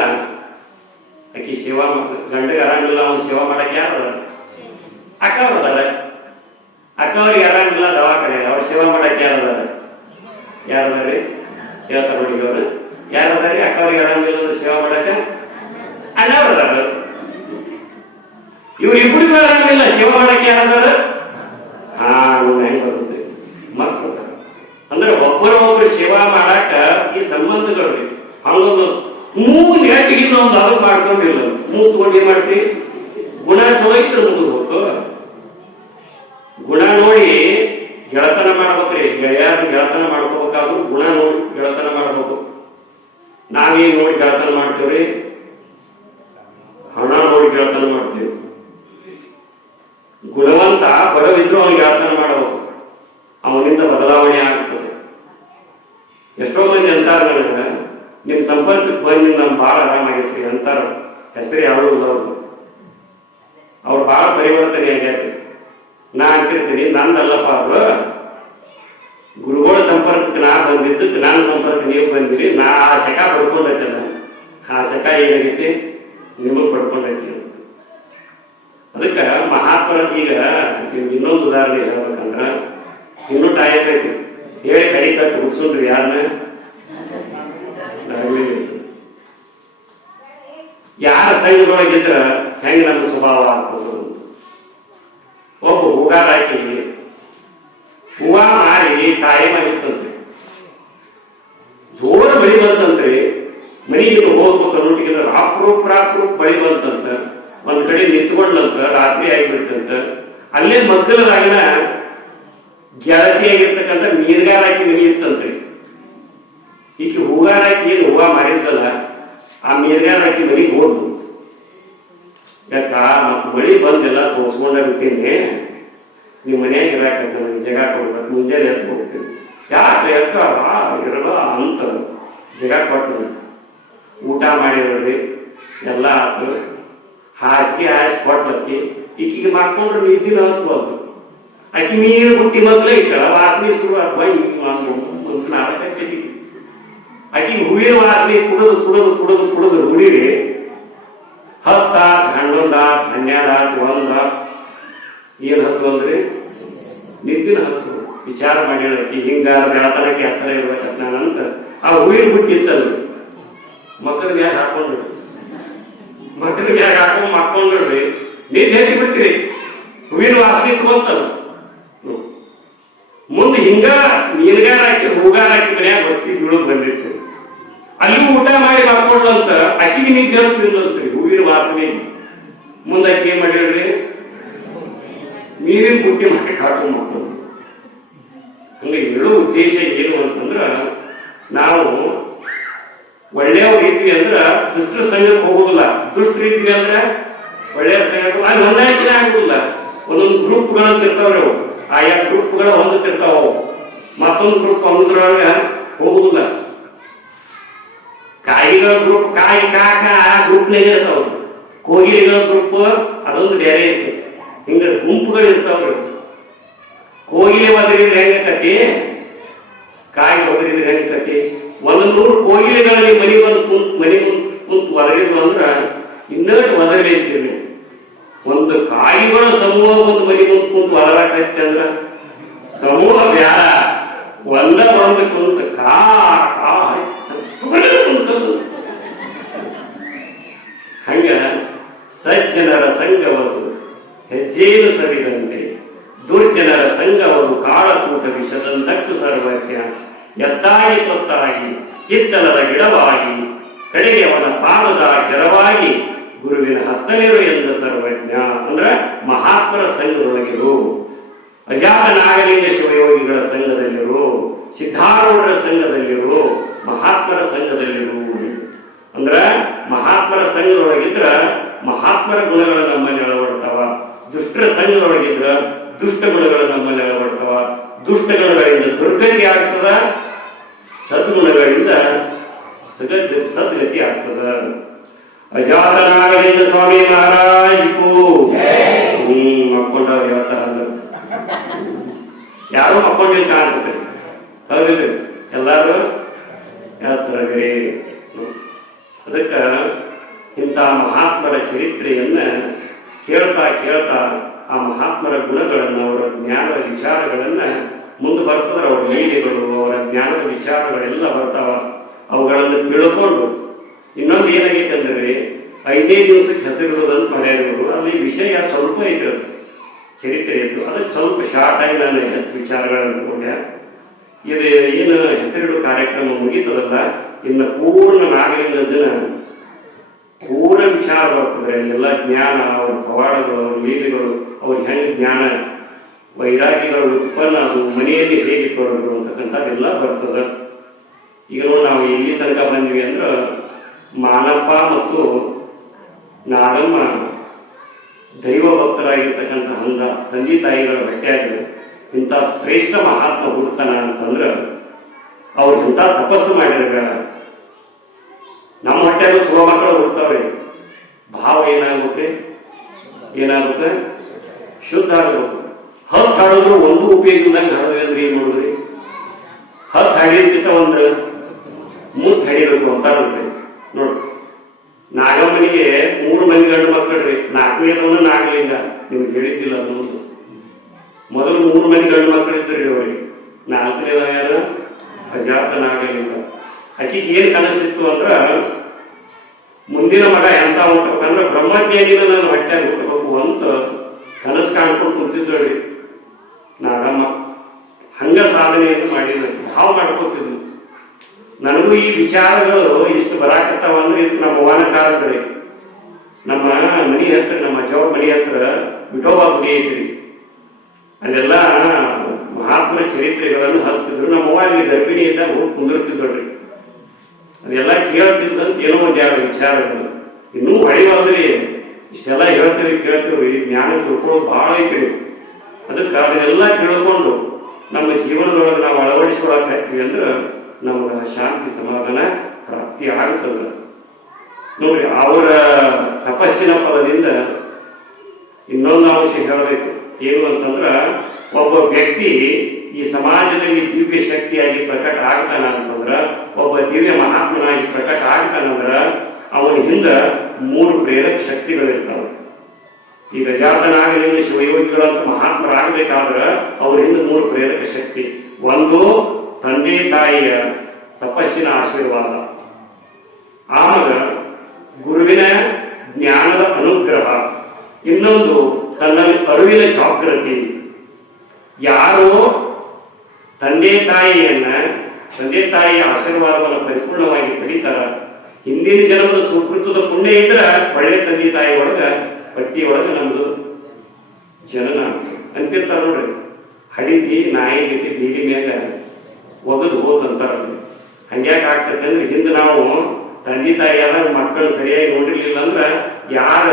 ಆಕಿ ಸೇವಾ ಗಂಡಗೆ ಆರಾಮಿಲ್ಲ, ಅವ್ನು ಸೇವಾ ಮಾಡಕ್ಕೆ ಯಾರು ಅಕ್ಕವ್ರು ಅದಾರ. ಅಕ್ಕವ್ರಿಗೆ ಆರಾಮಿಲ್ಲ ದವಾಖಾನೆ, ಅವ್ರು ಸೇವಾ ಮಾಡಕ್ಕೆ ಯಾರದಾರ? ಯಾರದಾರಿ ಹೇಳ್ತಾರ ಹುಡುಗಿ ಅವರು. ಯಾರದಾರಿ ಅಕ್ಕವ್ರಿಗೆ ಆರಾಮಿಲ್ಲ ಸೇವಾ ಮಾಡಕ್ಕೆ? ಅಣ್ಣವ್ರು ಅದಾರ. ಇವ್ರಿಬ್ಬರಿಗೂ ಆರಾಮಿಲ್ಲ, ಸೇವಾ ಮಾಡಕ್ಕೆ ಯಾರದಾರ? ಹೆಂಗ್ ಬರುತ್ತೆ ಮಕ್ಕಳು. ಅಂದ್ರೆ ಒಬ್ಬರೊಬ್ಬರು ಸೇವಾ ಮಾಡಾಕ ಈ ಸಂಬಂಧಗಳು ಹಂಗೊಂದು ಮೂರು ನೆಟ್ಟಿಗಿಲ್ಲ, ಒಂದು ಅದು ಮಾಡ್ಕೊಂಡಿಲ್ಲ. ತಗೊಂಡು ಏನ್ ಮಾಡ್ತೀವಿ? ಗುಣ ಚಲೋ ಇದ್ರೆ ಮುಗಿದು ಗುಣ ನೋಡಿ ಗೆಳತನ ಮಾಡ್ಬೇಕ್ರಿ. ಗೆಳೆಯಾರ ಗೆಳತನ ಮಾಡ್ಕೋಬೇಕಾದ್ರು ಗುಣ ನೋಡಿ ಗೆಳತನ ಮಾಡ್ಬೇಕು. ನಾವೇನ್ ನೋಡಿ ಗೆಳತನ ಮಾಡ್ತೇವ್ರಿ? ಹಣ ನೋಡಿ ಗೆಳತನ ಮಾಡ್ತೀವಿ. ಗುಣವಂತ ಬಡವಿದ್ರು ಅವ್ನಿಗೆ ಗೆಳತನ ಮಾಡಬೇಕು, ಅವನಿಂದ ಬದಲಾವಣೆ ಆಗ್ತದೆ. ಎಷ್ಟೋ ಮಂದಿ ಅಂತಾರ, ನನಗೆ ನಿಮ್ ಸಂಪರ್ಕಕ್ಕೆ ಬಂದು ನಮ್ಗೆ ಭಾಳ ಆರಾಮಾಗೈತ್ರಿ ಅಂತಾರ. ಹೆಸರು ಯಾರು ಅವ್ರು ಭಾಳ ಪರಿವರ್ತನೆ ಆಗ್ಯಾರ. ನಾ ಅಂತಿರ್ತೀನಿ, ನಂದಲ್ಲಪ್ಪ ಅವರು ಗುರುಗಳ ಸಂಪರ್ಕಕ್ಕೆ ನಾ ಬಂದಿದ್ದಕ್ಕೆ ನನ್ನ ಸಂಪರ್ಕ ನೀವು ಬಂದಿರಿ. ನಾ ಆ ಶಕ ಪಡ್ಕೊಂಡೈತಲ್ಲ, ಆ ಶಕ ಏನಾಗೈತಿ ನಿಮಗೆ ಪಡ್ಕೊಂಡೈತಿ. ಅದಕ್ಕೆ ಮಹಾತ್ಮರ ಈಗ ಇನ್ನೊಂದು ಉದಾಹರಣೆ ಹೇಳ್ಬೇಕಂದ್ರ, ಇನ್ನೂ ಟೈಮ್ ಐತಿ ಹೇಳಿ ಕೈ ಕಟ್ಟು ಹುಡ್ಸೋದ್ರಿ ಯಾರನ್ನ? ಯಾರ ಸಂಘದೊಳಗಿದ್ರ ಹೆಂಗ್ ನಮ್ಮ ಸ್ವಭಾವ ಆಗ್ತದೆ. ಒಬ್ಬ ಹೂಗಾರ ಹಾಕಿ ಹೂವ ಮಾರಿ ಟೈಮ್ ಆಗಿತ್ತಂತೆ, ಜೋರ ಬಳಿ ಬಂತಂತ್ರಿ. ಮನೆಗೆ ಹೋಗ್ಬೇಕು ಅನ್ನೋಟಿಗೆ ರಾಪ್ರೂಪ್ ಬಳಿ ಬಂತಂತ. ಒಂದ್ ಕಡೆ ನಿಂತ್ಕೊಂಡ್ಲಂತ, ರಾತ್ರಿ ಆಗಿಬಿಡ್ತಂತ. ಅಲ್ಲೇ ಮಗ್ಗಲದಾಗಿನ ಗೆಳತಿಯಾಗಿರ್ತಕ್ಕಂಥ ಮೀನುಗಾರ ಆಕಿ ಮನಿ ಇತ್ತಂತ್ರಿ. ಈಕಿ ಹೂಗಾರ ಆಕಿ ಏನು ಹೂವ ಮಾಡಿದ್ದಲ್ಲ, ಆ ಮೀನುಗಾರ ಆಕಿ ಮನಿಗೆ ಹೋದ್ಲು. ಯಾಕ ಮತ್ ಮಳಿ ಬಂದೆಲ್ಲ ತೋರ್ಸ್ಕೊಂಡ ಬಿಟ್ಟೇನೆ, ನಿಮ್ಮ ಮನ್ಯಾಗ ಇರಾಕಂತ ನನಗೆ ಜಗ ಕೊಡ್ಬೇಕು, ಮುಂಜಾನೆ ಎದ್ದು ಹೋಗ್ತೀನಿ. ಯಾಕೆ ಎಕ್ಕ ಇರಲ್ಲ ಅಂತ ಜಗ ಕೊಟ್ಟು ಊಟ ಮಾಡಿದ್ರಿ, ಎಲ್ಲ ಆತು. ಹಾಸಿಗೆ ಕೊಟ್ಟಕ್ಕಿ ಈಕಿಗೆ ಮಾಡ್ಕೊಂಡ್ರೆ ನಿದ್ದಿನ ಹತ್ಬಾರ್ದು. ಆಕಿ ನೀರು ಹುಟ್ಟಿ ಮಕ್ಕಳೇ ಇಟ್ಟಳ, ವಾಸನೆ ಶುರು ನಾಟಕಕ್ಕೆ ಆಕಿ ಹೂವಿನ ವಾಸನೆ ಕುಡಿದು ಕುಡಿದು ಕುಡಿದು ಕುಡಿದು ಹುಡಿರಿ 10 11 12 1 ಏನ್ ಹತ್ತು ಅಂದ್ರಿ ನಿದ್ದಿನ ಹತ್ತು. ವಿಚಾರ ಮಾಡಿರಕಿ ಹಿಂಗ ಬೆಳತನಕ್ಕೆ ಹತ್ತಿರ ಇರ್ಬೇಕಂತ ನಾನಂತ ಆ ಹೂವಿನ ಹುಟ್ಟಿತ್ತಲ್ಲ ಮಕ್ಕಳ ಮ್ಯಾಗ ಹಾಕೊಂಡ್ರಿ, ಮಕ್ಕಳ ಮ್ಯಾಗ ಹಾಕೊಂಡ್ ಮಾಡ್ಕೊಂಡ್ರಿ ನಿದ್ದೆ ಹೆಚ್ಚಿ ಬಿಡ್ತೀರಿ. ಹೂವಿನ ವಾಸನೆ ತಗೊಂತಲ್ಲ ಮುಂದೆ ಹಿಂಗ ಮೀನುಗಾರ ಹಾಕಿ ಹೂಗಾರ ಹಾಕಿ ಮನ್ಯಾಗ ಬಸ್ತಿ ಬೀಳೋದು ಬಂದಿತ್ತು. ಅಲ್ಲಿ ಊಟ ಮಾಡಿ ಮಾಡ್ಕೊಂಡ್ಲಂತ ಅಕ್ಕಿಗೆ ನಿದ್ದೆ ಅಂತ್ರಿ ಹೂವಿನ ವಾಸನೆ. ಮುಂದೆ ಅಕ್ಕಿ ಏನ್ ಮಾಡಿರ್ರಿ ನೀರಿನ ಬುಟ್ಟಿ ಮಾಡಿ ಹಾಕೊಂಡು ಮಾಡ್ಕೊಂಡು. ಹಂಗ ಹೇಳೋ ಉದ್ದೇಶ ಏನು ಅಂತಂದ್ರ, ನಾವು ಒಳ್ಳೆಯವ್ರು ಇದ್ವಿ ಅಂದ್ರ ದುಷ್ಟ ಸಂಘಕ್ಕೆ ಹೋಗುದಿಲ್ಲ, ದುಷ್ಟರು ಇದ್ವಿ ಅಂದ್ರ ಒಳ್ಳೆಯ ಸಂಘಕ್ಕೆ ಅಲ್ಲಿ ಹೊಂದಾಣಿಕೆ ಆಗುದಿಲ್ಲ. ಒಂದೊಂದು ಗ್ರೂಪ್ಗಳಂತ ಇರ್ತಾವ್ರಿ, ಅವು ಆಯಾ ಗ್ರೂಪ್ಗಳ ಹೊಂದುತ್ತಿರ್ತಾವ. ಮತ್ತೊಂದು ಗ್ರೂಪ್ ಒಂದ್ರೊಳಗ ಹೋಗುದಿಲ್ಲ. ಕಾಯಿಗಳ ಗ್ರೂಪ್ ಕಾಯಿ ಕಾಕ ಆ ಗ್ರೂಪ್ನಾಗ ಇರ್ತಾವ. ಕೋಗಿಲಿಗಳ ಗ್ರೂಪ್ ಅದೊಂದು ಬೇರೆ ಇರ್ತದೆ. ಹಿಂಗ ಗುಂಪುಗಳು ಇರ್ತಾವ್ರಿ. ಕೋಗಿಲೆ ಒದರಿದ್ರೆ ಹೆಂಗಕತಿ, ಕಾಯಿ ಒದರಿದ್ರೆ ಹೆಂಗಕತಿ. 100 ಕೋಗಿಲೆಗಳಲ್ಲಿ ಮನಿ ಬಂದು ಮನಿ ಕುಂತು ಒದರಿದ್ವು ಅಂದ್ರ ಇನ್ನಷ್ಟು ಒದರಲಿರ್ತೀವಿ. ಒಂದು ಕಾಯಿಗಳ ಸಮೂಹ ಒಂದು ಮನಿ ಕುಂತು ಒದರಾಕೈತಿ ಅಂದ್ರ ಸಮೂಹ ಬ್ಯಾಡ, ಒಂದ ಬಂದು ಕುಂತ ಕಾ ಹಂಗ ಸಜ್ಜನರ ಸಂಘವರು ಹೆಜ್ಜೇನು ಸರಿದಂತೆ, ದುರ್ಜನರ ಸಂಘವರು ಕಾಳಕೂಟ ವಿಷದಂತಕ್ಕೂ ಸರ್ವಜ್ಞ. ಎತ್ತಾಗಿ ತೊತ್ತಾಗಿ ಕಿತ್ತಲದ ಗಿಡವಾಗಿ ಕಡೆಗೆ ಅವನ ಪಾದದ ಕೆರವಾಗಿ ಗುರುವಿನ ಹತ್ತನೇರು ಎಂದ ಸರ್ವಜ್ಞ. ಅಂದ್ರ ಮಹಾತ್ಮರ ಸಂಘದೊಳಗಿರು, ಅಜಾತ ನಾಗಲಿಂಗ ಶಿವಯೋಗಿಗಳ ಸಂಘದಲ್ಲಿರು, ಸಿದ್ಧಾರೂಢರ ಸಂಘದಲ್ಲಿರು, ಮಹಾತ್ಮರ ಸಂಘದಲ್ಲಿರು. ಅಂದ್ರ ಮಹಾತ್ಮರ ಸಂಘದೊಳಗಿದ್ರ ಮಹಾತ್ಮರ ಗುಣಗಳು ನಮ್ಮಲ್ಲಿ ಅಳವಡ್ತಾವ. ದುಷ್ಟರ ಸಂಘದೊಳಗಿದ್ರ ದುಷ್ಟ ಗುಣಗಳು ನಮ್ಮಲ್ಲಿ ಅಳವಡ್ತಾವ. ದುಷ್ಟ ಗುಣಗಳಿಂದ ದುರ್ಗತಿ ಆಗ್ತದ, ಸದ್ಗುಣಗಳಿಂದ ಸದ್ಗತಿ ಆಗ್ತದ. ಅಜಾತನಾಗಲಿಂಗ ಸ್ವಾಮಿ ಮಹಾರಾಜು ಮಕ್ಕೊಂಡವ್ರು ಹೇಳ್ತಾರ. ಯಾರು ಮಕ್ಕೊಂಡಿಲ್ಲ ಕಾಣ್ತದೆ, ಹೌದಿಲ್ಲ? ಎಲ್ಲಾರು ಹೇಳ್ತಾರ. ಅದಕ್ಕ ಇಂಥ ಮಹಾತ್ಮರ ಚರಿತ್ರೆಯನ್ನ ಕೇಳ್ತಾ ಕೇಳ್ತಾ ಆ ಮಹಾತ್ಮರ ಗುಣಗಳನ್ನ, ಅವರ ಜ್ಞಾನದ ವಿಚಾರಗಳನ್ನ ಮುಂದೆ ಬರ್ತದ್ರ. ಅವರ ಲೀಲೆಗಳು, ಅವರ ಜ್ಞಾನದ ವಿಚಾರಗಳೆಲ್ಲ ಬರ್ತಾವ. ಅವುಗಳನ್ನು ತಿಳ್ಕೊಂಡು ಇನ್ನೊಂದು ಏನಾಗೈತೆ ಅಂದ್ರೆ 5 ದಿವಸಕ್ಕೆ ಹೆಸರಿಡುವುದಂತ ಮಾಡ್ಯಾರಿವರು. ಅಲ್ಲಿ ವಿಷಯ ಸ್ವಲ್ಪ ಐತೆ, ಚರಿತ್ರೆ ಇತ್ತು. ಅದಕ್ಕೆ ಸ್ವಲ್ಪ ಶಾರ್ಟ್ ಆಗಿ ನಾನು ಹೆಚ್ಚು ವಿಚಾರಗಳನ್ನು ತಗೊಂಡೆ. ಇದು ಏನು ಹೆಸರಿಡು ಕಾರ್ಯಕ್ರಮ ಮುಗೀತದಲ್ಲ, ಇನ್ನು ಪೂರ್ಣ ನಾಗಲಿಂಗ ಜನ ಪೂರ್ಣ ವಿಚಾರ ಬರ್ತದೆ. ಎಲ್ಲ ಜ್ಞಾನ, ಅವ್ರ ಪವಾಡಗಳು, ಅವ್ರ ಲೀಲೆಗಳು, ಅವ್ರ ಹೆಂಗೆ ಜ್ಞಾನ ವೈರಾಗ್ಯಗಳು ಉತ್ಪನ್ನ, ಅದು ಮನೆಯಲ್ಲಿ ಹೇಗೆ ಕೊಡೋದು ಅಂತಕ್ಕಂಥದ್ದೆಲ್ಲ ಬರ್ತದೆ. ಈಗ ನೋಡಿ ನಾವು ಎಲ್ಲಿ ತನಕ ಬಂದ್ವಿ ಅಂದ್ರೆ ಮಾನಪ್ಪ ಮತ್ತು ನಾಗಮ್ಮ ದೈವ ಭಕ್ತರಾಗಿರ್ತಕ್ಕಂಥ ಹಂಗ ತಂದೆ ತಾಯಿಗಳ ಭೇಟಿಯಾಗಿ ಇಂಥ ಶ್ರೇಷ್ಠ ಮಹಾತ್ಮ ಹುಡ್ತಾನ ಅಂತಂದ್ರೆ ಅವ್ರು ಇಂಥ ತಪಸ್ಸು ಮಾಡಿರ್ಬೇಡ. ನಮ್ಮ ಹೊಟ್ಟೆಗೂ ಚಲೋ ಮಕ್ಕಳು ಹುಡ್ತಾವ್ರಿ. ಭಾವ ಏನಾಗುತ್ತೆ, ಶುದ್ಧ ಆಗಬೇಕು. ಹತ್ತು ಹಾಡಿದ್ರು ಒಂದು ಉಪಯೋಗ ಇಲ್ದಂಗೆ ಹಾಡಿದ್ವಿ ಅಂದ್ರೆ ಏನ್ ನೋಡಿದ್ರಿ? 10 ಹಾಡಿದ್ಕಿಂತ ಒಂದು 3 ಹಾಡಿಬೇಕು ಅಂತಾರುತ್ತೆ ನೋಡ್ರಿ. ನಾಗಮ್ಮನಿಗೆ 3 ಮಂದಿ ಗಂಡು ಮಕ್ಕಳ್ರಿ, 4ನೇದವನು ನಾಗಲಿಂಗ. ನಿಮ್ಗೆ ಹೇಳಿದ್ದಿಲ್ಲ ಅನ್ನೋದು. ಮೊದಲು 3 ಮಂದಿ ಗಂಡು ಮಕ್ಕಳು ಇದ್ರಿ ಅವರಿಗೆ. 4ನೇದವ ಯಾರು? ಅಜಾತ ನಾಗಲಿಂಗ. ಆಕಿಗೆ ಏನ್ ಕನಸಿತ್ತು ಅಂದ್ರ ಮುಂದಿನ ಮಗ ಎಂತ ಹುಟ್ಟಬೇಕಂದ್ರೆ ಬ್ರಹ್ಮಜ್ಞಾನಿನ ನನ್ನ ಹೊಟ್ಟೆ ಹುಟ್ಟಬೇಕು ಅಂತ ಕನಸು ಕಾಣ್ಕೊಂಡು ಕುಂತಿದ್ದಳಿ ನಾಗಮ್ಮ. ಹಂಗ ಸಾಧನೆಯನ್ನು ಮಾಡಿದ್ರು, ಭಾವ ಮಾಡ್ಕೊತಿದ್ವು. ನನಗೂ ಈ ವಿಚಾರಗಳು ಇಷ್ಟು ಬರಾಕತ್ತಾವ ಅಂದ್ರೆ ಇದು ನಮ್ಮ ಅವನ ಕಾಲದಲ್ಲಿ. ನಮ್ಮ ಮನಿ ಹತ್ರ, ನಮ್ಮ ಅಜ್ಜವ್ರ ಮನಿ ಹತ್ರ ವಿಠೋಬಾ ಗುಡಿ ಐತ್ರಿ. ಅಲ್ಲೆಲ್ಲ ಮಹಾತ್ಮರ ಚರಿತ್ರೆಗಳನ್ನು ಹಚ್ತಿದ್ರು. ನಮ್ಮ ಅವ್ವಾಗಿ ಗರ್ಭಿಣಿಯಿಂದ ಹೋಗಿ ಕುಂದಿರ್ತಿದ್ರಿ. ಅದೆಲ್ಲ ಕೇಳ್ತಿದ್ದಂತ ಏನೋ ಒಂದು ಎರಡು ವಿಚಾರಗಳು ಇನ್ನೂ ಹಳಿವಾದ್ರಿ. ಇಷ್ಟೆಲ್ಲ ಹೇಳ್ತೀವಿ ಕೇಳ್ತೀವಿ, ಜ್ಞಾನ ತಿಳ್ಕೊಳ್ಳೋದು ಭಾಳ ಐತಿ. ಅದಕ್ಕೆ ಅದನ್ನೆಲ್ಲ ತಿಳ್ಕೊಂಡು ನಮ್ಮ ಜೀವನದೊಳಗೆ ನಾವು ಅಳವಡಿಸ್ಕೊಳಕ್ ಹಾಕ್ತೀವಿ ಅಂದ್ರೆ ನಮ್ಗೆ ಶಾಂತಿ ಸಮಾಧಾನ ಪ್ರಾಪ್ತಿ ಆಗುತ್ತಲ್ಲ. ನೋಡಿ, ಅವರ ತಪಸ್ಸಿನ ಫಲದಿಂದ ಇನ್ನೊಂದು ಅಂಶ ಹೇಳಬೇಕು. ಏನು ಅಂತಂದ್ರ, ಒಬ್ಬ ವ್ಯಕ್ತಿ ಈ ಸಮಾಜದಲ್ಲಿ ದಿವ್ಯ ಶಕ್ತಿಯಾಗಿ ಪ್ರಕಟ ಆಗ್ತಾನ ಅಂತಂದ್ರ, ಒಬ್ಬ ದಿವ್ಯ ಮಹಾತ್ಮನಾಗಿ ಪ್ರಕಟ ಆಗ್ತಾನಂದ್ರ ಅವನ ಹಿಂದ 3 ಪ್ರೇರಕ ಶಕ್ತಿಗಳಿರ್ತಾವೆ. ಈಗ ಜಾತನಾಗಲಿಂದ ಶಿವಯೋಗಿಗಳಂತ ಮಹಾತ್ಮರಾಗಬೇಕಾದ್ರೆ ಅವರಿಂದ 3 ಪ್ರೇರಕ ಶಕ್ತಿ. ಒಂದು ತಂದೆ ತಾಯಿಯ ತಪಸ್ಸಿನ ಆಶೀರ್ವಾದ, ಆಮೇಲೆ ಗುರುವಿನ ಜ್ಞಾನದ ಅನುಗ್ರಹ, ಇನ್ನೊಂದು ತನ್ನಲ್ಲಿ ಅರಿವಿನ ಜಾಗೃತಿ. ಯಾರು ತಂದೆ ತಾಯಿಯ ಆಶೀರ್ವಾದವನ್ನು ಪರಿಪೂರ್ಣವಾಗಿ ಪಡಿತಾರ, ಹಿಂದಿನ ಜನ್ಮದ ಸುಕೃತದ ಪುಣ್ಯ ಇದ್ರೆ ಒಳ್ಳೆ ತಂದೆ ತಾಯಿ ಪಟ್ಟಿ ಒಳಗೆ ನಮ್ದು ಜನನ ಅಂತಿರ್ತಾರ ನೋಡ್ರಿ. ಹಡಿತಿ ನಾಯಿ ಗತಿ ಬೀದಿ ಮ್ಯಾಗ ಒಗದು ಹೋದಂತಾರ. ಹಂಗ್ಯಾಕೆ ಆಗ್ತದೆ ಅಂದ್ರೆ, ಹಿಂದೆ ನಾವು ತಂದೆ ತಾಯಿ ಎಲ್ಲ ಮಕ್ಕಳು ಸರಿಯಾಗಿ ನೋಡಿರ್ಲಿಲ್ಲ ಅಂದ್ರೆ ಯಾರ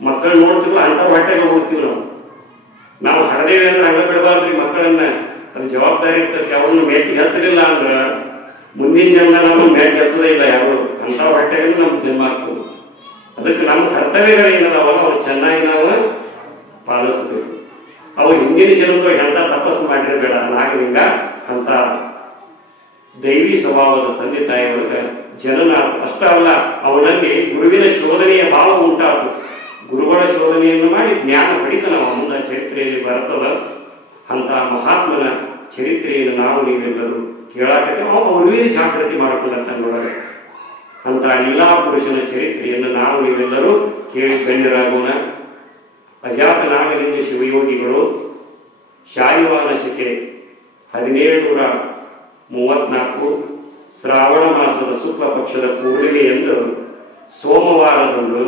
ಮಕ್ಕಳು ನೋಡ್ತೀವೋ ಅಂತ ಹೊಟ್ಟೆಗೆ ಹೋಗ್ತೀವಿ. ನಾವು ಹರದೇವಿ ಅಂದ್ರೆ ಹಂಗ ಬಿಡಬಾರ್ದ್ರಿ ಮಕ್ಕಳನ್ನ. ಅದು ಜವಾಬ್ದಾರಿ ಇರ್ತದೆ. ಅವ್ರನ್ನ ಮೇಟಿಗೆ ಹಚ್ಚಲಿಲ್ಲ ಅಂದ್ರೆ ಮುಂದಿನ ಜನ್ಮ ನಾವು ಮೇಟ್ ಹಚ್ಚೋದೇ ಇಲ್ಲ ಯಾರು. ಅಂತ ಹೊಟ್ಟೆಗೆ ನಮ್ಗೆ ಜನ್ಮ ಆಗ್ತದೆ. ಅದಕ್ಕೆ ನಮ್ಮ ಕರ್ತವ್ಯಗಳೇನದಾವಲ್ಲ ಅವ್ರು ಚೆನ್ನಾಗಿ ನಾವು ಪಾಲಿಸ್ಬೇಕು. ಅವು ಹಿಂದಿನ ಜನ್ಮದೊಳಗೆ ಎಂತ ತಪಸ್ಸು ಮಾಡಿರಬೇಡ ನಾಗಲಿಂಗ ಅಂತ ದೈವಿ ಸ್ವಭಾವದ ತಂದೆ ತಾಯಿಯೊಳಗೆ ಜನನ ಅಷ್ಟ ಅಲ್ಲ, ಅವನಲ್ಲಿ ಗುರುವಿನ ಶೋಧನೆಯ ಭಾವ ಉಂಟಾತು. ಗುರುಗಳ ಶೋಧನೆಯನ್ನು ಮಾಡಿ ಜ್ಞಾನ ಪಡಿತ ನಾವು ಮುಂದೆ ಚರಿತ್ರೆಯಲ್ಲಿ ಬರ್ತದ. ಅಂತ ಮಹಾತ್ಮನ ಚರಿತ್ರೆಯನ್ನು ನಾವು ನೀವೆಲ್ಲರೂ ಕೇಳಾಕತ್ತೆ. ಗುರುವಿನ ಜಾಗೃತಿ ಮಾಡಿಕೊಂಡಂತೊಳಗೆ ಅಂತ ಲೀಲಾ ಪುರುಷನ ಚರಿತ್ರೆಯನ್ನು ನಾವು ನೀವೆಲ್ಲರೂ ಕೇಳಿ ಗಣ್ಯರಾಗೋಣ. ಅಜಾತನಾಗಲಿಂಗ ಶಿವಯೋಗಿಗಳು ಶಾಲಿವಾನ ಶಕೆ 1734 ಶ್ರಾವಣ ಮಾಸದ ಶುಕ್ಲ ಪಕ್ಷದ ಪೂರ್ಣಿಮೆಯಂದು ಸೋಮವಾರದಂದು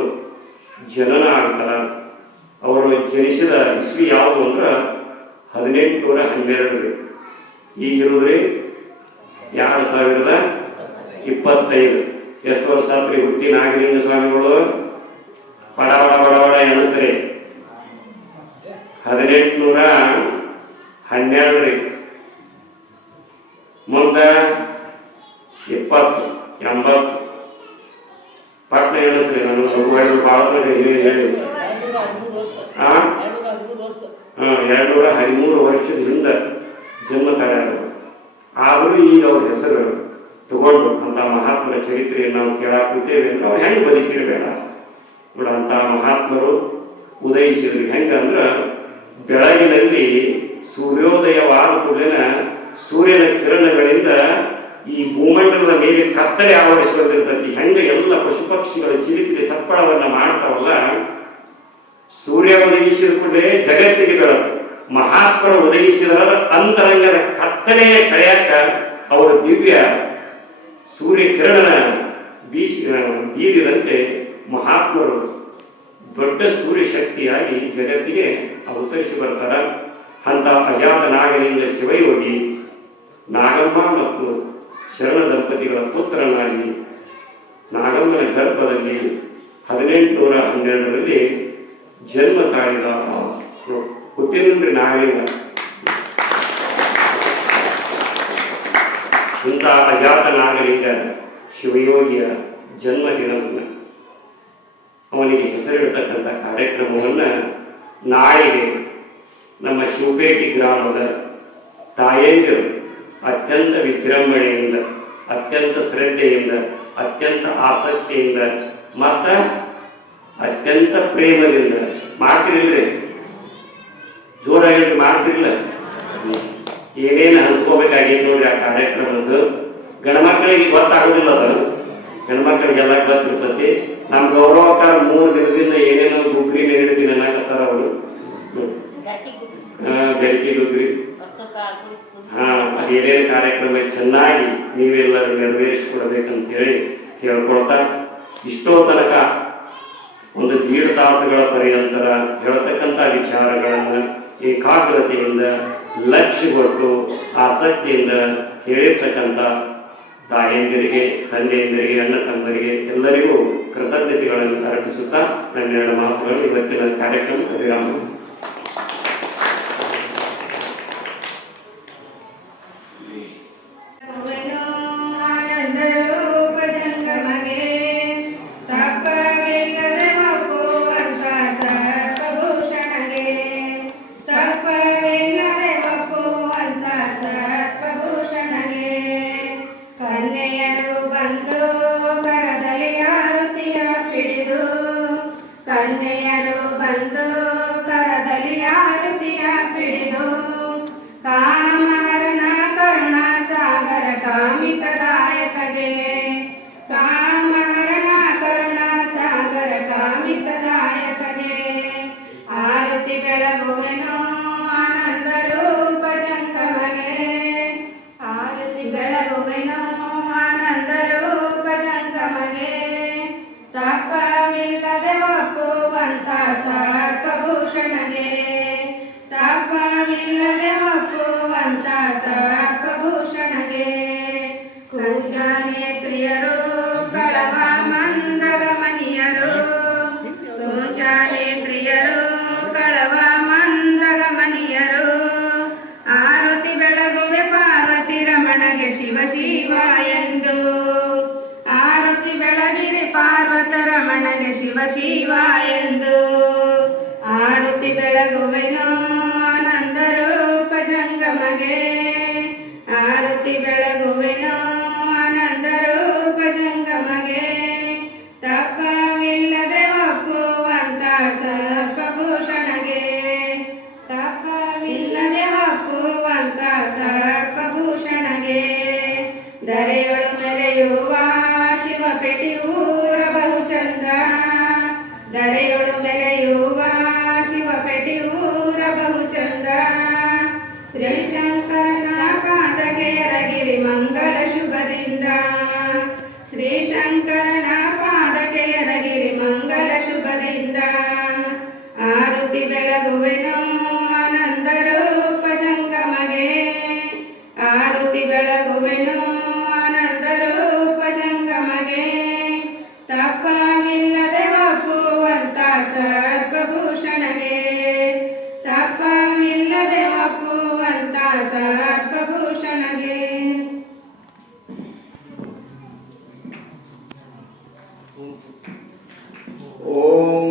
ಜನನ ಆಗ್ತಾರ. ಅವರು ಜನಿಸಿದ ಇಸ್ವಿ ಯಾವುದು ಅಂದ್ರೆ 1812. ಈಗಿರುವುದ್ರಿ 2025. ಎಷ್ಟು ವರ್ಷ ಆತ್ರಿ ಹುಟ್ಟಿ ನಾಗಲಿಂಗ ಸ್ವಾಮಿಗಳು? ಬಡಬಡ ಬಡಬಡ ಎನಸ್ರಿ 1812. ಮುಂದೆ 20, 80 ಪಟ್ನ ಎನಸ್ರಿ. ನಾನು ಭಾಳ ಹೇಳಿ 213 ವರ್ಷದ ಹಿಂದೆ ಜನ್ಮ ತಾಳ್ಯಾರ. ಆದರೂ ಈಗ ಅವ್ರ ಹೆಸರು ತಗೊಂಡು ಅಂತ ಮಹಾತ್ಮರ ಚರಿತ್ರೆಯನ್ನು ನಾವು ಕೇಳಾಕ್ತೇವೆ ಅಂದ್ರೆ ಅವ್ರು ಹೆಂಗೆ ಬದುಕಿರಬೇಡ ನೋಡ. ಅಂತ ಮಹಾತ್ಮರು ಉದಯಿಸಿದ್ರು ಹೆಂಗಂದ್ರೆ, ಬೆಳಗಿನಲ್ಲಿ ಸೂರ್ಯೋದಯವಾದ ಕೂಡಲಿನ ಸೂರ್ಯನ ಕಿರಣಗಳಿಂದ ಈ ಭೂಮಂಡಲದ ಮೇಲೆ ಕತ್ತಲೆ ಆವರಿಸಿಕೊಂಡಿರ್ತದೆ. ಹೆಂಗೆ ಎಲ್ಲ ಪಶು ಪಕ್ಷಿಗಳು ಚಿಲಿಪಿಲಿ ಸಪ್ಪಳವನ್ನ ಮಾಡ್ತಾವಲ್ಲ, ಸೂರ್ಯ ಉದಯಿಸಿದ ಕೂಡಲೇ ಜಗತ್ತಿಗೆ ಬೆಳಕು. ಮಹಾತ್ಮರು ಉದಯಿಸಿದ ಅಂತರಂಗದ ಕತ್ತಲೆಯ ಕಳೆಯಕ ಅವರು ದಿವ್ಯ ಸೂರ್ಯ ಕಿರಣನ ಬೀರಿದಂತೆ ಮಹಾತ್ಮರು ದೊಡ್ಡ ಸೂರ್ಯ ಶಕ್ತಿಯಾಗಿ ಜಗತ್ತಿಗೆ ಅವತರಿಸಿ ಬರ್ತಾರ. ಅಂತ ಅಜಾತ ನಾಗಲಿಂಗ ಶಿವಯೋಗಿ ನಾಗಮ್ಮ ಮತ್ತು ಶರಣ ದಂಪತಿಗಳ ಪುತ್ರನಾಗಿ ನಾಗಮ್ಮನ ಗರ್ಭದಲ್ಲಿ 1812 ಜನ್ಮ ತಾಳಿದ ಹುಟ್ಟಿನಲ್ಲಿ ನಾಗಲಿಂಗ. ಇಂಥ ಅಜಾತ ನಾಗಲಿಂಗ ಶಿವಯೋಗಿಯ ಜನ್ಮ ದಿನವನ್ನು ಅವನಿಗೆ ಹೆಸರಿಡ್ತಕ್ಕಂಥ ಕಾರ್ಯಕ್ರಮವನ್ನು ನಾಳೆಗೆ ನಮ್ಮ ಶಿವಪೇಟೆ ಗ್ರಾಮದ ತಾಯಂದಿರು ಅತ್ಯಂತ ವಿಜೃಂಭಣೆಯಿಂದ, ಅತ್ಯಂತ ಶ್ರದ್ಧೆಯಿಂದ, ಅತ್ಯಂತ ಆಸಕ್ತಿಯಿಂದ ಮತ್ತು ಅತ್ಯಂತ ಪ್ರೇಮದಿಂದ ಮಾಡ್ತಿರಿಲ್ರಿ. ಜೋರಾಗಿ ಮಾಡ್ತಿರ್ಲಿಲ್ಲ. ಏನೇನು ಹಂಚ್ಕೋಬೇಕಾಗಿತ್ತು ನೋಡ್ರಿ ಆ ಕಾರ್ಯಕ್ರಮದ್ದು. ಗಣಮಕ್ಕಳಿಗೆ ಗೊತ್ತಾಗೋದಿಲ್ಲ. ಅದು ಹೆಣ್ಮಕ್ಳಿಗೆಲ್ಲ ಗೊತ್ತಿರ್ತತಿ. ನಮ್ಮ ಗೌರವಕಾರ 3 ದಿನದಿಂದ ಏನೇನೋ ಗುಗ್ರಿ ನೀಡ್ತೀನಿ ಅನ್ನಕತ್ತಾರ ಅವರು. ಬೆಳಕಿ ಗುಗ್ರಿ ಅದೇನೇನು ಕಾರ್ಯಕ್ರಮ ಚೆನ್ನಾಗಿ ನೀವೆಲ್ಲರೂ ನೆರವೇರಿಸಿಕೊಡ್ಬೇಕಂತೇಳಿ ಕೇಳ್ಕೊಳ್ತಾ, ಇಷ್ಟೋ ತನಕ ಒಂದು 1.5 ತಾಸುಗಳ ಪರ್ಯಂತರ ಹೇಳ್ತಕ್ಕಂಥ ವಿಚಾರಗಳನ್ನು ಏಕಾಗ್ರತೆಯಿಂದ ಲಕ್ಷ್ಯ ಕೊಟ್ಟು ಆಸಕ್ತಿಯಿಂದ ಕೇಳಿರ್ತಕ್ಕಂಥ ತಾಯಂದಿರಿಗೆ, ತಂದೆಯಂದಿರಿಗೆ, ಅಣ್ಣ ತಮ್ಮರಿಗೆ ಎಲ್ಲರಿಗೂ ಕೃತಜ್ಞತೆಗಳನ್ನು ಅರ್ಪಿಸುತ್ತಾ ನನ್ನೆರಡು ಮಾತುಗಳು ಇವತ್ತಿನ ಕಾರ್ಯಕ್ರಮ ವಿರಾಮ. ಕನ್ಯೆಯರು ಬಂದು ಕರದಲ್ಲಿ ಆರತಿಯ ಪಿಡಿದು ಕಾಮಹರಣ ಕರುಣ ಸಾಗರ ಕಾಮಿಕದಾಯಕಗೆ ಕಾಮಹರಣ ಕರುಣ ಸಾಗರ ಕಾಮಿಕದಾಯಕಗೆ ಆರತಿ ಬೆಳಗುವೆನೋ ಆನಂದ ರೂಪ ಜಂಗಮಗೆ ಆರತಿ ಬೆಳಗುವೆನೋ ಆನಂದ ರೂಪ ಜಂಗಮಗೆ ತಪ್ಪವಿಲ್ಲದೆ ಒಪ್ಪುವಂತ ಸರ್ಪಭೂಷಣಗೆ ತಪ್ಪವಿಲ್ಲದೆ ಒಪ್ಪುವಂತ ಸರ್ಪಭೂಷಣಗೆ ಕೂಜಾನೆ ಪ್ರಿಯರು ಕಳವ ಮಂದಗಮನಿಯರು ಕೂಜಾನೆ ಪ್ರಿಯರು ಕಳವ ಮಂದಗಮನಿಯರು ಆರತಿ ಬೆಳಗುವೆ ಪಾರ್ವತಿ ರಮಣಗೆ ಶಿವ ಶಿವ ಎಂದು ಆರತಿ ಬೆಳಗಿರಿ ಪಾರ್ವತ ರಮಣಗೆ ಶಿವ ಶಿವ ಎಂದು ಆರತಿ ಬೆಳಗುವೆನೋ ಆನಂದ ರೂಪ ಜಂಗಮಗೆ ಆರತಿ ಬೆಳಗುವೆನೋ ಆನಂದ ರೂಪ ಜಂಗಮಗೆ ತಪ್ಪವಿಲ್ಲದೆ ಒಪ್ಪುವಂತ ಸರ್ಪಭೂಷಣಗೆ ತಪ್ಪವಿಲ್ಲದೆ ಒಪ್ಪುವಂತ ಸರ್ಪಭೂಷಣಗೆ ದರೆಯೊಳು ಮೆರೆಯುವ ಶಿವಪೆಟಿ ಊರ ಬಹು ಚಂದ ದರೆಯೊಳು ಮೆರೆಯುವ ಶಿವಪೆಟಿ ಊರ ಬಹು ಚಂದ ಶ್ರೀಶಂಕರನ ಪಾದಕ್ಕೆ ಎರಗಿರಿ ಮಂಗಲ ಶುಭದಿಂದ ಶ್ರೀಶಂಕರನ ಪಾದಕ್ಕೆ ಎರಗಿರಿ ಮಂಗಲ ಶುಭದಿಂದ ಆರತಿ ಬೆಳಗುವೆನೋ ಆನಂದ ರೂಪ ಜಂಗಮಗೆ ಆರತಿ ಬೆಳಗುವೆನೋ ಆನಂದ ರೂಪ ಜಂಗಮಗೆ ತಪ್ಪವಿಲ್ಲದೆ ಒಪ್ಪುವಂತ ಸರ್ಪಭೂಷಣಗೆ ತಪ್ಪವಿಲ್ಲದೆ ಒಪ್ಪುವಂತ ಸರ್ಪಭೂಷಣಗೆ ಓಂ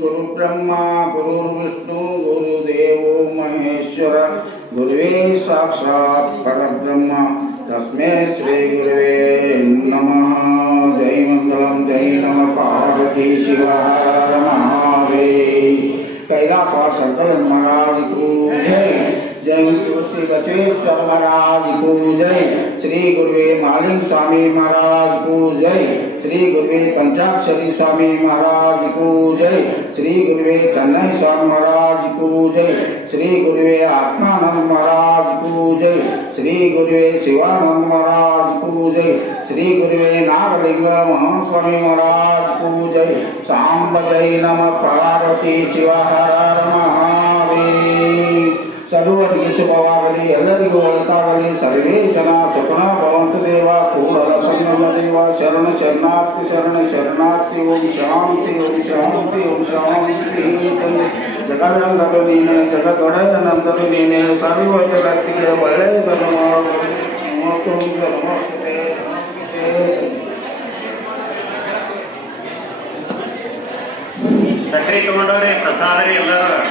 ಗುರು ಬ್ರಹ್ಮ ಗುರು ವಿಷ್ಣು ಗುರುದೇವೋ ಮಹೇಶ್ವರ ಗುರುವೇ ಸಾಕ್ಷಾತ್ ಪರಬ್ರಹ್ಮ ತಸ್ಮೈ ಶ್ರೀ ಗುರುವೇ ನಮಃ. ಜೈ ಮಂಗಲಂ ಜೈ ನಮ ಪಾರ್ವತಿ ಶಿವ ಹರ ಮಹಾದೇವ. कैलाश शंकर महाराज को जय. जय श्री बसवेश्वर महाराज को जय. श्री गुरुवे मालिक स्वामी महाराज को जय. श्री गुरुवे पंचाक्षरी स्वामी महाराज को जय. श्री गुरुवे चन्नई स्वामी महाराज को जय. श्री गुरुवे आत्मानंद महाराज को जय. श्री गुरुवे शिवानंद महाराज को जय. श्री गुरुवे नागलिंग महास्वामी महाराज को जय. सांब जय नमः पार्वती शिव हर महादेव. ಸರ್ವರಿಗೆ ಶುಭವಾಗಲಿ, ಎಲ್ಲರಿಗೂ ಒಳಿತಾಗಲಿ. ಸರ್ವೇ ಜನ ಸುಖನ ಭವಂತು ದೇವ. ಕೂಡಲ ಸಂಗಮ ದೇವ ಶರಣ ಶರಣಾರ್ಥಿ ಶರಣ ಶರಣಾರ್ಥಿ. ಓಂ ಶಾಂತಿ ಓಂ ಶಾಂತಿ ಓಂ ಶಾಂತಿ. ಜಗವೆಂದರು ನೀನೆ, ಜಗದೊಡೆಯನಂದರು ನೀನೆ. ಸರ್ವ ಜಗತ್ತಿಗೆ ಒಳ್ಳೆಯದನ್ನು ಮಾಡು. ಸಕ್ಕರೆ ತಗೊಂಡವ್ರೆ ಪ್ರಸಾದ ಎಲ್ಲರೂ